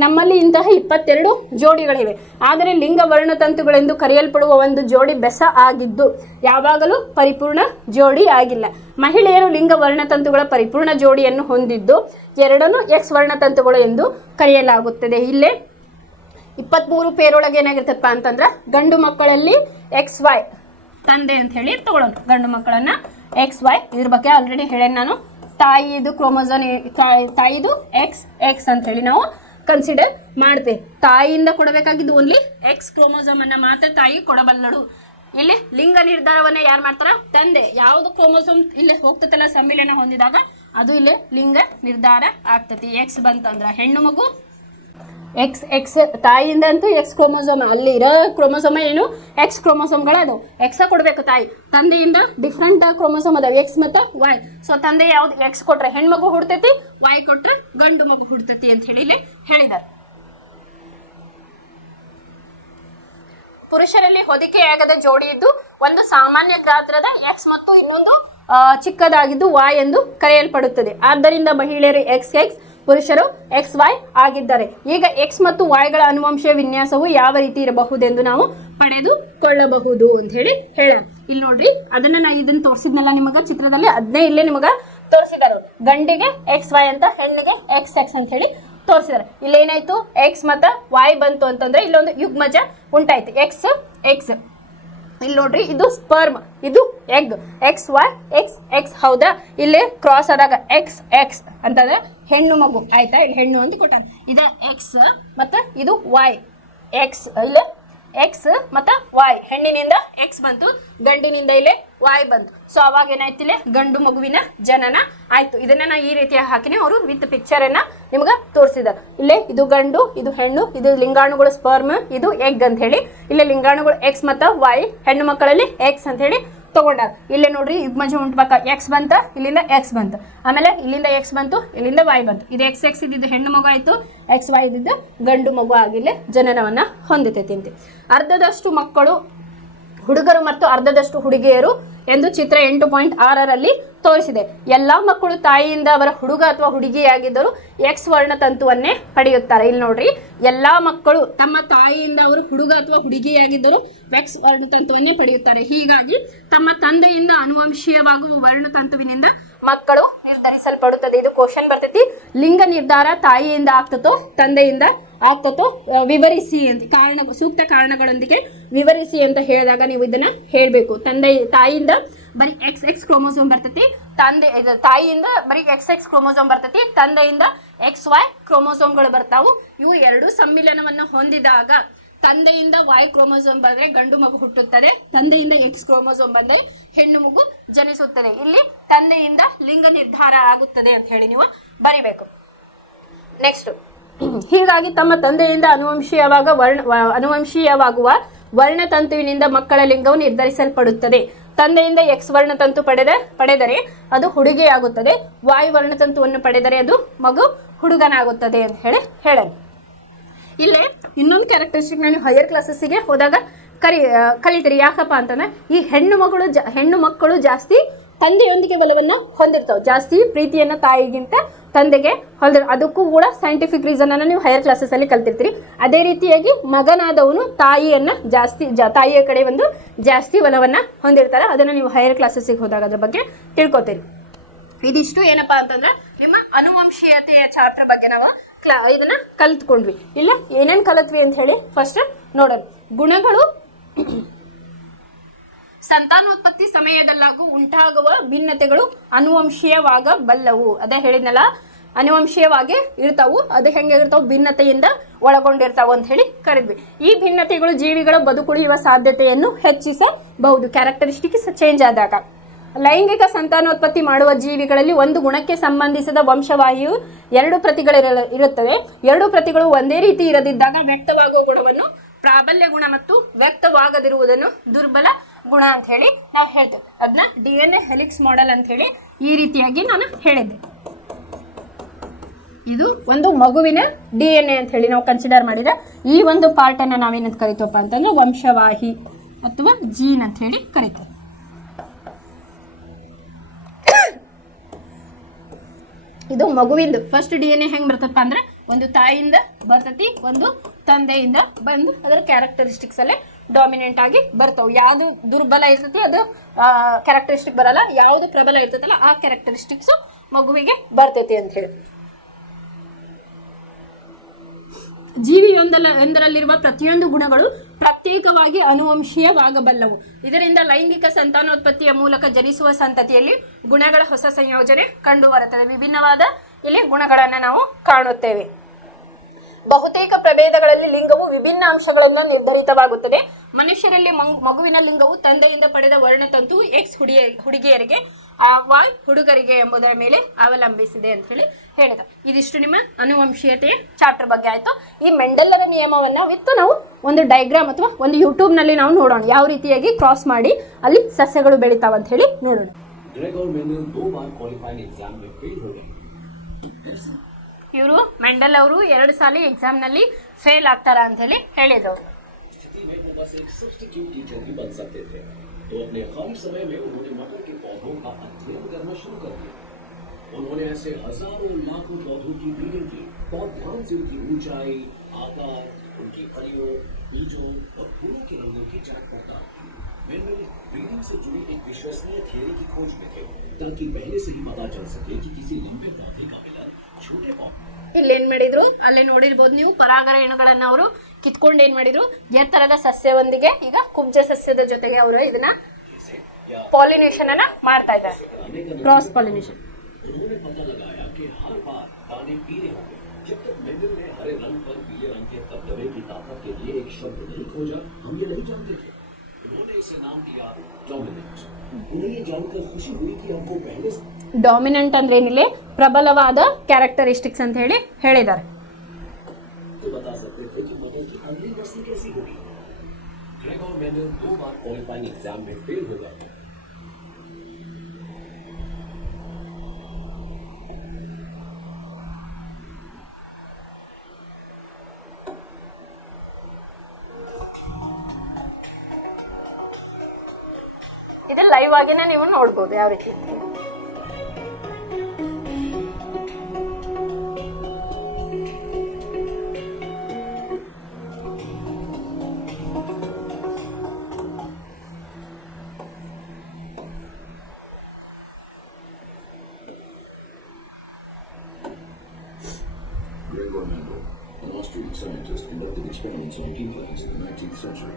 ನಮ್ಮಲ್ಲಿ ಇಂತಹ 22 ಜೋಡಿಗಳಿವೆ. ಆದರೆ ಲಿಂಗ ವರ್ಣತಂತುಗಳೆಂದು ಕರೆಯಲ್ಪಡುವ ಒಂದು ಜೋಡಿ ಬೆಸ ಆಗಿದ್ದು ಯಾವಾಗಲೂ ಪರಿಪೂರ್ಣ ಜೋಡಿ ಆಗಿಲ್ಲ. ಮಹಿಳೆಯರು ಲಿಂಗ ವರ್ಣತಂತುಗಳ ಪರಿಪೂರ್ಣ ಜೋಡಿಯನ್ನು ಹೊಂದಿದ್ದು ಎರಡನ್ನು ಎಕ್ಸ್ ವರ್ಣತಂತುಗಳು ಎಂದು ಕರೆಯಲಾಗುತ್ತದೆ. ಇಲ್ಲೇ 23 ಪೇರೊಳಗೆ ಏನಾಗಿರ್ತಪ್ಪ ಅಂತಂದ್ರೆ ಗಂಡು ಮಕ್ಕಳಲ್ಲಿ XY ತಂದೆ ಅಂತ ಹೇಳಿ ತಗೊಳ್ಳೋಣ. ಗಂಡು ಮಕ್ಕಳನ್ನ XY, ಇದ್ರ ಬಗ್ಗೆ ಆಲ್ರೆಡಿ ಹೇಳೇನೆ ನಾನು. ತಾಯಿದು ಕ್ರೋಮೋಸೋಮ್, ತಾಯಿದು XX ಅಂತ ಹೇಳಿ ನಾವು ಕನ್ಸಿಡರ್ ಮಾಡ್ತೇವೆ. ತಾಯಿಯಿಂದ ಕೊಡಬೇಕಾಗಿದ್ದು ಓನ್ಲಿ X ಕ್ರೋಮೋಸೋಮ್ ಅನ್ನ ಮಾತ್ರ ತಾಯಿ ಕೊಡಬಲ್ಲಳು. ಇಲ್ಲಿ ಲಿಂಗ ನಿರ್ಧಾರವನ್ನ ಯಾರು ಮಾಡ್ತಾರ? ತಂದೆ. ಯಾವ್ದು ಕ್ರೋಮೋಸೋಮ್ ಇಲ್ಲಿ ಹೋಗ್ತತಲ್ಲ ಸಮ್ಮಿಲನ ಹೊಂದಿದಾಗ ಅದು ಇಲ್ಲಿ ಲಿಂಗ ನಿರ್ಧಾರ ಆಗ್ತತಿ. X ಬಂತಂದ್ರ ಹೆಣ್ಣು ಮಗು, X ತಾಯಿಯಿಂದ ಅಂತೂ X ಕ್ರೋಮೋಸೋಮ್, ಅಲ್ಲಿ ಇರೋ ಕ್ರೋಮೋಸೋಮ್ ಏನು X ಕ್ರೋಮೋಸೋಮ್ಗಳು ಅದು X ಕೊಡ್ಬೇಕು ತಾಯಿ. ತಂದೆಯಿಂದ ಡಿಫ್ರೆಂಟ್ ಕ್ರೋಮೋಸೋಮ್ ಅದಾವ X ಮತ್ತು Y. ಸೊ ತಂದೆ ಯಾವ್ದು X ಕೊಟ್ರೆ ಹೆಣ್ಮಗು ಹುಡ್ತೈತಿ, Y ಕೊಟ್ರೆ ಗಂಡು ಮಗು ಹುಡ್ತೈತಿ ಅಂತ ಹೇಳಿ ಇಲ್ಲಿ ಹೇಳಿದ್ದಾರೆ. ಪುರುಷರಲ್ಲಿ ಹೊದಿಕೆಯಾಗದ ಜೋಡಿ ಇದ್ದು ಒಂದು ಸಾಮಾನ್ಯ ಗಾತ್ರದ X ಮತ್ತು ಇನ್ನೊಂದು ಚಿಕ್ಕದಾಗಿದ್ದು Y ಎಂದು ಕರೆಯಲ್ಪಡುತ್ತದೆ. ಆದ್ದರಿಂದ ಮಹಿಳೆಯರು XX, ಪುರುಷರು XY ಆಗಿದ್ದಾರೆ. ಈಗ X ಮತ್ತು Yಗಳ ಅನುವಂಶೀಯ ವಿನ್ಯಾಸವು ಯಾವ ರೀತಿ ಇರಬಹುದೆಂದು ನಾವು ಪಡೆದುಕೊಳ್ಳಬಹುದು ಅಂತ ಹೇಳ. ಇಲ್ಲಿ ನೋಡ್ರಿ, ಅದನ್ನ ನಾ ಇದನ್ನ ತೋರಿಸಿದ್ನಲ್ಲ ನಿಮಗ ಚಿತ್ರದಲ್ಲಿ, ಅದನ್ನೇ ಇಲ್ಲೇ ನಿಮಗ ತೋರಿಸಿದಾರೆ. ಗಂಡಿಗೆ XY ಅಂತ, ಹೆಣ್ಣಿಗೆ XX ಅಂತ ಹೇಳಿ ತೋರಿಸಿದಾರೆ. ಇಲ್ಲೇನಾಯ್ತು, X ಮತ್ತು Y ಬಂತು ಅಂತಂದ್ರೆ ಇಲ್ಲೊಂದು ಯುಗ್ಮಜ ಉಂಟಾಯ್ತು. X ಇಲ್ಲಿ ನೋಡ್ರಿ, ಇದು ಸ್ಪರ್ಮ್, ಇದು egg. X Y X X, ಹೌದಾ? ಇಲ್ಲಿ ಕ್ರಾಸ್ ಆದಾಗ ಎಕ್ಸ್ ಎಕ್ಸ್ ಅಂತಂದ್ರೆ ಹೆಣ್ಣು ಮಗು, ಆಯ್ತಾ? ಇಲ್ಲಿ ಹೆಣ್ಣು ಅಂತ ಕೊಟ್ಟಾರ. ಇದು ಎಕ್ಸ್ ಮತ್ತೆ ಇದು ವೈ. ಎಕ್ಸ್ ಇಲ್ಲ ಎಕ್ಸ್ ಮತ್ತು ವೈ, ಹೆಣ್ಣಿನಿಂದ ಎಕ್ಸ್ ಬಂತು, ಗಂಡಿನಿಂದ ಇಲ್ಲೇ ವೈ ಬಂತು. ಸೊ ಅವಾಗ ಏನಾಯ್ತು, ಇಲ್ಲೇ ಗಂಡು ಮಗುವಿನ ಜನನ ಆಯ್ತು. ಇದನ್ನ ನಾ ಈ ರೀತಿಯ ಹಾಕಿನಿ, ಅವರು ವಿತ್ ಪಿಕ್ಚರನ್ನು ನಿಮ್ಗೆ ತೋರಿಸಿದ್ದಾರೆ. ಇಲ್ಲೇ ಇದು ಗಂಡು, ಇದು ಹೆಣ್ಣು, ಇದು ಲಿಂಗಾಣುಗಳು ಸ್ಪರ್ಮ್, ಇದು ಎಗ್ ಅಂತ ಹೇಳಿ. ಇಲ್ಲೇ ಲಿಂಗಾಣುಗಳು ಎಕ್ಸ್ ಮತ್ತು ವೈ, ಹೆಣ್ಣು ಮಕ್ಕಳಲ್ಲಿ ಎಕ್ಸ್ ಅಂತ ಹೇಳಿ ತಗೊಂಡಾರ. ಇಲ್ಲೇ ನೋಡ್ರಿ, ಯುಗ್ಮಜ ಉಂಟುಬಾಕ ಎಕ್ಸ್ ಬಂತ, ಇಲ್ಲಿಂದ ಎಕ್ಸ್ ಬಂತು, ಆಮೇಲೆ ಇಲ್ಲಿಂದ ಎಕ್ಸ್ ಬಂತು, ಇಲ್ಲಿಂದ ವೈ ಬಂತು. ಇದು ಎಕ್ಸ್ ಎಕ್ಸ್ ಇದ್ದಿದ್ದು ಹೆಣ್ಣು ಮಗು ಆಯಿತು, ಎಕ್ಸ್ ವೈ ಇದ್ದಿದ್ದು ಗಂಡು ಮಗು ಆಗಿಲ್ಲೇ ಜನನವನ್ನು ಹೊಂದಿತೈತಿ ಅಂತ. ಅರ್ಧದಷ್ಟು ಮಕ್ಕಳು ಹುಡುಗರು ಮತ್ತು ಅರ್ಧದಷ್ಟು ಹುಡುಗಿಯರು ಎಂದು ಚಿತ್ರ 8.6ರಲ್ಲಿ ತೋರಿಸಿದೆ. ಎಲ್ಲ ಮಕ್ಕಳು ತಾಯಿಯಿಂದ ಅವರ ಹುಡುಗ ಅಥವಾ ಹುಡುಗಿಯಾಗಿದ್ದರು ಎಕ್ಸ್ ವರ್ಣತಂತುವನ್ನೇ ಪಡೆಯುತ್ತಾರೆ. ಇಲ್ಲಿ ನೋಡ್ರಿ, ಎಲ್ಲ ಮಕ್ಕಳು ತಮ್ಮ ತಾಯಿಯಿಂದ ಅವರು ಹುಡುಗ ಅಥವಾ ಹುಡುಗಿಯಾಗಿದ್ದರು ಎಕ್ಸ್ ವರ್ಣತಂತುವನ್ನೇ ಪಡೆಯುತ್ತಾರೆ. ಹೀಗಾಗಿ ತಮ್ಮ ತಂದೆಯಿಂದ ಅನುವಂಶೀಯವಾಗುವ ವರ್ಣತಂತುವಿನಿಂದ ಮಕ್ಕಳು ನಿರ್ಧರಿಸಲ್ಪಡುತ್ತದೆ. ಇದು ಕ್ವಶನ್ ಬರ್ತೈತಿ. ಲಿಂಗ ನಿರ್ಧಾರ ತಾಯಿಯಿಂದ ಆಗ್ತತೋ ತಂದೆಯಿಂದ ಆಗ್ತತೋ ವಿವರಿಸಿ ಅಂತ, ಕಾರಣ ಸೂಕ್ತ ಕಾರಣಗಳೊಂದಿಗೆ ವಿವರಿಸಿ ಅಂತ ಹೇಳಿದಾಗ ನೀವು ಇದನ್ನ ಹೇಳಬೇಕು. ತಾಯಿಯಿಂದ ಬರೀ ಎಕ್ಸ್ ಎಕ್ಸ್ ಕ್ರೋಮೋಸೋಮ್ ಬರ್ತೈತಿ, ತಾಯಿಯಿಂದ ಬರೀ ಎಕ್ಸ್ ಎಕ್ಸ್ ಕ್ರೋಮೋಸೋಮ್ ಬರ್ತೈತಿ, ತಂದೆಯಿಂದ ಎಕ್ಸ್ ವೈ ಕ್ರೋಮೋಸೋಮ್ಗಳು ಬರ್ತಾವು. ಇವು ಎರಡು ಸಮ್ಮಿಲನವನ್ನು ಹೊಂದಿದಾಗ ತಂದೆಯಿಂದ ವೈ ಕ್ರೋಮೋಸೋಮ್ ಬಂದ್ರೆ ಗಂಡು ಮಗು ಹುಟ್ಟುತ್ತದೆ, ತಂದೆಯಿಂದ ಎಕ್ಸ್ ಕ್ರೋಮೋಸೋಮ್ ಬಂದ್ರೆ ಹೆಣ್ಣು ಮಗು ಜನಿಸುತ್ತದೆ. ಇಲ್ಲಿ ತಂದೆಯಿಂದ ಲಿಂಗ ನಿರ್ಧಾರ ಆಗುತ್ತದೆ ಅಂತ ಹೇಳಿ ನೀವು ಬರಿಬೇಕು. ನೆಕ್ಸ್ಟ್, ಹೀಗಾಗಿ ತಮ್ಮ ತಂದೆಯಿಂದ ಅನುವಂಶೀಯವಾಗುವ ವರ್ಣತಂತುವಿನಿಂದ ಮಕ್ಕಳ ಲಿಂಗವು ನಿರ್ಧರಿಸಲ್ಪಡುತ್ತದೆ. ತಂದೆಯಿಂದ ಎಕ್ಸ್ ವರ್ಣತಂತು ಪಡೆದರೆ ಅದು ಹುಡುಗಿಯಾಗುತ್ತದೆ, ವಾಯು ವರ್ಣತಂತುವನ್ನು ಪಡೆದರೆ ಅದು ಮಗು ಹುಡುಗನಾಗುತ್ತದೆ ಅಂತ ಹೇಳೋಣ. ಇಲ್ಲೇ ಇನ್ನೊಂದು ಕ್ಯಾರೆಕ್ಟರಿಸ್ಟಿಕ್ ನಾನು ಹೈಯರ್ ಕ್ಲಾಸಸ್ಸಿಗೆ ಹೋದಾಗ ಕಲಿತೀರಿ. ಯಾಕಪ್ಪ ಅಂತಂದ್ರೆ ಈ ಹೆಣ್ಣು ಮಕ್ಕಳು ಜಾಸ್ತಿ ತಂದೆಯೊಂದಿಗೆ ಬಲವನ್ನು ಹೊಂದಿರ್ತಾವೆ, ಜಾಸ್ತಿ ಪ್ರೀತಿಯನ್ನ ತಾಯಿಗಿಂತ ತಂದೆಗೆ ಅದಕ್ಕೂ ಕೂಡ ಸೈಂಟಿಫಿಕ್ ರೀಸನ್ ಅನ್ನು ನೀವು ಹೈಯರ್ ಕ್ಲಾಸಸ್ ಅಲ್ಲಿ ಕಲ್ತಿರ್ತೀರಿ. ಅದೇ ರೀತಿಯಾಗಿ ಮಗನಾದವನು ತಾಯಿಯನ್ನ ತಾಯಿಯ ಕಡೆ ಒಂದು ಜಾಸ್ತಿ ಬಲವನ್ನ ಹೊಂದಿರ್ತಾರೆ. ಅದನ್ನ ನೀವು ಹೈಯರ್ ಕ್ಲಾಸಸ್ಸಿಗೆ ಹೋದಾಗ ಅದ್ರ ಬಗ್ಗೆ ತಿಳ್ಕೊತೀರಿ. ಇದಿಷ್ಟು ಏನಪ್ಪಾ ಅಂತಂದ್ರೆ ನಿಮ್ಮ ಅನುವಂಶೀಯತೆಯ ಚಾಪ್ಟರ್ ಬಗ್ಗೆ ನಾವು ಇದನ್ನ ಕಲಿತ್ಕೊಂಡ್ವಿ. ಇಲ್ಲ ಏನೇನು ಕಲಿತ್ವಿ ಅಂತ ಹೇಳಿ ಫಸ್ಟ್ ನೋಡೋಣ. ಗುಣಗಳು ಸಂತಾನೋತ್ಪತ್ತಿ ಸಮಯದಲ್ಲಾಗೂ ಉಂಟಾಗುವ ಭಿನ್ನತೆಗಳು ಅನುವಂಶೀಯವಾಗಬಲ್ಲವು. ಅದೇ ಹೇಳಿದ್ನಲ್ಲ, ಅನುವಂಶೀಯವಾಗಿ ಇರ್ತಾವು. ಅದು ಹೆಂಗಿರ್ತಾವು, ಭಿನ್ನತೆಯಿಂದ ಒಳಗೊಂಡಿರ್ತಾವು ಅಂತ ಹೇಳಿ ಕರೆದ್ವಿ. ಈ ಭಿನ್ನತೆಗಳು ಜೀವಿಗಳ ಬದುಕುಳಿಯುವ ಸಾಧ್ಯತೆಯನ್ನು ಹೆಚ್ಚಿಸಬಹುದು ಕ್ಯಾರೆಕ್ಟರಿಸ್ಟಿಕ್ಸ್ ಚೇಂಜ್ ಆದಾಗ. ಲೈಂಗಿಕ ಸಂತಾನೋತ್ಪತ್ತಿ ಮಾಡುವ ಜೀವಿಗಳಲ್ಲಿ ಒಂದು ಗುಣಕ್ಕೆ ಸಂಬಂಧಿಸಿದ ವಂಶವಾಹಿಯು 2 ಪ್ರತಿಗಳಿರುತ್ತವೆ. 2 ಪ್ರತಿಗಳು ಒಂದೇ ರೀತಿ ಇರದಿದ್ದಾಗ ವ್ಯಕ್ತವಾಗುವ ಗುಣವನ್ನು ಪ್ರಾಬಲ್ಯ ಗುಣ ಮತ್ತು ವ್ಯಕ್ತವಾಗದಿರುವುದನ್ನು ದುರ್ಬಲ ಗುಣ ಅಂತ ಹೇಳಿ ನಾವು ಹೇಳ್ತೇವೆ. ಅದನ್ನ DNA ಹೆಲಿಕ್ಸ್ ಮಾಡೆಲ್ ಅಂತ ಹೇಳಿ ಈ ರೀತಿಯಾಗಿ ನಾನು ಹೇಳಿದ್ದೆ. ಇದು ಒಂದು ಮಗುವಿನ DNA ಅಂತ ಹೇಳಿ ನಾವು ಕನ್ಸಿಡರ್ ಮಾಡಿದ್ರೆ ಈ ಒಂದು ಪಾರ್ಟ್ ಅನ್ನ ನಾವೇನಂತ ಕರಿತೀವಪ್ಪ ಅಂತಂದ್ರೆ ವಂಶವಾಹಿ ಅಥವಾ ಜೀನ್ ಅಂತ ಹೇಳಿ ಕರಿತೇವೆ. ಇದು ಮಗುವಿಂದು ಫಸ್ಟ್ DNA ಹೆಂಗ್ ಬರ್ತಪ್ಪ ಅಂದ್ರೆ ಒಂದು ತಾಯಿಯಿಂದ ಬರ್ತತಿ, ಒಂದು ತಂದೆಯಿಂದ ಬಂದು ಅದರ ಕ್ಯಾರೆಕ್ಟರಿಸ್ಟಿಕ್ಸ್ ಅಲ್ಲೇ ಡಾಮಿನೆಂಟ್ ಆಗಿ ಬರ್ತಾವೆ. ಯಾವುದು ದುರ್ಬಲ ಇರ್ತತಿ ಅದು ಕ್ಯಾರೆಕ್ಟರಿಸ್ಟಿಕ್ ಬರಲ್ಲ, ಯಾವುದು ಪ್ರಬಲ ಇರ್ತದಲ್ಲ ಆ ಕ್ಯಾರೆಕ್ಟರಿಸ್ಟಿಕ್ಸ್ ಮಗುವಿಗೆ ಬರ್ತೈತಿ ಅಂತ ಹೇಳಿ. ಜೀವಿಯೊಂದರಲ್ಲಿರುವ ಪ್ರತಿಯೊಂದು ಗುಣಗಳು ಪ್ರತ್ಯೇಕವಾಗಿ ಅನುವಂಶೀಯವಾಗಬಲ್ಲವು. ಇದರಿಂದ ಲೈಂಗಿಕ ಸಂತಾನೋತ್ಪತ್ತಿಯ ಮೂಲಕ ಜನಿಸುವ ಸಂತತಿಯಲ್ಲಿ ಗುಣಗಳ ಹೊಸ ಸಂಯೋಜನೆ ಕಂಡು ಬರುತ್ತದೆ. ವಿಭಿನ್ನವಾದ ಇಲ್ಲಿ ಗುಣಗಳನ್ನು ನಾವು ಕಾಣುತ್ತೇವೆ. ಬಹುತೇಕ ಪ್ರಭೇದಗಳಲ್ಲಿ ಲಿಂಗವು ವಿಭಿನ್ನ ಅಂಶಗಳಿಂದ ನಿರ್ಧರಿತವಾಗುತ್ತದೆ. ಮನುಷ್ಯರಲ್ಲಿ ಮಗುವಿನ ಲಿಂಗವು ತಂದೆಯಿಂದ ಪಡೆದ ವರ್ಣತಂತು ಎಕ್ಸ್ ಹುಡುಗಿಯರಿಗೆ, ವಾಯ್ ಹುಡುಗರಿಗೆ ಎಂಬುದರ ಮೇಲೆ ಅವಲಂಬಿಸಿದೆ ಅಂತ ಹೇಳಿ ಹೇಳಿದ. ಇದಿಷ್ಟು ನಿಮ್ಮ ಅನುವಂಶೀಯತೆಯ ಚಾಪ್ಟರ್ ಬಗ್ಗೆ ಆಯ್ತು. ಈ ಮೆಂಡೆಲ್ಲರ ನಿಯಮವನ್ನ ವಿತ್ ನಾವು ಒಂದು ಡೈಗ್ರಾಮ್ ಅಥವಾ ಒಂದು ಯೂಟ್ಯೂಬ್ನಲ್ಲಿ ನಾವು ನೋಡೋಣ, ಯಾವ ರೀತಿಯಾಗಿ ಕ್ರಾಸ್ ಮಾಡಿ ಅಲ್ಲಿ ಸಸ್ಯಗಳು ಬೆಳಿತಾವ ಅಂತ ಹೇಳಿ ನೋಡೋಣ. ಇವರು ಮೆಂಡೆಲ್ ಅವರು 2 ಸಾಲ ಎಕ್ಸಾಮ್ ನಲ್ಲಿ ಫೇಲ್ ಆಗ್ತಾರ ಅಂತ ಹೇಳಿ ಹೇಳಿದ್ರು. तो अपने खाली समय में उन्होंने मटर के पौधों का अध्ययन करना शुरू कर दिया। उन्होंने ऐसे हजारों लाखों पौधों की ब्रीडिंग की, बहुत ध्यान से उनकी ऊंचाई, आकार, उनकी फलियों, बीजों और फूलों के रंगों की जांच पड़ताल की। मेंडल ब्रीडिंग से जुड़ी एक विश्वसनीय थियरी की खोज में थे, ताकि पहले से ही पता चल सके कि किसी लंबे पौधे का मिलन छोटे पौधे ಇಲ್ಲಿ ಏನ್ ಮಾಡಿದ್ರು ಅಲ್ಲೇ ನೋಡಿರ್ಬೋದು ನೀವು ಪರಾಗರೇಣುಗಳನ್ನ ಅವರು ಕಿತ್ಕೊಂಡು ಏನ್ ಮಾಡಿದ್ರು ಎತ್ತರದ ಸಸ್ಯವೊಂದಿಗೆ ಈಗ ಕುಬ್ಜ ಸಸ್ಯದ ಜೊತೆಗೆ ಅವರು ಇದನ್ನ ಪಾಲಿನೇಷನ್ ಅನ್ನ ಮಾಡ್ತಾ ಇದ್ದಾರೆ ಕ್ರಾಸ್ ಪಾಲಿನೇಷನ್ उन्होंने पता लगाया कि हर बार दाने पीले होंगे। जब तक मेंडल ने हरे रंग पर पीले रंग के दबदबे की ताकत के लिए एक शब्द नहीं खोजा, हम ये नहीं जानते थे। उन्होंने इसे नाम दिया डोमिनेंट। उन्हें ये जानकर खुशी हुई कि हमको पहले से ಡಾಮಿನೆಂಟ್ ಅಂದ್ರೆ ಏನಿಲ್ಲ ಪ್ರಬಲವಾದ ಕ್ಯಾರೆಕ್ಟರಿಸ್ಟಿಕ್ಸ್ ಅಂತ ಹೇಳಿ ಹೇಳಿದ್ದಾರೆ तो बता सकते थे कि मदर की अगली नस्ल कैसी होगी। ग्रेगोर मेंडल 2 बार क्वालिफाइंग एग्जाम में फेल हो गए। ಇದು ಲೈವ್ ಆಗಿನೇ ನೀವು ನೋಡ್ಬೋದು ಯಾವ ರೀತಿ Gregor Mendel, an Austrian scientist, conducted experiments on pea plants in the 19th century.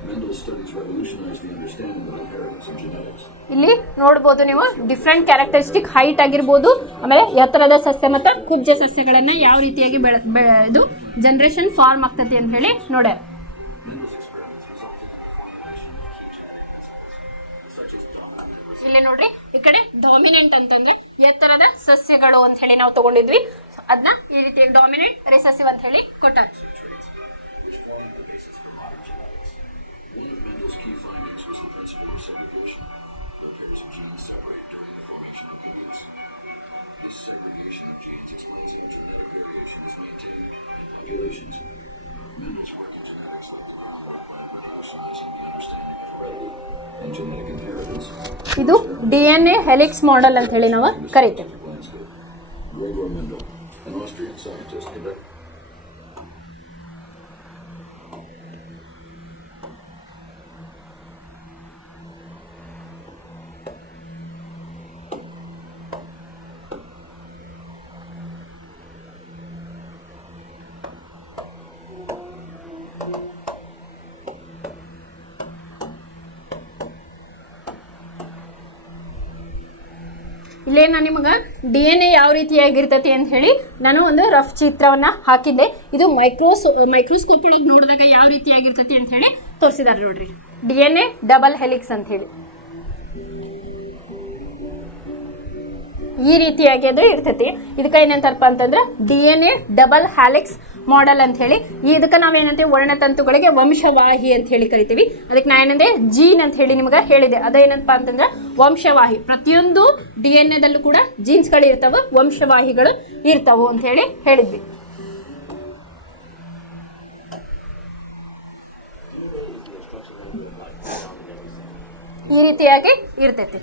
Mendel's studies revolutionized the understanding of inheritance in genetics. ಇಲ್ಲಿ ನೋಡಬಹುದು ನೀವು ಡಿಫ್ರೆಂಟ್ ಕ್ಯಾರೆಕ್ಟರಿಸ್ಟಿಕ್ ಹೈಟ್ ಆಗಿರ್ಬೋದು ಆಮೇಲೆ ಎತ್ತರದ ಸಸ್ಯ ಮತ್ತು ಕುಬ್ಜ ಸಸ್ಯಗಳನ್ನ ಯಾವ ರೀತಿಯಾಗಿ ಇದು ಜನರೇಷನ್ ಫಾರ್ಮ್ ಆಗ್ತತಿ ಅಂತ ಹೇಳಿ ನೋಡ್ಯಾರ Mendel's experiments resulted in the formulation of key genetic enzymes, such as dominant ಇಲ್ಲಿ ನೋಡ್ರಿ ಈ ಕಡೆ ಡಾಮಿನೆಂಟ್ ಅಂತಂದ್ರೆ ಎತ್ತರದ ಸಸ್ಯಗಳು ಅಂತ ಹೇಳಿ ನಾವು ತಗೊಂಡಿದ್ವಿ ಅದನ್ನ ಈ ರೀತಿ ಡಾಮಿನೆಂಟ್ ರೆಸೆಸಿವ್ ಅಂತ ಹೇಳಿ ಕೊಟ್ಟಾರ which formed the basis for modern genetics. One of Mendel's key findings was the principle of segregation. Pairs of genes separate during the formation of the roots. This segregation of genes explains how genetic variation is maintained in populations. Mendel's work in genetics led to groundwork by revolutionizing the understanding of heredity and genetic inheritance. ಇದು DNA helix model ಅಂತ ಹೇಳಿ ನಾವು ಕರೀತೇವೆ Landscape. Gregor Mendel, an Austrian scientist, conducted ಇಲ್ಲೇ ನಾನು ನಿಮಗೆ DNA ಯಾವ ರೀತಿಯಾಗಿರ್ತತಿ ಅಂತ ಹೇಳಿ ನಾನು ಒಂದು ರಫ್ ಚಿತ್ರವನ್ನ ಹಾಕಿದ್ದೆ ಇದು ಮೈಕ್ರೋಸ್ಕೋಪ್ ಒಳಗೆ ನೋಡಿದಾಗ ಯಾವ ರೀತಿಯಾಗಿರ್ತತಿ ಅಂತ ಹೇಳಿ ತೋರಿಸಿದ್ದಾರೆ ನೋಡ್ರಿ DNA ಡಬಲ್ ಹೆಲಿಕ್ಸ್ ಅಂತ ಹೇಳಿ ಈ ರೀತಿಯಾಗಿ ಅದು ಇರ್ತೈತಿ ಇದಕ್ಕೆ ಏನಂತಾರಪ್ಪ ಅಂತಂದ್ರೆ DNA ಡಬಲ್ ಹ್ಯಾಲಿಕ್ಸ್ ಮಾಡೆಲ್ ಅಂತ ಹೇಳಿ ಇದಕ್ಕೆ ನಾವೇನಂತೀವಿ ವರ್ಣತಂತುಗಳಿಗೆ ವಂಶವಾಹಿ ಅಂತ ಹೇಳಿ ಕರಿತೀವಿ ಅದಕ್ಕೆ ನಾ ಏನಂದ್ರೆ ಜೀನ್ ಅಂತ ಹೇಳಿ ನಿಮ್ಗೆ ಹೇಳಿದೆ ಅದೇನಪ್ಪ ಅಂತಂದ್ರೆ ವಂಶವಾಹಿ ಪ್ರತಿಯೊಂದು DNA ದಲ್ಲೂ ಕೂಡ ಜೀನ್ಸ್ಗಳು ಇರ್ತಾವ ವಂಶವಾಹಿಗಳು ಇರ್ತಾವು ಅಂತ ಹೇಳಿ ಹೇಳಿದ್ವಿ ಈ ರೀತಿಯಾಗಿ ಇರ್ತೈತಿ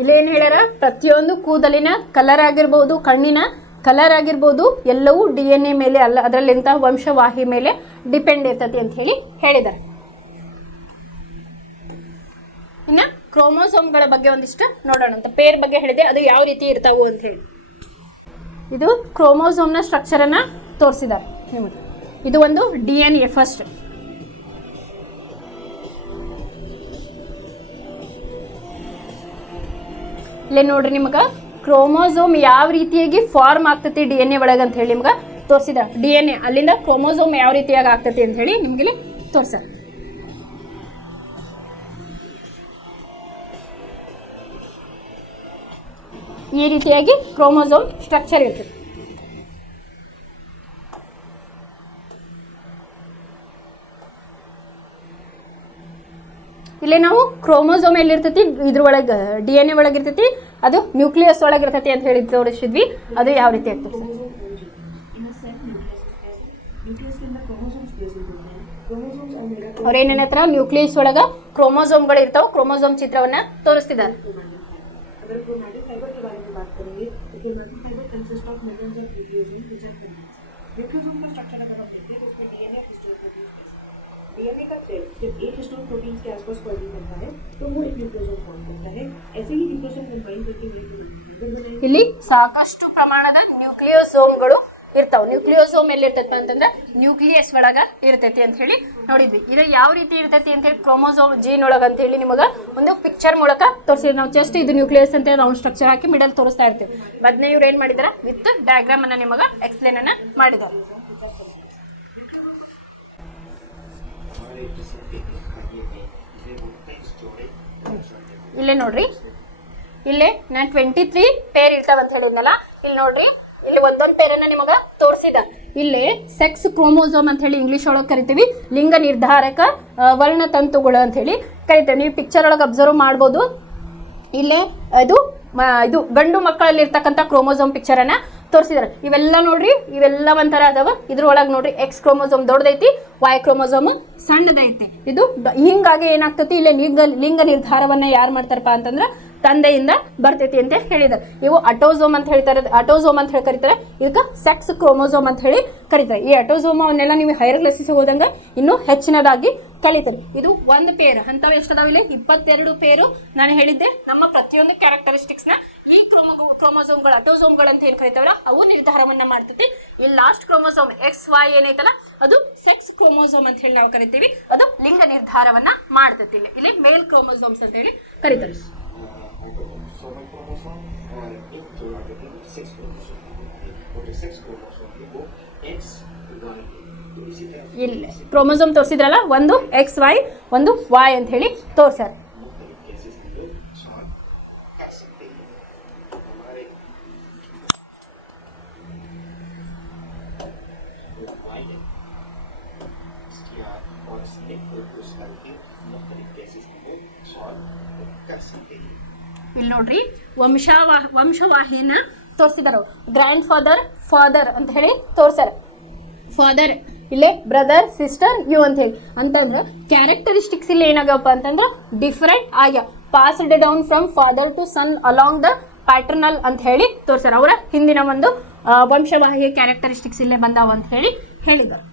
ಇಲ್ಲೇನು ಹೇಳ್ಯಾರ ಪ್ರತಿಯೊಂದು ಕೂದಲಿನ ಕಲರ್ ಆಗಿರ್ಬೋದು ಕಣ್ಣಿನ ಕಲರ್ ಆಗಿರ್ಬೋದು ಎಲ್ಲವೂ DNA ಮೇಲೆ ಅಲ್ಲ ಅದರಲ್ಲಿಂತ ವಂಶವಾಹಿ ಮೇಲೆ ಡಿಪೆಂಡ್ ಇರ್ತತಿ ಅಂತ ಹೇಳಿ ಹೇಳಿದ್ದಾರೆ ಇನ್ನು ಕ್ರೋಮೋಸೋಮ್ಗಳ ಬಗ್ಗೆ ಒಂದಿಷ್ಟು ನೋಡೋಣ ಅಂತ ಪೇರ್ ಬಗ್ಗೆ ಹೇಳಿದೆ ಅದು ಯಾವ ರೀತಿ ಇರ್ತಾವು ಅಂತ ಹೇಳಿ ಇದು ಕ್ರೋಮೋಸೋಮ್ನ ಸ್ಟ್ರಕ್ಚರನ್ನು ತೋರಿಸಿದ್ದಾರೆ ನಿಮಗೆ ಇದು ಒಂದು DNA ಫಸ್ಟ್ ಇಲ್ಲೇ ನೋಡ್ರಿ ನಿಮಗೆ ಕ್ರೋಮೋಸೋಮ್ ಯಾವ ರೀತಿಯಾಗಿ ಫಾರ್ಮ್ ಆಗ್ತತಿ DNA ಒಳಗೆ ಅಂತ ಹೇಳಿ ನಿಮ್ಗೆ ತೋರಿಸಿದ DNA ಅಲ್ಲಿಂದ ಕ್ರೋಮೋಸೋಮ್ ಯಾವ ರೀತಿಯಾಗಿ ಆಗ್ತತಿ ಅಂತ ಹೇಳಿ ನಿಮ್ಗೆ ತೋರಿಸ ಈ ರೀತಿಯಾಗಿ ಕ್ರೋಮೋಸೋಮ್ ಸ್ಟ್ರಕ್ಚರ್ ಇರ್ತದೆ ಇಲ್ಲಿ ನಾವು ಕ್ರೋಮೋಸೋಮ್ ಎಲ್ಲಿರ್ತೈತಿ ಇದ್ರೊಳಗೆ DNA ಒಳಗೆ ಇರ್ತೈತಿ ಅದು ನ್ಯೂಕ್ಲಿಯಸ್ ಒಳಗೆ ಇರ್ತೈತಿ ಅಂತ ಹೇಳಿ ತೋರಿಸಿದ್ವಿ ಅದು ಯಾವ ರೀತಿ ಆಗ್ತದೆ ಅವ್ರೇನೇನ ಹತ್ರ ನ್ಯೂಕ್ಲಿಯಸ್ ಒಳಗೆ ಕ್ರೋಮೋಸೋಮ್ಗಳು ಇರ್ತಾವೆ ಕ್ರೋಮೋಸೋಮ್ ಚಿತ್ರವನ್ನ ತೋರಿಸ್ತಿದ್ದಾರೆ अगर क्रोमैटिक फाइबर के बारे में बात करेंगे तो chromatic fibre consist of millions of nucleosome which are proteins. Nucleosome का स्ट्रक्चर अगर हम देखें तो उसमें डीएनए और हिस्टोन प्रोटीन्स। डीएनए का थ्रेड जब एक हिस्टोन प्रोटीन्स के आसपास कोलिन करता है तो वो एक न्यूक्लियोसोम फॉर्म करता है। ऐसे ही न्यूक्लियोसोम कंबाइन करके ಇಲ್ಲಿ ಸಾಕಷ್ಟು ಪ್ರಮಾಣದ ನ್ಯೂಕ್ಲಿಯೋಸೋಮ್ಗಳು ಇರ್ತಾವೆ. ನ್ಯೂಕ್ಲಿಯೋಸೋಮ್ ಎಲ್ಲಿ ಇರ್ತೈತೆ ಅಂತಂದ್ರೆ ನ್ಯೂಕ್ಲಿಯಸ್ ಒಳಗ ಇರ್ತೈತಿ ಅಂತ ಹೇಳಿ ನೋಡಿದ್ವಿ. ಇದು ಯಾವ ರೀತಿ ಇರ್ತೈತಿ ಅಂತ ಹೇಳಿ ಕ್ರೋಮೋಸೋಮ್ ಜೀನ್ ಒಳಗ ಅಂತ ಹೇಳಿ ನಿಮಗೆ ಒಂದು ಪಿಕ್ಚರ್ ಮೂಲಕ ತೋರಿಸಿದ್ವಿ. ನಾವು ಜಸ್ಟ್ ಇದು ನ್ಯೂಕ್ಲಿಯಸ್ ಅಂತ ರೌಂಡ್ ಸ್ಟ್ರಕ್ಚರ್ ಹಾಕಿ ಮಿಡಲ್ ತೋರಿಸ್ತಾ ಇರ್ತೀವಿ. ಬದನೆ ಇವ್ರು ಏನ್ ಮಾಡಿದಾರೆ ವಿತ್ ಡಯಾಗ್ರಾಮ್ ಅನ್ನ ನಿಮಗೆ ಎಕ್ಸ್ಪ್ಲೇನ್ ಅನ್ನ ಮಾಡಿದ್ದಾರೆ. ಇಲ್ಲೇ ನೋಡ್ರಿ, ಇಲ್ಲೇ ನಾನು 23 ಪೇರ್ ಇರ್ತಾವ ಅಂತ ಹೇಳಿದ್ನಲ್ಲ, ಇಲ್ಲಿ ನೋಡ್ರಿ ಇಲ್ಲಿ ಒಂದೊಂದು ಪೇರನ್ನ ನಿಮಗ ತೋರಿಸಿದ. ಇಲ್ಲಿ ಸೆಕ್ಸ್ ಕ್ರೋಮೋಸೋಮ್ ಅಂತ ಹೇಳಿ ಇಂಗ್ಲಿಷ್ ಒಳಗೆ ಕರಿತೀವಿ. ಲಿಂಗ ನಿರ್ಧಾರಕ ವರ್ಣತಂತುಗಳು ಅಂತ ಹೇಳಿ ಕರಿತೇವೆ. ನೀವು ಪಿಕ್ಚರ್ ಒಳಗೆ ಅಬ್ಸರ್ವ್ ಮಾಡ್ಬೋದು. ಇಲ್ಲೇ ಇದು ಗಂಡು ಮಕ್ಕಳಲ್ಲಿ ಇರ್ತಕ್ಕಂಥ ಕ್ರೋಮೋಸೋಮ್ ಪಿಕ್ಚರ್ ಅನ್ನ ತೋರಿಸಿದಾರೆ. ಇವೆಲ್ಲ ನೋಡ್ರಿ, ಇವೆಲ್ಲ ಒಂಥರ ಅದಾವ. ಇದ್ರೊಳಗೆ ನೋಡ್ರಿ ಎಕ್ಸ್ ಕ್ರೋಮೋಸೋಮ್ ದೊಡ್ಡದೈತಿ, ವೈ ಕ್ರೋಮೋಸೋಮ್ ಸಣ್ಣದೈತಿ. ಇದು ಹಿಂಗಾಗಿ ಏನಾಗ್ತೈತಿ, ಇಲ್ಲೇ ಲಿಂಗ ನಿರ್ಧಾರವನ್ನ ಯಾರು ಮಾಡ್ತಾರಪ್ಪ ಅಂತಂದ್ರೆ ತಂದೆಯಿಂದ ಬರ್ತೈತಿ ಅಂತ ಹೇಳಿದ್ದಾರೆ. ಇವು ಅಟೋಸೋಮ್ ಅಂತ ಹೇಳ್ತಾರೆ, ಅಟೋಸೋಮ್ ಅಂತ ಹೇಳಿ ಕರೀತಾರೆ. ಇದಕ್ಕೆ ಸೆಕ್ಸ್ ಕ್ರೋಮೋಸೋಮ್ ಅಂತ ಹೇಳಿ ಕರೀತಾರೆ. ಈ ಅಟೋಸೋಮ್ ಅವನ್ನೆಲ್ಲ ನೀವು ಹೈಯರ್ ಕ್ಲಾಸಿಗೆ ಹೋದಂಗೆ ಇನ್ನೂ ಹೆಚ್ಚಿನದಾಗಿ ಕಲಿತಾರೆ. ಇದು ಒಂದು ಪೇರ್ ಅಂತವ್ ಎಷ್ಟದಾವ ಇಲ್ಲಿ 22 ಪೇರು ನಾನು ಹೇಳಿದ್ದೆ. ನಮ್ಮ ಪ್ರತಿಯೊಂದು ಕ್ಯಾರೆಕ್ಟರಿಸ್ಟಿಕ್ಸ್ ನ ಈ ಕ್ರೋಮೋಸೋಮ್ಗಳು ಅಟೋಸೋಮ್ಗಳು ಅಂತ ಏನ್ ಕರಿತಾವಲ್ಲ ಅವು ನಿರ್ಧಾರವನ್ನ ಮಾಡ್ತೈತಿ. ಈ ಲಾಸ್ಟ್ ಕ್ರೋಮೋಸೋಮ್ XY ಏನೈತಲ್ಲ ಅದು ಸೆಕ್ಸ್ ಕ್ರೋಮೋಸೋಮ್ ಅಂತ ಹೇಳಿ ನಾವು ಕರಿತೀವಿ. ಅದು ಲಿಂಗ ನಿರ್ಧಾರವನ್ನ ಮಾಡ್ತೈತಿ. ಇಲ್ಲಿ ಮೇಲ್ ಕ್ರೋಮೋಸೋಮ್ಸ್ ಅಂತ ಹೇಳಿ ಕರಿತಾರೆ. ಇಲ್ಲಿ ಕ್ರೋಮೋಸೋಮ್ ತೋರಿಸಿದ್ರಲ್ಲ, ಒಂದು XY ಒಂದು Y ಅಂತ ಹೇಳಿ ತೋರ್ಸ್ಯಾರ. ಇಲ್ಲಿ ನೋಡ್ರಿ ವಂಶವಾಹಿನ ತೋರಿಸಿದಾರ. ಗ್ರ್ಯಾಂಡ್ ಫಾದರ್ ಅಂತ ಹೇಳಿ ತೋರ್ಸ್ಯಾರ. ಫಾದರ್ ಇಲ್ಲೇ ಬ್ರದರ್ ಸಿಸ್ಟರ್ ಯು ಅಂತ ಹೇಳಿ ಅಂತಂದ್ರೆ ಕ್ಯಾರೆಕ್ಟರಿಸ್ಟಿಕ್ಸ್ ಇಲ್ಲಿ ಏನಾಗಪ್ಪ ಅಂತಂದ್ರೆ ಡಿಫರೆಂಟ್ ಆಗ್ಯಾವ. Passed down from father to son along the paternal ಅಂತ ಹೇಳಿ ತೋರ್ಸ್ಯಾರ. ಅವರ ಹಿಂದಿನ ಒಂದು ವಂಶವಾಹಿಯ ಕ್ಯಾರೆಕ್ಟರಿಸ್ಟಿಕ್ಸ್ ಇಲ್ಲೇ ಬಂದಾವ ಅಂತ ಹೇಳಿ ಹೇಳಿದ್ದಾರೆ.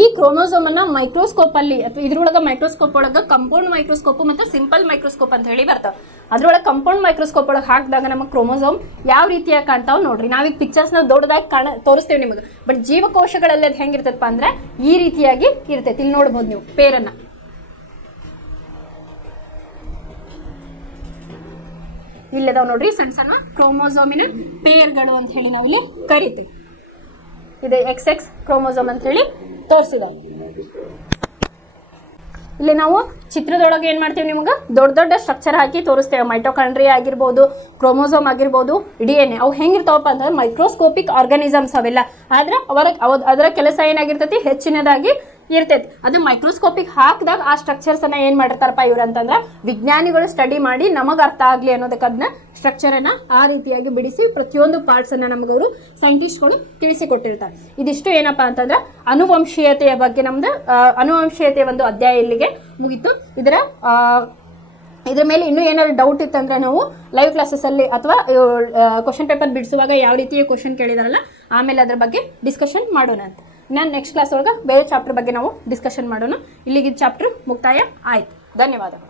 ಈ ಕ್ರೋಮೋಸೋಮ್ ಅನ್ನ ಮೈಕ್ರೋಸ್ಕೋಪ್ ಅಲ್ಲಿ ಅಥವಾ ಇದ್ರೊಳಗ ಮೈಕ್ರೋಸ್ಕೋಪ್ ಒಳಗ ಕಂಪೌಂಡ್ ಮೈಕ್ರೋಸ್ಕೋಪ್ ಮತ್ತು ಸಿಂಪಲ್ ಮೈಕ್ರೋಸ್ಕೋಪ್ ಅಂತ ಹೇಳಿ ಬರ್ತಾವ. ಅದ್ರೊಳಗೆ ಕಂಪೌಂಡ್ ಮೈಕ್ರೋಸ್ಕೋಪ್ ಒಳಗೆ ಹಾಕಿದಾಗ ನಮಗೆ ಕ್ರೋಮೋಸೋಮ್ ಯಾವ ರೀತಿಯಾಗಿ ಕಾಣ್ತಾವ್ ನೋಡ್ರಿ. ನಾವೀಗ ಪಿಕ್ಚರ್ಸ್ ನ ದೊಡ್ಡದಾಗಿ ತೋರಿಸ್ತೇವೆ ನಿಮಗೆ. ಬಟ್ ಜೀವಕೋಶಗಳಲ್ಲಿ ಅದು ಹೆಂಗಿರ್ತೈತಪ್ಪ ಅಂದ್ರೆ ಈ ರೀತಿಯಾಗಿ ಇರ್ತೈತಿ. ಇಲ್ಲಿ ನೋಡ್ಬೋದು ನೀವು ಪೇರನ್ನ. ಇಲ್ಲದಾವ್ ನೋಡ್ರಿ ಸಣ್ಣ ಸಣ್ಣ ಕ್ರೋಮೋಸೋಮಿನ ಪೇರ್ಗಳು ಅಂತ ಹೇಳಿ ನಾವು ಇಲ್ಲಿ ಕರಿತೀವಿ. ಇದು XX ಕ್ರೋಮೋಸೋಮ್ ಅಂತ ಹೇಳಿ ತೋರಿಸಿದ. ಇಲ್ಲಿ ನಾವು ಚಿತ್ರದೊಳಗೆ ಏನ್ ಮಾಡ್ತೀವಿ, ನಿಮ್ಗೆ ದೊಡ್ಡ ಸ್ಟ್ರಕ್ಚರ್ ಹಾಕಿ ತೋರಿಸ್ತೇವೆ. ಮೈಟೋಕಾಂಡ್ರಿಯಾ ಆಗಿರ್ಬೋದು, ಕ್ರೋಮೋಸೋಮ್ ಆಗಿರ್ಬೋದು, DNA ಅವು ಹೆಂಗಿರ್ತಾವಪ್ಪ ಅಂದ್ರೆ ಮೈಕ್ರೋಸ್ಕೋಪಿಕ್ ಆರ್ಗಾನಿಸಮ್ಸ್ ಅವೆಲ್ಲ. ಆದ್ರೆ ಅದರ ಕೆಲಸ ಏನಾಗಿರ್ತೈತಿ, ಹೆಚ್ಚಿನದಾಗಿ ಇರ್ತೈತಿ. ಅದು ಮೈಕ್ರೋಸ್ಕೋಪಿಕ್ ಹಾಕಿದಾಗ ಆ ಸ್ಟ್ರಕ್ಚರ್ಸ್ ಅನ್ನ ಏನ್ ಮಾಡಿರ್ತಾರಪ್ಪ ಇವ್ರು ಅಂತಂದ್ರೆ ವಿಜ್ಞಾನಿಗಳು ಸ್ಟಡಿ ಮಾಡಿ ನಮಗ್ ಅರ್ಥ ಆಗ್ಲಿ ಅನ್ನೋದಕ್ಕೆ ಅದನ್ನ ಸ್ಟ್ರಕ್ಚರ್ ಅನ್ನ ಆ ರೀತಿಯಾಗಿ ಬಿಡಿಸಿ ಪ್ರತಿಯೊಂದು ಪಾರ್ಟ್ಸ್ ಅನ್ನ ನಮಗವರು ಸೈಂಟಿಸ್ಟ್ಗಳು ತಿಳಿಸಿಕೊಟ್ಟಿರ್ತಾರೆ. ಇದಿಷ್ಟು ಏನಪ್ಪಾ ಅಂತಂದ್ರೆ ಅನುವಂಶೀಯತೆಯ ಬಗ್ಗೆ ನಮ್ದು ಅನುವಂಶೀಯತೆಯ ಒಂದು ಅಧ್ಯಾಯ ಇಲ್ಲಿಗೆ ಮುಗೀತು. ಇದ್ರ ಮೇಲೆ ಇನ್ನೂ ಏನಾದ್ರು ಡೌಟ್ ಇತ್ತಂದ್ರೆ ನಾವು ಲೈವ್ ಕ್ಲಾಸಸ್ಸಲ್ಲಿ ಅಥವಾ ಕ್ವಶನ್ ಪೇಪರ್ ಬಿಡಿಸುವಾಗ ಯಾವ ರೀತಿಯ ಕ್ವಶನ್ ಕೇಳಿದಾರಲ್ಲ ಆಮೇಲೆ ಅದ್ರ ಬಗ್ಗೆ ಡಿಸ್ಕಷನ್ ಮಾಡೋಣ ಅಂತ. ನಾನು ನೆಕ್ಸ್ಟ್ ಕ್ಲಾಸ್ ಒಳಗೆ ಬೇರೆ ಚಾಪ್ಟರ್ ಬಗ್ಗೆ ನಾವು ಡಿಸ್ಕಷನ್ ಮಾಡೋಣ. ಇಲ್ಲಿಗೆ ಚಾಪ್ಟರ್ ಮುಕ್ತಾಯ ಆಯ್ತು. ಧನ್ಯವಾದಗಳು.